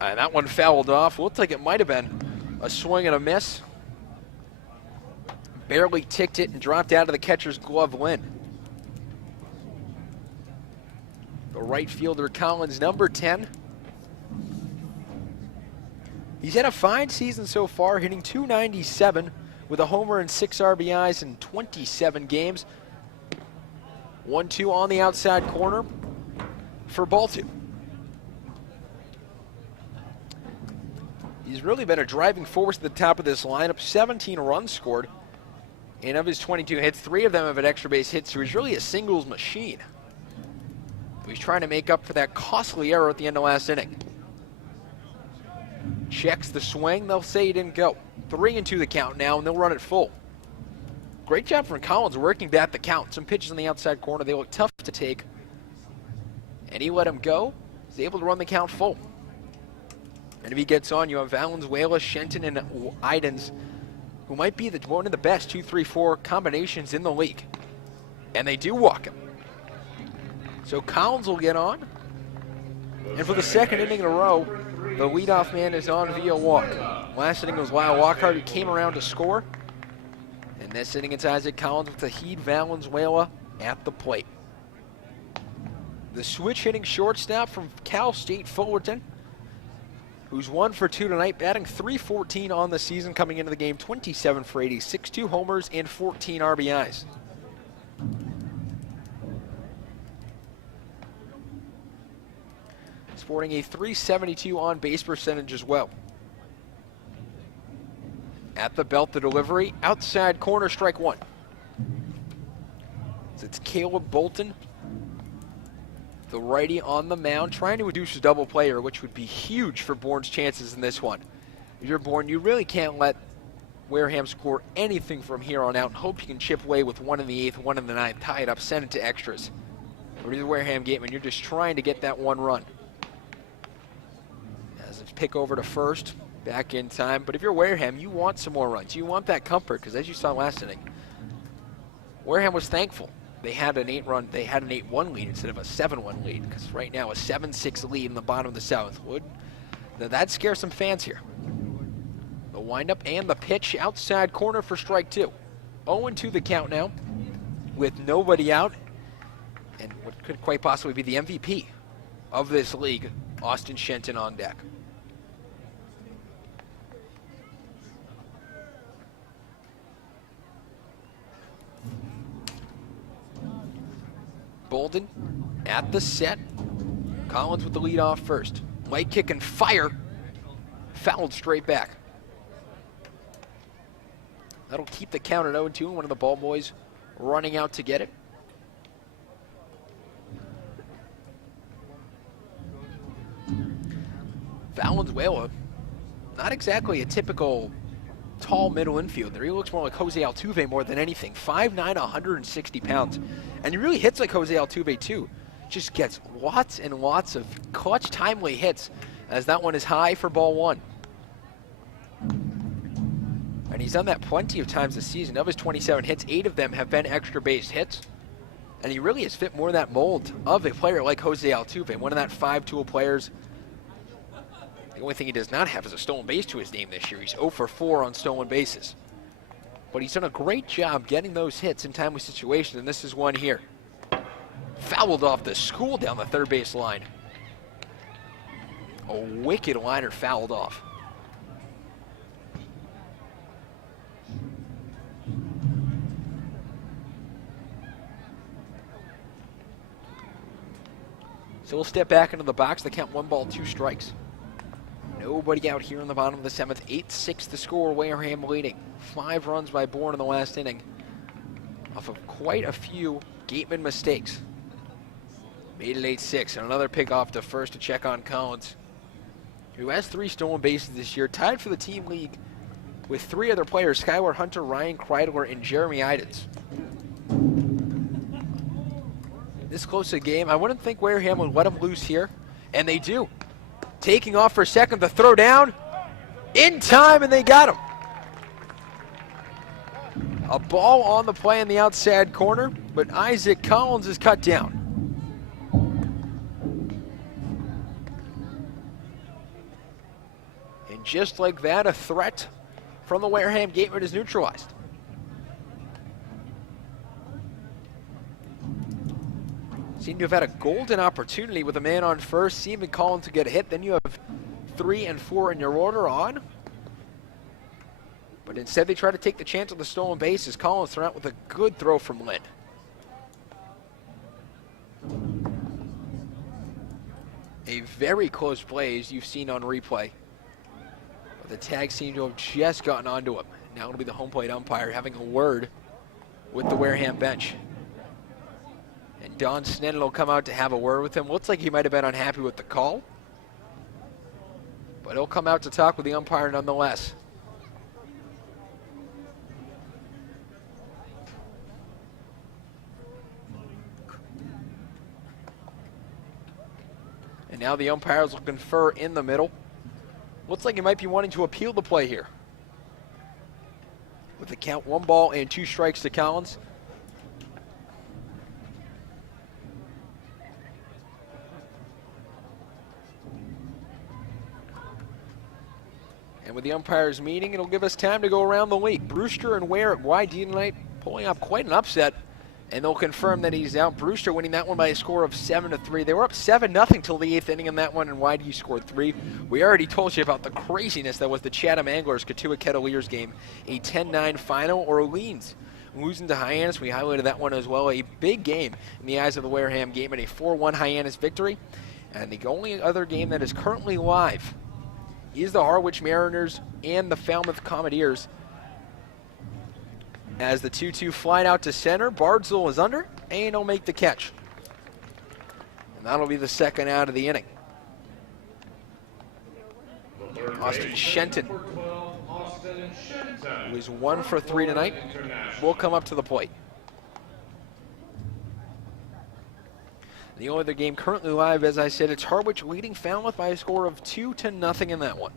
And that one fouled off. Looked like it might have been a swing and a miss. Barely ticked it and dropped out of the catcher's glove lid. The right fielder, Collins, number 10. He's had a fine season so far, hitting .297 with a homer and 6 RBIs in 27 games. 1-2 on the outside corner for ball 2. He's really been a driving force at the top of this lineup. 17 runs scored. And of his 22 hits, 3 of them have had extra base hits, so he's really a singles machine. He's trying to make up for that costly error at the end of last inning. Checks the swing. They'll say he didn't go. 3-2 the count now, and they'll run it full. Great job from Collins working back the count. Some pitches on the outside corner. They look tough to take. And he let him go. He's able to run the count full. And if he gets on, you have Valenzuela, Shenton, and Idens, who might be one of the best 2-3-4 combinations in the league. And they do walk him. So Collins will get on. And for the second inning in a row, the leadoff man is on via walk. Last inning was Lyle Lockhart, who came around to score. And this inning it's Isaac Collins with Zahid Valenzuela at the plate. The switch hitting shortstop from Cal State Fullerton, who's 1 for 2 tonight, batting .314 on the season, coming into the game 27 for 86, 2 homers and 14 RBIs. Sporting a .372 on base percentage as well. At the belt, the delivery, outside corner, strike 1. So it's Caleb Bolton, the righty on the mound, trying to induce a double player, which would be huge for Bourne's chances in this one. If you're Bourne, you really can't let Wareham score anything from here on out and hope you can chip away with 1 in the 8th, 1 in the 9th, tie it up, send it to extras. Or you're the Wareham Gatemen, you're just trying to get that 1 run. As it's pick over to first, back in time. But if you're Wareham, you want some more runs. You want that comfort, because as you saw last inning, Wareham was thankful they had an 8-1 lead instead of a 7-1 lead, because right now a 7-6 lead in the bottom of the 7th would that scare some fans here. The windup and the pitch, outside corner for strike 2. 0-2 the count now with nobody out, and what could quite possibly be the MVP of this league, Austin Shenton, on deck. Bolden at the set. Collins with the lead off first. Light kick and fire. Fouled straight back. That'll keep the count at 0-2, and one of the ball boys running out to get it. Valenzuela, not exactly a typical tall middle infielder. He looks more like Jose Altuve more than anything. 5'9", 160 pounds. And he really hits like Jose Altuve too. Just gets lots and lots of clutch, timely hits, as that one is high for ball 1. And he's done that plenty of times this season. Of his 27 hits, 8 of them have been extra base hits. And he really has fit more that mold of a player like Jose Altuve, one of that 5-tool players. The only thing he does not have is a stolen base to his name this year. He's 0 for 4 on stolen bases. But he's done a great job getting those hits in timely situations, and this is one here. Fouled off the school down the third base line. A wicked liner fouled off. So we'll step back into the box. They count 1 ball, 2 strikes. Nobody out here in the bottom of the 7th. 8-6 the score, Wareham leading. 5 runs by Bourne in the last inning, off of quite a few Gatemen mistakes. Made it 8-6, and another pick off to first to check on Collins, who has 3 stolen bases this year, tied for the team league with 3 other players, Skylar Hunter, Ryan Kreidler, and Jeremy Idens. This close a game, I wouldn't think Wareham would let him loose here, and they do. Taking off for second, the throw down, in time, and they got him. A ball on the play in the outside corner, but Isaac Collins is cut down. And just like that, a threat from the Wareham Gatemen is neutralized. Seem to have had a golden opportunity with a man on first, Seam and Collins to get a hit. Then you have 3 and 4 in your order on. But instead they try to take the chance on the stolen base as Collins thrown out with a good throw from Lynn. A very close play as you've seen on replay. But the tag seemed to have just gotten onto him. Now it'll be the home plate umpire having a word with the Wareham bench. And Don Sneddon will come out to have a word with him. Looks like he might have been unhappy with the call. But he'll come out to talk with the umpire nonetheless. And now the umpires will confer in the middle. Looks like he might be wanting to appeal the play here. With the count 1 ball and 2 strikes to Collins. And with the umpires meeting, it'll give us time to go around the league. Brewster and Ware at YD tonight pulling off quite an upset. And they'll confirm that he's out. Brewster winning that one by a score of 7-3. They were up 7-0 till the 8th inning in that one, and YD scored 3. We already told you about the craziness that was the Chatham Anglers Katuitt Kettleers game. A 10-9 final. Orleans losing to Hyannis. We highlighted that one as well. A big game in the eyes of the Wareham Gatemen. A 4-1 Hyannis victory. And the only other game that is currently live is the Harwich Mariners and the Falmouth Commandeers. As the 2-2 flight out to center, Bardsdale is under, and he'll make the catch. And that'll be the second out of the inning. Austin Shenton, who is 1 for 3 tonight, will come up to the plate. The only other game currently live, as I said, it's Harwich leading Falmouth by a score of 2-0 in that one.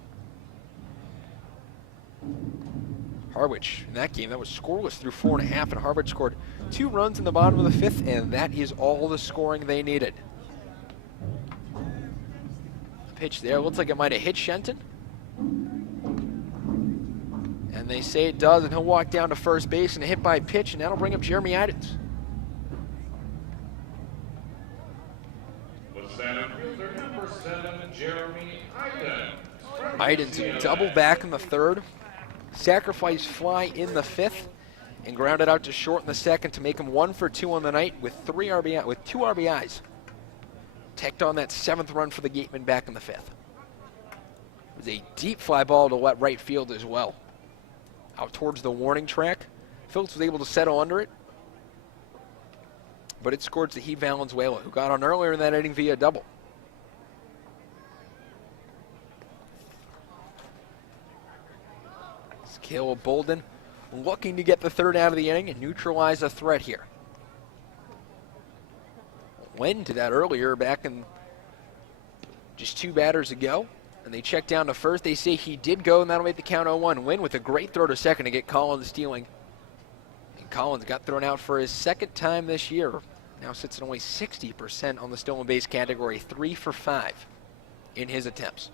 Harwich, in that game, that was scoreless through 4.5, and Harwich scored 2 runs in the bottom of the 5th, and that is all the scoring they needed. The pitch there looks like it might have hit Shenton. And they say it does, and he'll walk down to first base and a hit by pitch, and that'll bring up Jeremy Idens. The center fielder, number 7, Jeremy Idens. Idens double back in the 3rd. Sacrifice fly in the 5th and grounded out to short in the 2nd to make him 1 for 2 on the night with 2 RBIs. Tacked on that 7th run for the Gatemen back in the 5th. It was a deep fly ball to right field as well. Out towards the warning track. Phillips was able to settle under it, but it scored Zahid Valenzuela, who got on earlier in that inning via double. Caleb Bolden looking to get the 3rd out of the inning and neutralize a threat here. Wynn did that earlier back in just 2 batters ago, and they checked down to first. They say he did go, and that'll make the count 0-1. Wynn with a great throw to second to get Collins stealing. And Collins got thrown out for his 2nd time this year. Now sits at only 60% on the stolen base category, 3 for 5 in his attempts.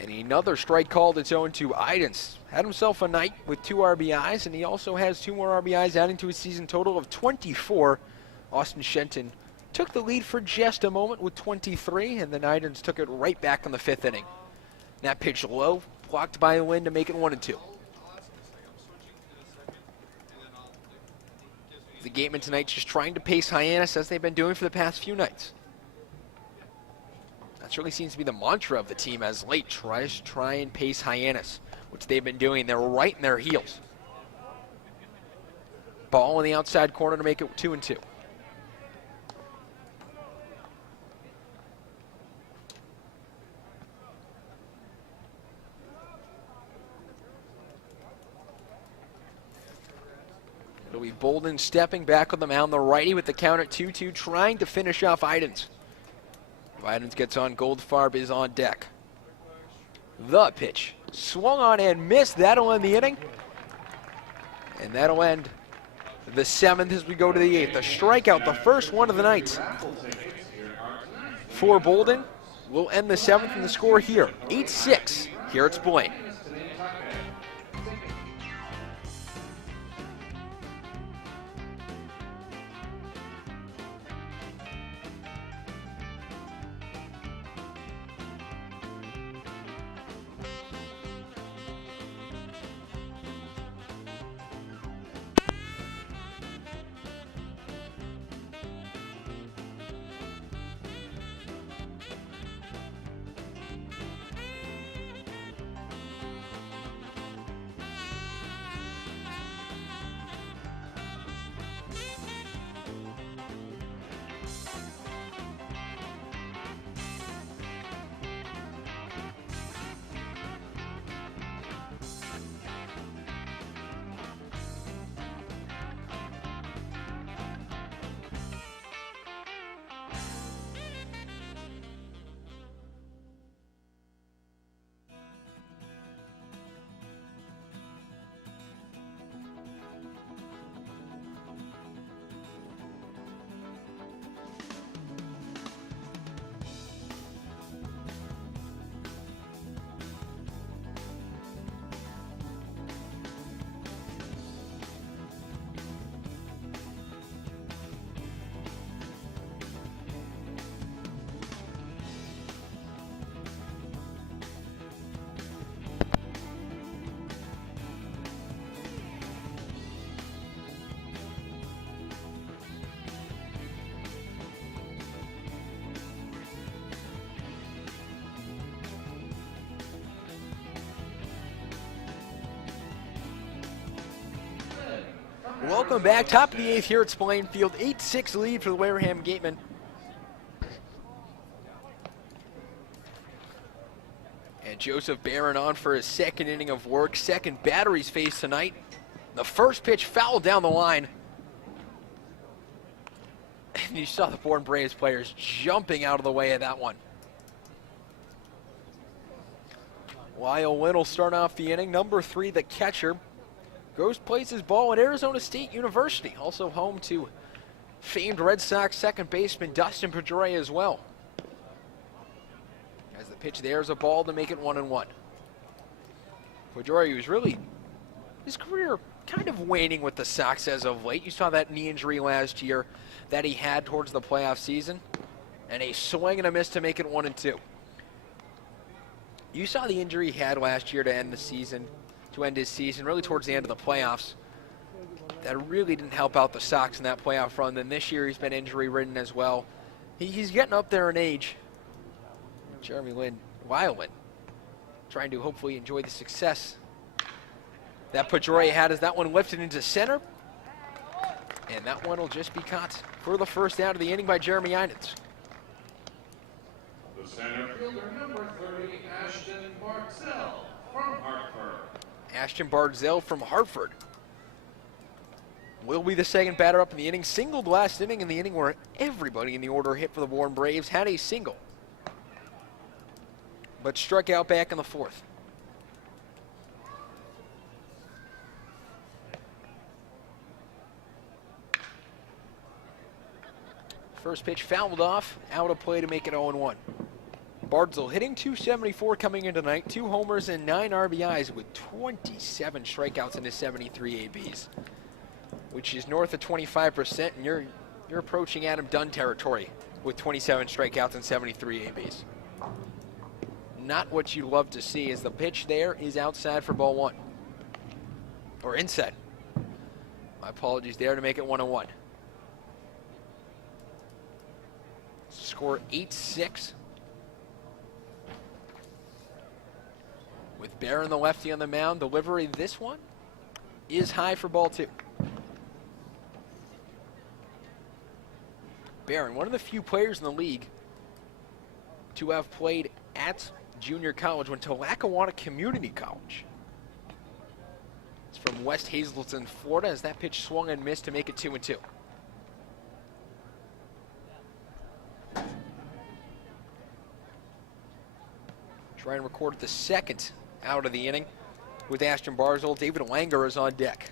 And another strike called its own to Idens. Had himself a night with 2 RBIs, and he also has 2 more RBIs, adding to his season total of 24. Austin Shenton took the lead for just a moment with 23, and then Idens took it right back in the 5th inning. That pitch low, blocked by Lynn to make it 1-2. The Gatemen tonight just trying to pace Hyannis as they've been doing for the past few nights. That really seems to be the mantra of the team as late tries to try and pace Hyannis, which they've been doing. They're right in their heels. Ball in the outside corner to make it 2-2. It'll be Bolden stepping back on the mound, the righty with the count at 2-2, trying to finish off Idens. If Idens gets on, Goldfarb is on deck. The pitch. Swung on and missed. That'll end the inning. And that'll end the 7th as we go to the 8th. A strikeout, the first one of the night for Bolden. We'll end the 7th in the score here, 8-6 here at Bourne. Welcome back. Top of the 8th here at Spillane Field. 8-6 lead for the Wareham Gatemen. And Joseph Barron on for his second inning of work. Second battery's face tonight. The first pitch fouled down the line. And you saw the Bourne Braves players jumping out of the way of that one. Lyle Lynn will start off the inning. Number 3, the catcher, plays his ball at Arizona State University, also home to famed Red Sox second baseman Dustin Pedroia as well. As the pitch there is a ball to make it 1-1. Pedroia, who's really, his career kind of waning with the Sox as of late. You saw that knee injury last year that he had towards the playoff season, and a swing and a miss to make it 1-2. You saw the injury he had last year to end his season, really towards the end of the playoffs. That really didn't help out the Sox in that playoff run. Then this year he's been injury-ridden as well. He's getting up there in age. Lyle Lynn, trying to hopefully enjoy the success that Pedroia had as that one lifted into center. And that one will just be caught for the first out of the inning by Jeremy Inans. The center fielder, number 30, Ashton Bartzell from Hartford. Ashton Bartzell from Hartford will be the second batter up in the inning. Singled last inning in the inning where everybody in the order hit for the Bourne Braves had a single, but struck out back in the 4th. First pitch fouled off, out of play to make it 0-1. Bartzell hitting .274 coming in tonight, 2 homers and 9 RBIs with 27 strikeouts in his 73 ABs, which is north of 25%, and you're approaching Adam Dunn territory with 27 strikeouts and 73 ABs. Not what you love to see, as the pitch there is outside for ball 1. Or inside. My apologies there to make it 1-1. Score 8-6. With Barron, the lefty, on the mound. Delivery, this one is high for ball 2. Barron, one of the few players in the league to have played at junior college, went to Lackawanna Community College. It's from West Hazleton, Florida, as that pitch swung and missed to make it 2-2. Try and record the second out of the inning with Ashton Bartzell. David Langer is on deck.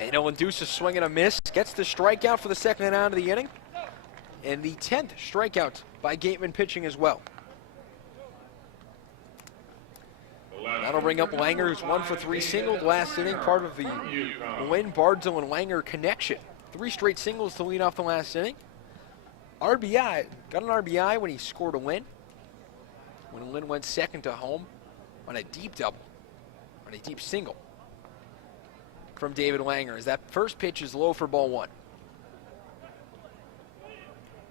And he'll induce a swing and a miss. Gets the strikeout for the second out of the inning. And the 10th strikeout by Gatemen pitching as well. That'll bring up Langer, who's 1 for 3 singled last inning, part of the Lynn, Bardzo, and Langer connection. 3 straight singles to lead off the last inning. RBI, got an RBI when he scored a Lynn. When Lynn went second to home on a deep double, on a deep single from David Langer, as that first pitch is low for ball 1.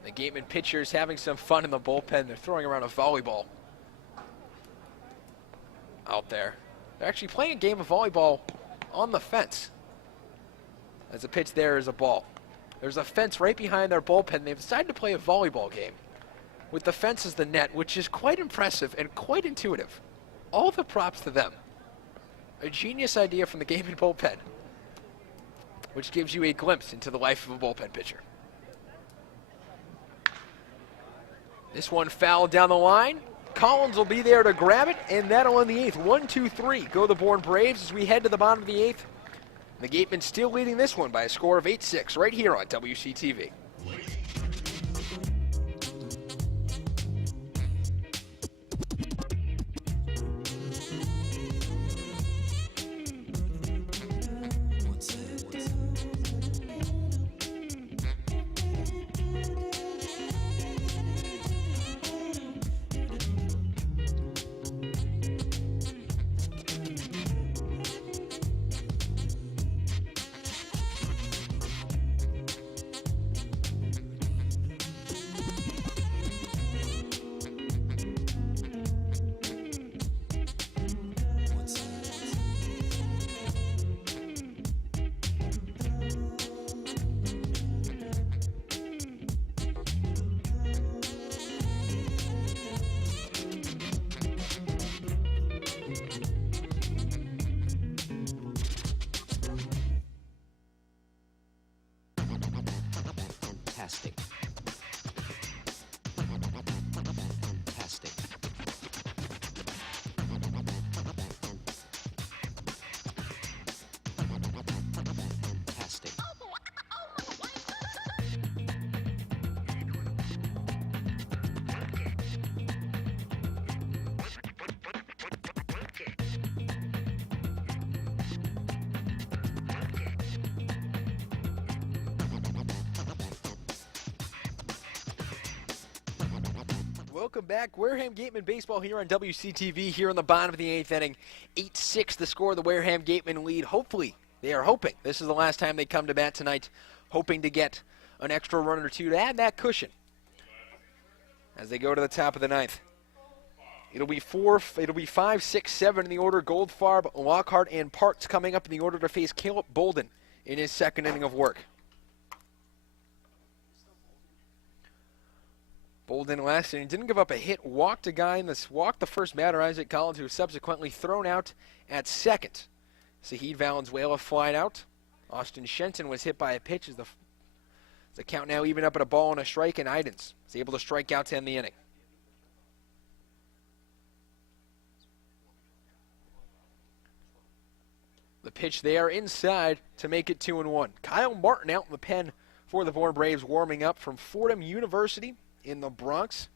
The Gatemen pitchers having some fun in the bullpen. They're throwing around a volleyball out there. They're actually playing a game of volleyball on the fence. As the pitch there is a ball. There's a fence right behind their bullpen. They've decided to play a volleyball game with the fence as the net, which is quite impressive and quite intuitive. All the props to them. A genius idea from the Gatemen bullpen, which gives you a glimpse into the life of a bullpen pitcher. This one fouled down the line. Collins will be there to grab it, and that'll end the 8th. 1-2-3 go the Bourne Braves as we head to the bottom of the 8th. The Gatemen still leading this one by a score of 8-6 right here on WCTV. Welcome back. Wareham Gatemen baseball here on WCTV here in the bottom of the 8th inning. 8-6 the score. The Wareham Gatemen lead. Hopefully, they are hoping this is the last time they come to bat tonight, hoping to get an extra run or two to add that cushion as they go to the top of the 9th. It'll be 5, 6, 7 in the order. Goldfarb, Lockhart, and Parks coming up in the order to face Caleb Bolden in his second inning of work. Bolden last inning didn't give up a hit, walked the first batter, Isaac Collins, who was subsequently thrown out at second. Saheed Valenzuela flied out. Austin Shenton was hit by a pitch as the count now even up at a ball and a strike, and Idens is able to strike out to end the inning. The pitch there inside to make it 2-1. Kyle Martin out in the pen for the Bourne Braves, warming up from Fordham University in the Bronx,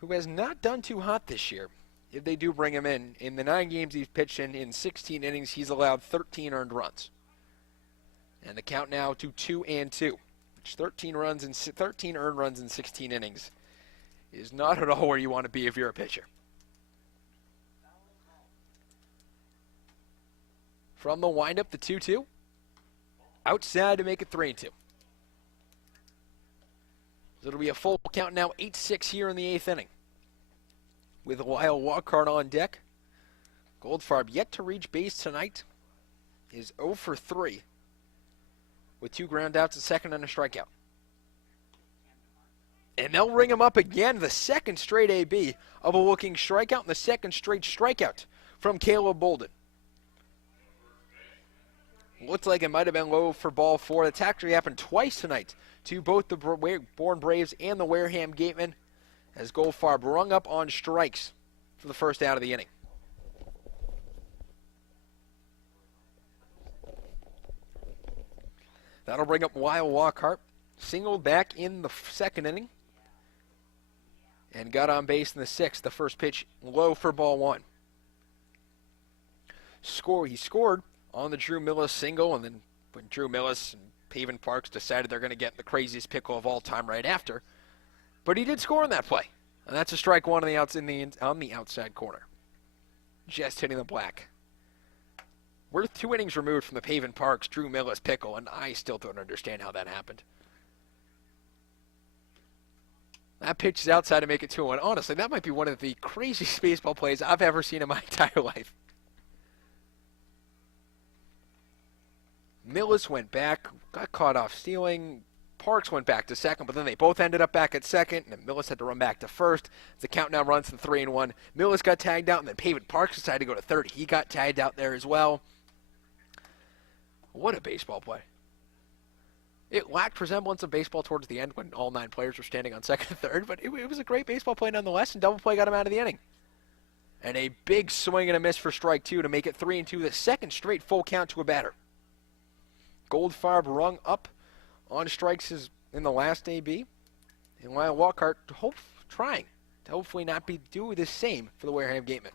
who has not done too hot this year. If they do bring him in the 9 games he's pitched in 16 innings, he's allowed 13 earned runs. And the count now to 2-2, which 13 earned runs in 16 innings is not at all where you want to be if you're a pitcher. From the windup, the 2-2. Outside to make it 3-2. It'll be a full count now, 8-6 here in the 8th inning. With Lyle Walcart on deck. Goldfarb yet to reach base tonight is 0 for 3 with 2 ground outs, a second and a strikeout. And they'll ring him up again, the second straight AB of a looking strikeout and the second straight strikeout from Caleb Bolden. Looks like it might have been low for ball 4. That's actually happened twice tonight to both the Bourne Braves and the Wareham Gatemen as Goldfarb rung up on strikes for the first out of the inning. That'll bring up Lyle Lockhart. Singled back in the second inning. And got on base in the sixth. The first pitch low for ball one. He scored on the Drew Millis single, and then when Drew Millis and Paven Parks decided they're going to get the craziest pickle of all time right after. But he did score on that play. And that's a strike one on the outside corner. Just hitting the black. We're 2 innings removed from the Paven Parks Drew Millis pickle, and I still don't understand how that happened. That pitch is outside to make it 2-1. Honestly, that might be one of the craziest baseball plays I've ever seen in my entire life. Millis went back, got caught off stealing. Parks went back to second, but then they both ended up back at second, and Millis had to run back to first. The count now runs to 3-1. Millis got tagged out, and then Paven Parks decided to go to third. He got tagged out there as well. What a baseball play. It lacked resemblance of baseball towards the end when all 9 players were standing on second and third, but it was a great baseball play nonetheless, and double play got him out of the inning. And a big swing and a miss for strike 2 to make it 3-2, the second straight full count to a batter. Goldfarb rung up on strikes in the last AB, and Lyle Lockhart trying to hopefully not do the same for the Wareham Gatemen.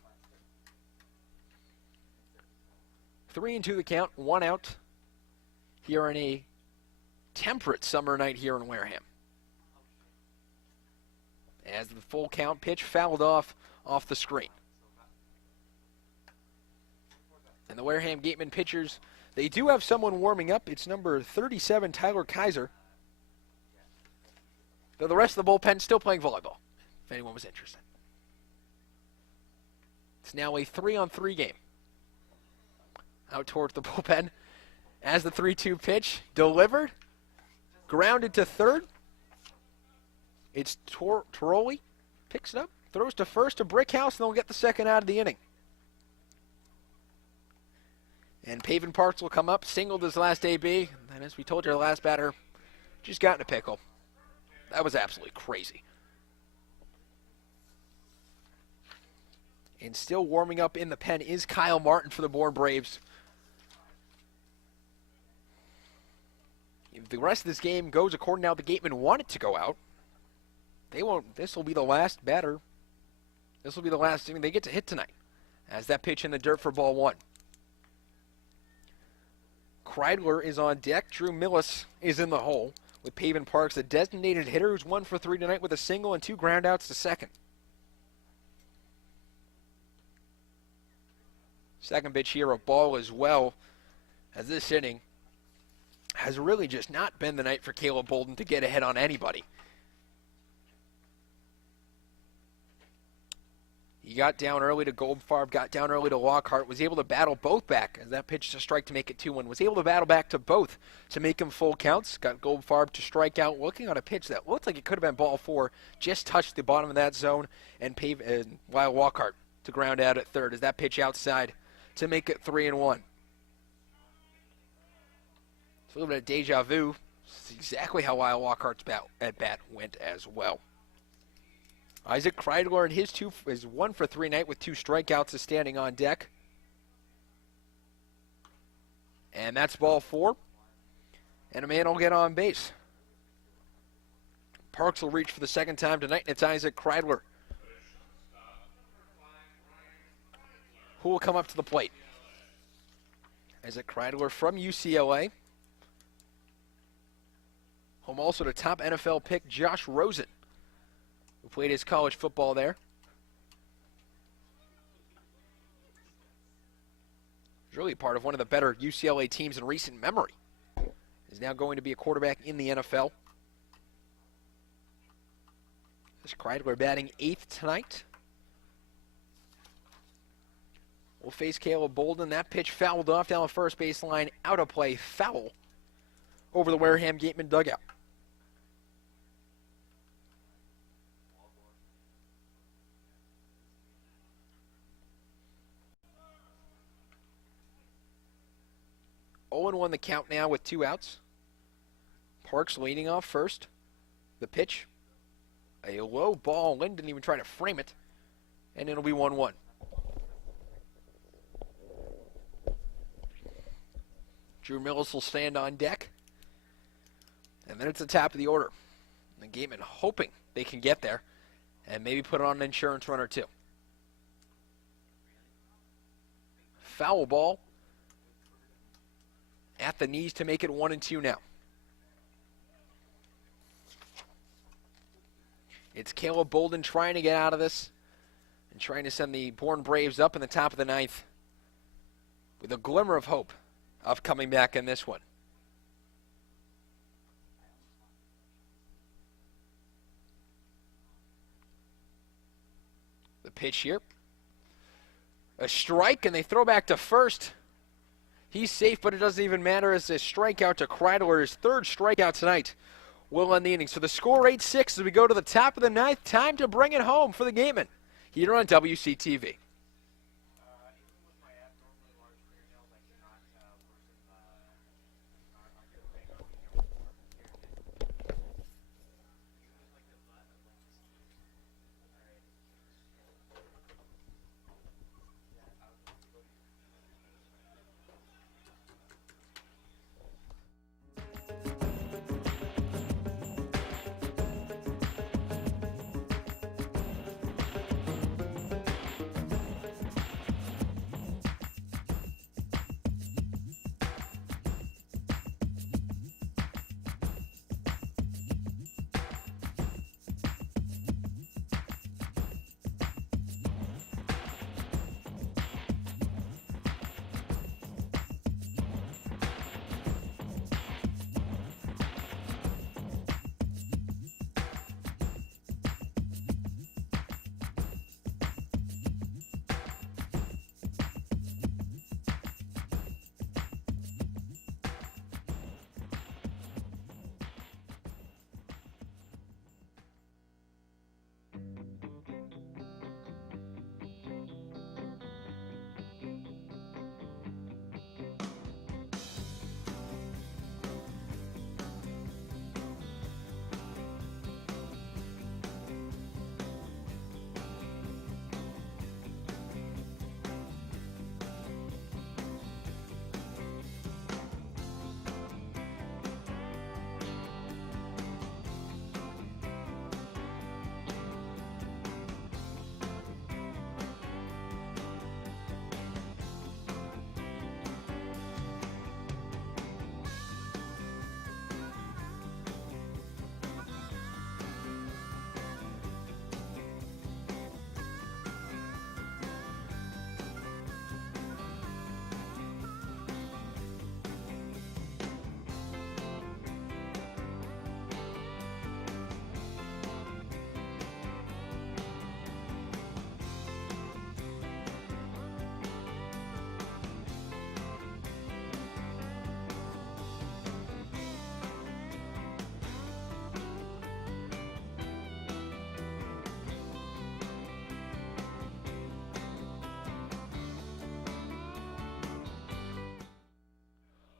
3-2 the count, 1 out here on a temperate summer night here in Wareham. As the full count pitch fouled off the screen. And the Wareham Gatemen pitchers, they do have someone warming up. It's number 37, Tyler Kaiser. Though the rest of the bullpen still playing volleyball, if anyone was interested. It's now a 3-on-3 game. Out towards the bullpen as the 3-2 pitch delivered. Grounded to third. It's Toroli. Picks it up. Throws to first to Brickhouse, and they'll get the second out of the inning. And Paven Parks will come up. Singled his last AB. And as we told you, our last batter just got in a pickle. That was absolutely crazy. And still warming up in the pen is Kyle Martin for the Bourne Braves. If the rest of this game goes according to how the Gatemen want it to go out, they won't. This will be the last batter. This will be the last inning they get to hit tonight. As that pitch in the dirt for ball one. Kreidler is on deck. Drew Millis is in the hole with Paven Parks, the designated hitter who's 1 for 3 tonight with a single and 2 groundouts to second. Second pitch here, a ball as well, as this inning has really just not been the night for Caleb Bolden to get ahead on anybody. He got down early to Goldfarb, got down early to Lockhart, was able to battle both back as that pitch to strike to make it 2-1. Was able to battle back to both to make him full counts. Got Goldfarb to strike out, looking on a pitch that looked like it could have been ball 4. Just touched the bottom of that zone, and Lyle Lockhart to ground out at third as that pitch outside to make it 3-1. It's a little bit of deja vu. It's exactly how Lyle Lockhart's at bat went as well. Isaac Kreidler and his 1 for 3 night with 2 strikeouts is standing on deck. And that's ball 4. And a man will get on base. Parks will reach for the second time tonight, and it's Isaac Kreidler who will come up to the plate. Isaac Kreidler from UCLA. Home also to top NFL pick Josh Rosen, who played his college football there. He's really part of one of the better UCLA teams in recent memory. Is now going to be a quarterback in the NFL. This Kreidler batting 8th tonight. We'll face Caleb Bolden. That pitch fouled off down the first baseline. Out of play, foul over the Wareham Gatemen dugout. Oh, 0-1 the count now with 2 outs. Parks leading off first. The pitch, a low ball. Lynn didn't even try to frame it. And it'll be 1-1. Drew Millis will stand on deck And then it's the top of the order. The Gatemen hoping they can get there and maybe put on an insurance run or two. Foul ball at the knees to make it 1-2 now. It's Caleb Bolden trying to get out of this and trying to send the Bourne Braves up in the top of the ninth with a glimmer of hope of coming back in this one. The pitch here. A strike, and they throw back to first. He's safe, but it doesn't even matter as a strikeout to Kreidler, his third strikeout tonight, will end the inning. So the score 8-6 as we go to the top of the ninth. Time to bring it home for the Gatemen here on WCTV.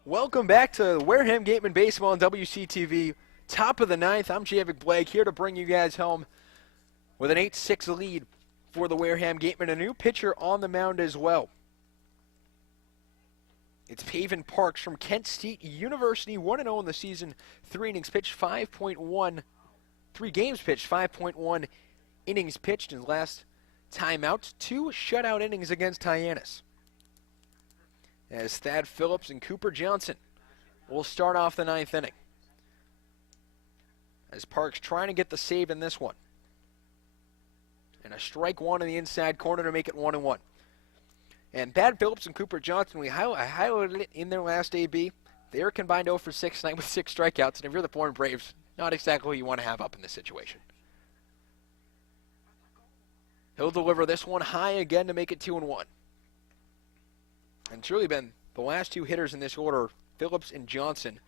Welcome back to Wareham Gatemen Baseball on WCTV. Top of the ninth. I'm Javik Blake here to bring you guys home with an 8-6 lead for the Wareham Gatemen. A new pitcher on the mound as well. It's Paven Parks from Kent State University, 1-0 in the season. 3 innings pitched, 5.1. 3 games pitched, 5.1 innings pitched. His last time out, 2 shutout innings against Hyannis. As Thad Phillips and Cooper Johnson will start off the ninth inning. As Parks trying to get the save in this one. And a strike one in the inside corner to make it 1-1. And Thad Phillips and Cooper Johnson, I highlighted it in their last AB. They're combined 0 for 6 tonight with 6 strikeouts. And if you're the Bourne Braves, not exactly who you want to have up in this situation. He'll deliver this one high again to make it 2-1. And it's really been the last 2 hitters in this order, Phillips and Johnson,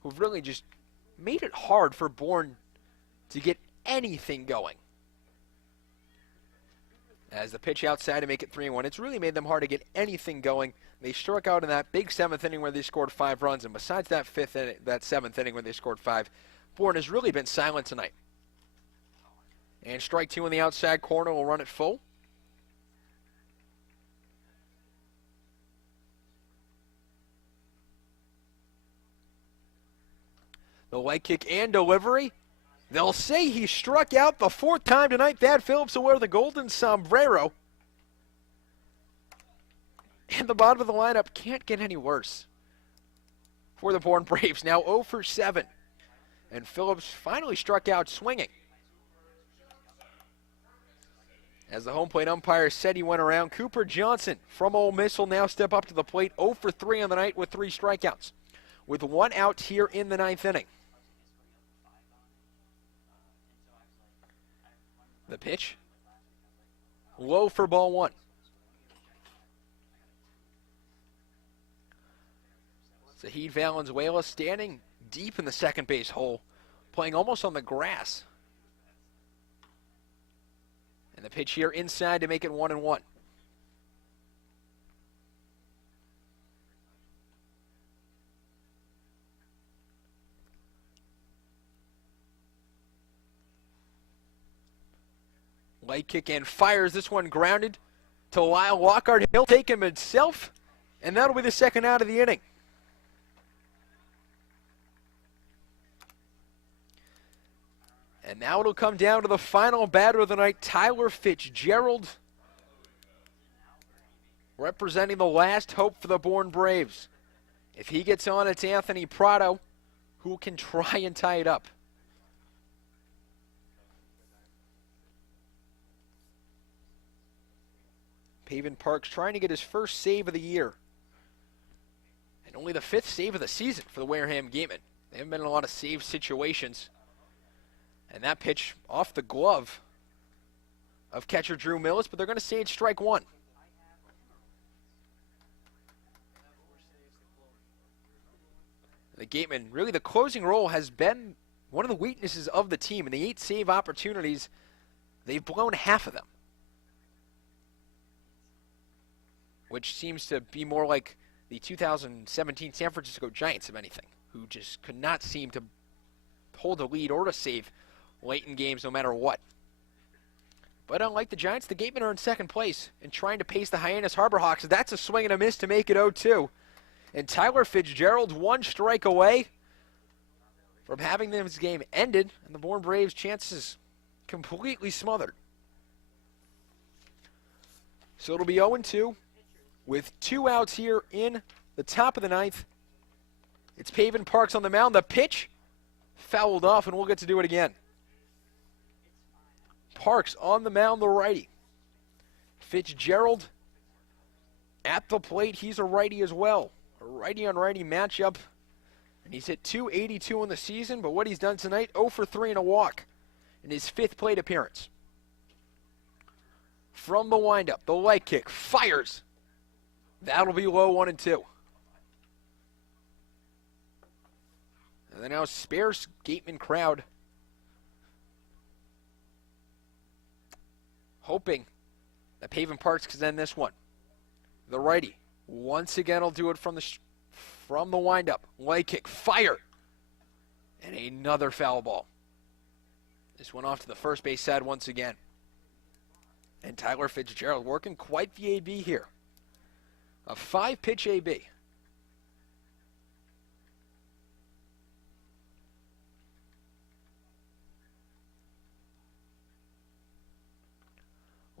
who've really just made it hard for Bourne to get anything going. As the pitch outside to make it 3-1, it's really made them hard to get anything going. They struck out in that big 7th inning where they scored 5 runs, and besides that 7th inning where they scored 5, Bourne has really been silent tonight. And strike 2 in the outside corner will run it full. The leg kick and delivery. They'll say he struck out the 4th time tonight. Thad Phillips will wear the golden sombrero. And the bottom of the lineup can't get any worse for the Bourne Braves. Now 0 for 7. And Phillips finally struck out swinging. As the home plate umpire said he went around, Cooper Johnson from Ole Miss will now step up to the plate, 0 for 3 on the night with 3 strikeouts, with 1 out here in the 9th inning. The pitch, low for ball 1. Zahid Valenzuela standing deep in the second base hole, playing almost on the grass. And the pitch here inside to make it 1-1. Light kick and fires this one grounded to Lyle Lockhart. He'll take him himself, and that'll be the 2nd out of the inning. And now it'll come down to the final batter of the night, Tyler Fitzgerald, representing the last hope for the Bourne Braves. If he gets on, it's Anthony Prado, who can try and tie it up. Pavin Parks trying to get his first save of the year. And only the 5th save of the season for the Wareham Gatemen. They haven't been in a lot of save situations. And that pitch off the glove of catcher Drew Millis, but they're going to say it's strike 1. The Gatemen, really the closing role has been one of the weaknesses of the team. In the 8 save opportunities, they've blown half of them, which seems to be more like the 2017 San Francisco Giants, if anything, who just could not seem to hold a lead or to save late in games no matter what. But unlike the Giants, the Gatemen are in 2nd place and trying to pace the Hyannis Harbor Hawks. That's a swing and a miss to make it 0-2. And Tyler Fitzgerald 1 strike away from having this game ended, and the Bourne Braves' chances completely smothered. So it'll be 0-2 with 2 outs here in the top of the 9th. It's Pavin Parks on the mound. The pitch fouled off, and we'll get to do it again. Parks on the mound, the righty. Fitzgerald at the plate. He's a righty as well. A righty-on-righty matchup. And he's hit .282 in the season, but what he's done tonight, 0 for 3 and a walk in his 5th plate appearance. From the windup, the light kick fires. That'll be low, 1-2. And then now sparse Gateman crowd, hoping that Pavin Parks can end this one. The righty once again will do it from the windup. Light kick, fire, and another foul ball. This one off to the first base side once again. And Tyler Fitzgerald working quite the AB here. A 5-pitch AB.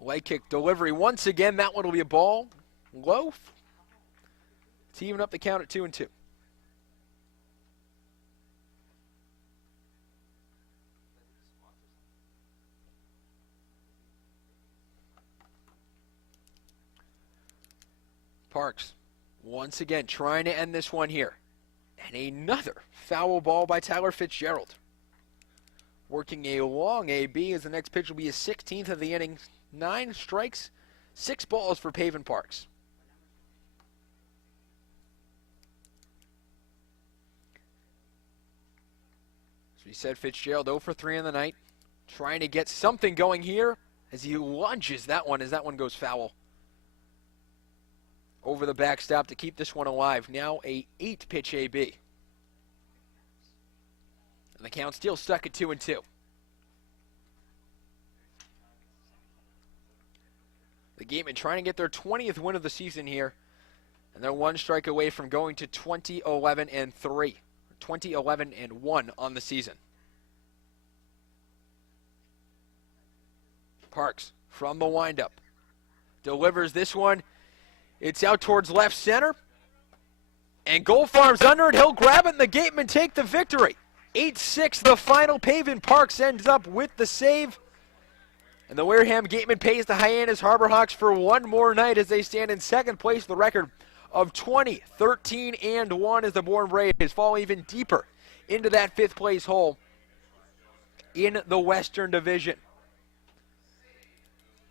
Light kick delivery once again. That one will be a ball. Low. To even up the count at 2-2. Parks once again trying to end this one here. And another foul ball by Tyler Fitzgerald. Working a long AB as the next pitch will be his 16th of the inning. 9 strikes, 6 balls for Pavin Parks. So he said Fitzgerald 0 for 3 in the night. Trying to get something going here as he lunges that one as that one goes foul. Over the backstop to keep this one alive. Now a 8-pitch AB. And the count still stuck at 2-2. The Gatemen trying to get their 20th win of the season here. And they're 1 strike away from going to 20-11-3. 20-11-1 on the season. Parks from the windup delivers this one. It's out towards left center. And Gold Farm's under it. He'll grab it, and the Gatemen take the victory. 8-6 the final. Pavin Parks ends up with the save. And the Wareham Gatemen pays the Hyannis Harbor Hawks for one more night as they stand in second place with a record of 20-13-1 as the Bourne Braves fall even deeper into that fifth place hole in the Western Division.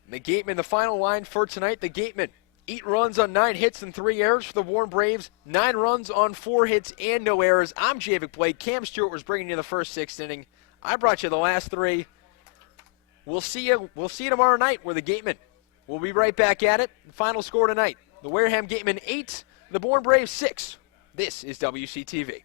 The Gatemen, the final line for tonight, the Gatemen, 8 runs on 9 hits and 3 errors for the Bourne Braves, 9 runs on 4 hits and no errors. I'm Javik Blake. Cam Stewart was bringing you the first 6th inning. I brought you the last 3. We'll see you tomorrow night where the Gatemen will be right back at it. The final score tonight, the Wareham Gatemen 8, the Bourne Braves 6. This is WCTV.